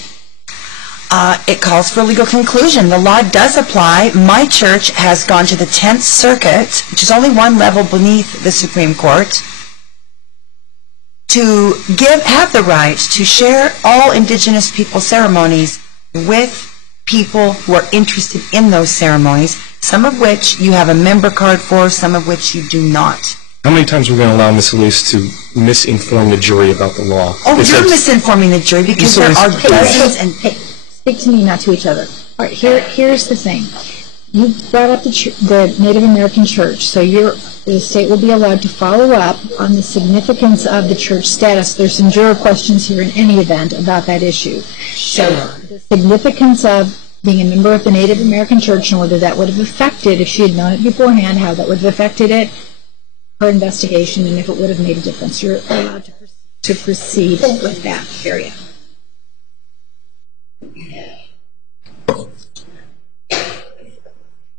It calls for a legal conclusion. The law does apply. My church has gone to the 10th Circuit, which is only one level beneath the Supreme Court, to have the right to share all indigenous people ceremonies with people who are interested in those ceremonies, some of which you have a member card for, some of which you do not. How many times are we going to allow Ms. Elise to misinform the jury about the law? Oh, you're misinforming the jury because there are dozens and... Hey, speak to me, not to each other. All right, here's the thing. You brought up the Native American church, so the state will be allowed to follow up on the significance of the church status. There's some juror questions here in any event about that issue. Sure. So the significance of being a member of the Native American church and whether that would have affected, if she had known it beforehand, how that would have affected it, her investigation, and if it would have made a difference. You're allowed to proceed with that area.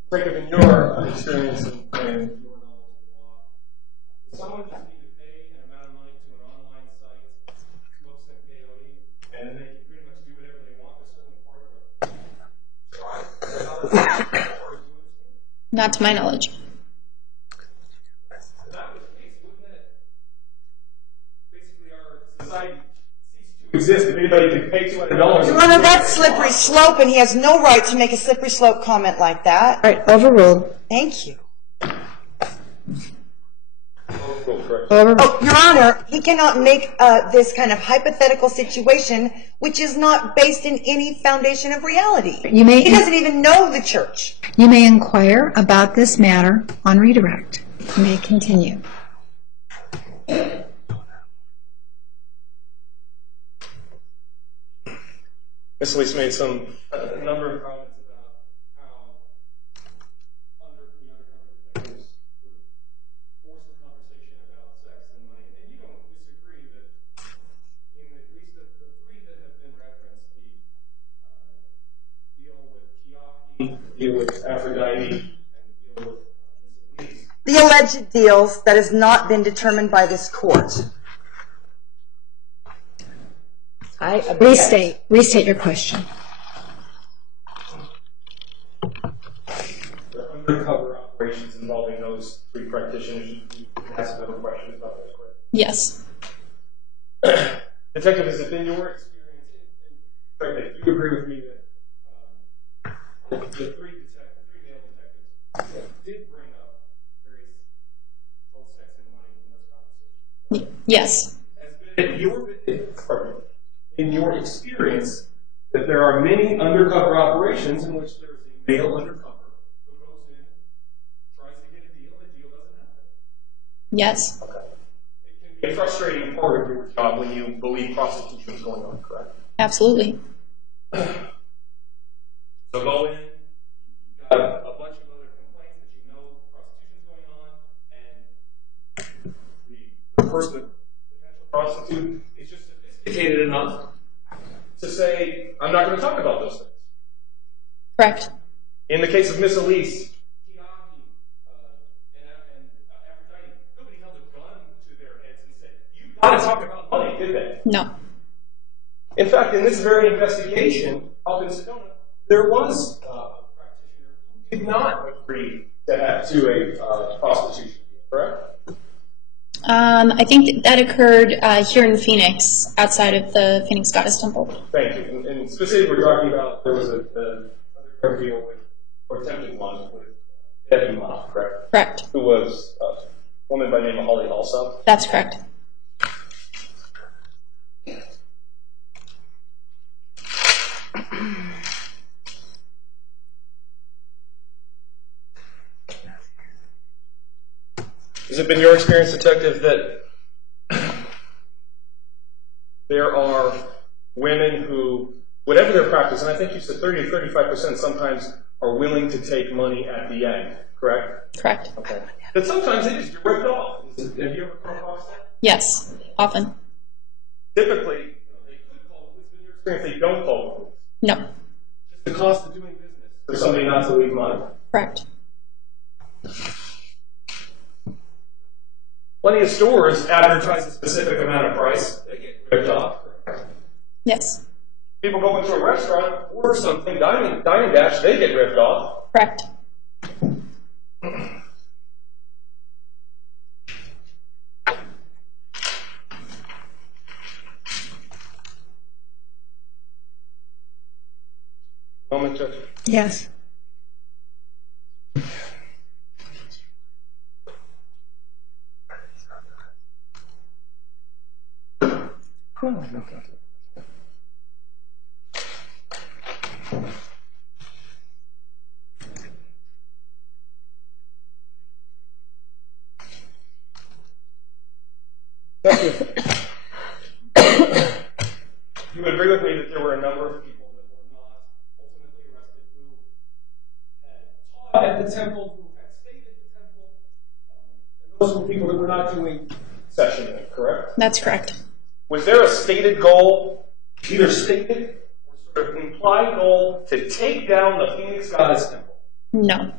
Jacob, in your experience and your knowledge of the law, does someone just need to pay an amount of money to an online site, smoke some peyote, and then they can pretty much do whatever they want with certain part of it? Not to my knowledge. If that was the case, wouldn't it basically our society cease to exist if anybody could pay $200? Your Honor, that's slippery slope, and he has no right to make a slippery slope comment like that. All right, overruled. Thank you. Overruled. Oh, Your Honor, he cannot make this kind of hypothetical situation, which is not based in any foundation of reality. He doesn't even know the church. You may inquire about this matter on redirect. You may continue. Ms. Elise made a number of comments about how the undercover detectives would force the conversation about sex and money. And you don't disagree that in at least the three that have been referenced, the deal with Keaki, the deal with Aphrodite, and the deal with Ms. Elise. The alleged deals that has not been determined by this court. Restate your question. The undercover operations involving those three practitioners. You can ask another question about those questions. Yes. Detective, has it been your experience, do you agree with me that the three male detectives did bring up various both sex and money in those conversations? Yes. In your experience, that there are many undercover operations in which there is a male undercover who goes in, tries to get a deal, and the deal doesn't happen? Yes. Okay. It can be a frustrating part of your job when you believe prostitution is going on, correct? Absolutely. So go in, you've got a bunch of other complaints that you know prostitution is going on, and the person, the potential prostitute, is just sophisticated enough to say, I'm not going to talk about those things. Correct. In the case of Miss Elise, Keaki, and Aphrodite, nobody held a gun to their heads and said, you've got to talk about money, did they? No. In fact, in this very investigation up in Sedona, there was a practitioner who did not agree to a prostitution, correct? I think that occurred here in Phoenix, outside of the Phoenix Goddess Temple. Thank you. And specifically, we're talking about there was another deal with, or attempted one with Debbie Ma, correct? Correct. Who was a woman by the name of Holly also? That's correct. Has it been your experience, Detective, that there are women who, whatever their practice, and I think you said 30 to 35% sometimes are willing to take money at the end, correct? Correct. Okay. But sometimes they just get ripped off. Have you ever come across that? Yes, often. Typically, they could call the police, but in your experience, they don't call the police. No. Just the cost of doing business for somebody not to leave money. Correct. Plenty of stores advertise a specific amount of price. They get ripped off. Yes. People go into a restaurant, order something, dining dash, they get ripped off. Correct. Moment, Judge. Yes. You would agree with me that there were a number of people that were not ultimately arrested who had taught at the temple, who had stayed at the temple, and those were people that were not doing session, correct? That's correct. Was there a stated goal, either stated or sort of implied goal, to take down the Phoenix Goddess Temple? No.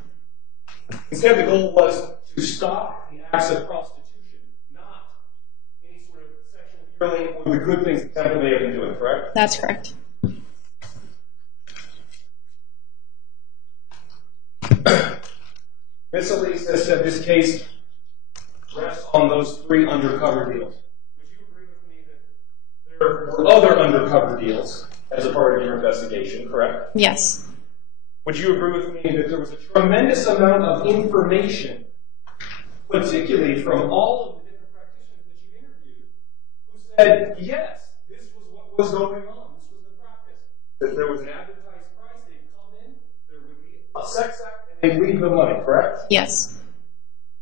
Instead, the goal was to stop the acts of prostitution, not any sort of sexual healing or the good things the temple may have been doing, correct? That's correct. Ms. Elise has said this case rests on those 3 undercover deals. Would you agree with me that there were other undercover deals as a part of your investigation, correct? Yes. Would you agree with me that there was a tremendous amount of information, particularly from all of the different practitioners that you interviewed, who said, yes, this was what was going on, this was the practice, that there was an advertised price, they'd come in, there would be a sex act, and they'd leave the money, correct? Yes.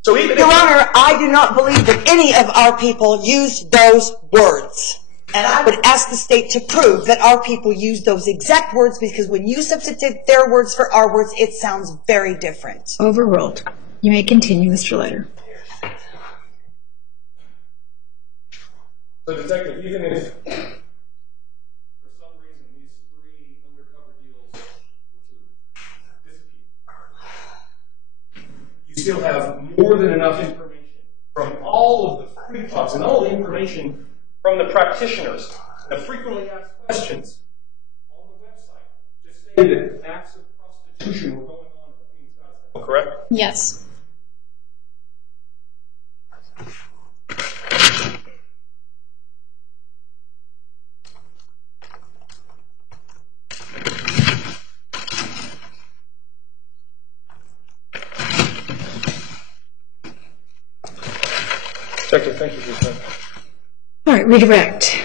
So even Your Honor, I do not believe that any of our people used those words. And I would ask the state to prove that our people used those exact words, because when you substitute their words for our words, it sounds very different. Overruled. You may continue, Mr. Leiter. So, Detective, even if for some reason these 3 undercover deals were to disappear, you still have more than enough information from all of the free talks and all the information from the practitioners and the frequently asked questions on the website to say that acts of prostitution were going on at the Phoenix Goddess Temple, correct? Yes. Detective, thank you for your time. All right, redirect.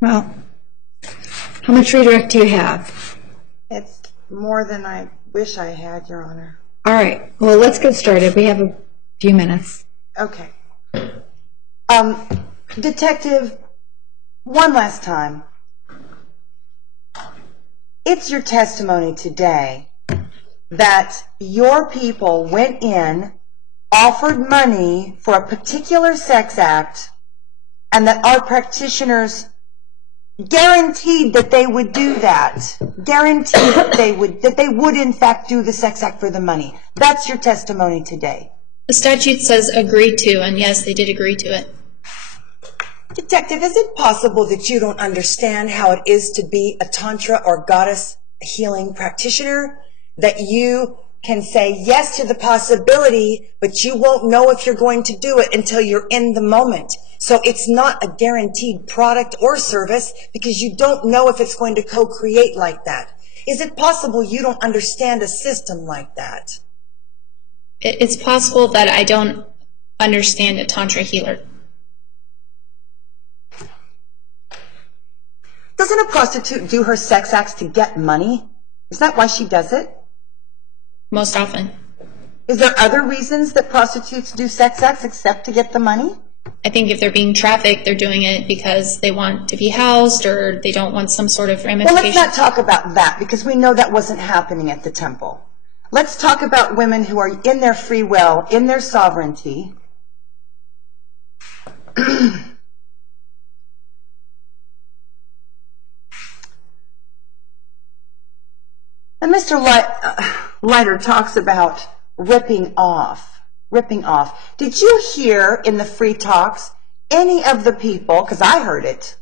Well, how much redirect do you have? It's more than I wish I had, Your Honor. All right, well, let's get started. We have a few minutes. Okay. Detective, one last time. It's your testimony today that your people went in, offered money for a particular sex act, and that our practitioners guaranteed that they would do that. Guaranteed that they would in fact do the sex act for the money. That's your testimony today. The statute says agree to, and yes, they did agree to it. Detective, is it possible that you don't understand how it is to be a tantra or goddess healing practitioner? That you can say yes to the possibility, but you won't know if you're going to do it until you're in the moment. So it's not a guaranteed product or service because you don't know if it's going to co-create like that. Is it possible you don't understand a system like that? It's possible that I don't understand a tantra healer. Doesn't a prostitute do her sex acts to get money? Is that why she does it? Most often. Is there other reasons that prostitutes do sex acts except to get the money? I think if they're being trafficked, they're doing it because they want to be housed or they don't want some sort of ramification. Well, let's not talk about that because we know that wasn't happening at the temple. Let's talk about women who are in their free will, in their sovereignty. And Mr. Leiter talks about ripping off. Did you hear in the free talks any of the people, because I heard it,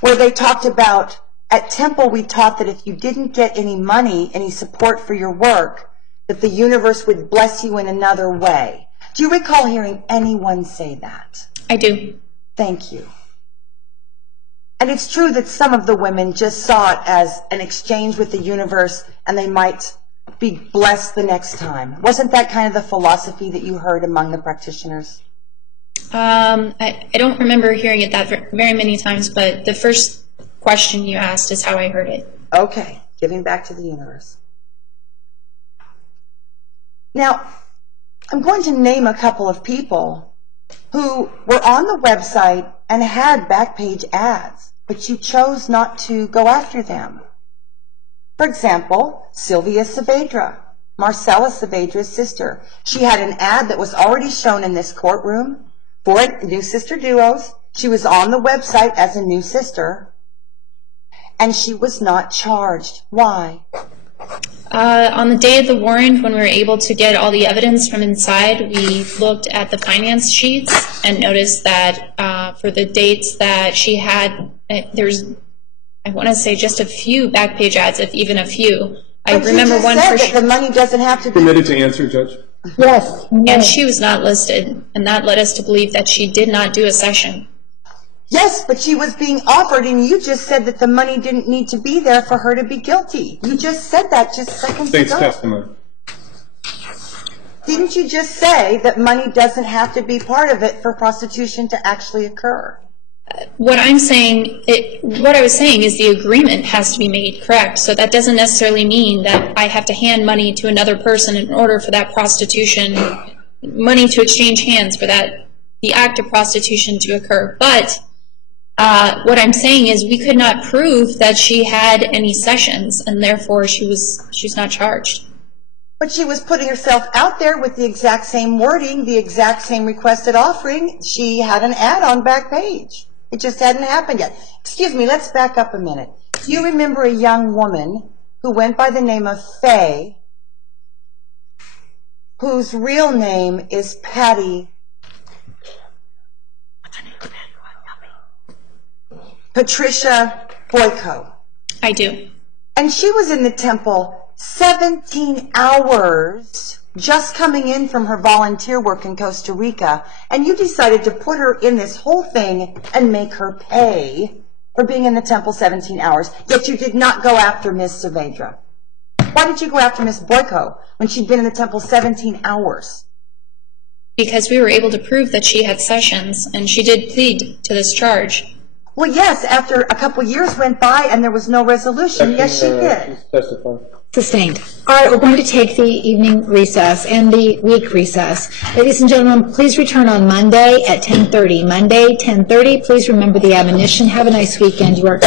where they talked about, at Temple we taught that if you didn't get any money, any support for your work, that the universe would bless you in another way. Do you recall hearing anyone say that? I do. Thank you. And it's true that some of the women just saw it as an exchange with the universe and they might be blessed the next time. Wasn't that kind of the philosophy that you heard among the practitioners? I don't remember hearing it that very many times, but the first question you asked is how I heard it. Okay, giving back to the universe. Now, I'm going to name a couple of people who were on the website and had Backpage ads, but you chose not to go after them. For example, Sylvia Saavedra, Marcella Saavedra's sister. She had an ad that was already shown in this courtroom for New Sister Duos. She was on the website as a new sister, and she was not charged. Why? On the day of the warrant, when we were able to get all the evidence from inside, we looked at the finance sheets and noticed that for the dates that she had, there's, I want to say, just a few Backpage ads, if even a few. I remember one for sure. The money doesn't have to be permitted to answer, Judge. Yes. And she was not listed, and that led us to believe that she did not do a session. Yes, but she was being offered, and you just said that the money didn't need to be there for her to be guilty. You just said that just seconds State's ago. testimony. Didn't you just say that money doesn't have to be part of it for prostitution to actually occur? What I'm saying, what I was saying is the agreement has to be made correct. So that doesn't necessarily mean that I have to hand money to another person in order for that prostitution, money to exchange hands for that, the act of prostitution to occur. But what I'm saying is we could not prove that she had any sessions, and therefore she's not charged. But she was putting herself out there with the exact same wording, the exact same requested offering. She had an ad on Backpage. It just hadn't happened yet. Excuse me, let's back up a minute. Do you remember a young woman who went by the name of Faye, whose real name is Patty? Patricia Boyko. I do. And she was in the temple 17 hours just coming in from her volunteer work in Costa Rica, and you decided to put her in this whole thing and make her pay for being in the temple 17 hours, yet you did not go after Ms. Saavedra. Why did you go after Ms. Boyko when she'd been in the temple 17 hours? Because we were able to prove that she had sessions, and she did plead to this charge. Well, yes, after a couple years went by and there was no resolution, yes, she did. Sustained. All right, we're going to take the evening recess and the week recess. Ladies and gentlemen, please return on Monday at 10:30. Monday, 10:30. Please remember the admonition. Have a nice weekend. You are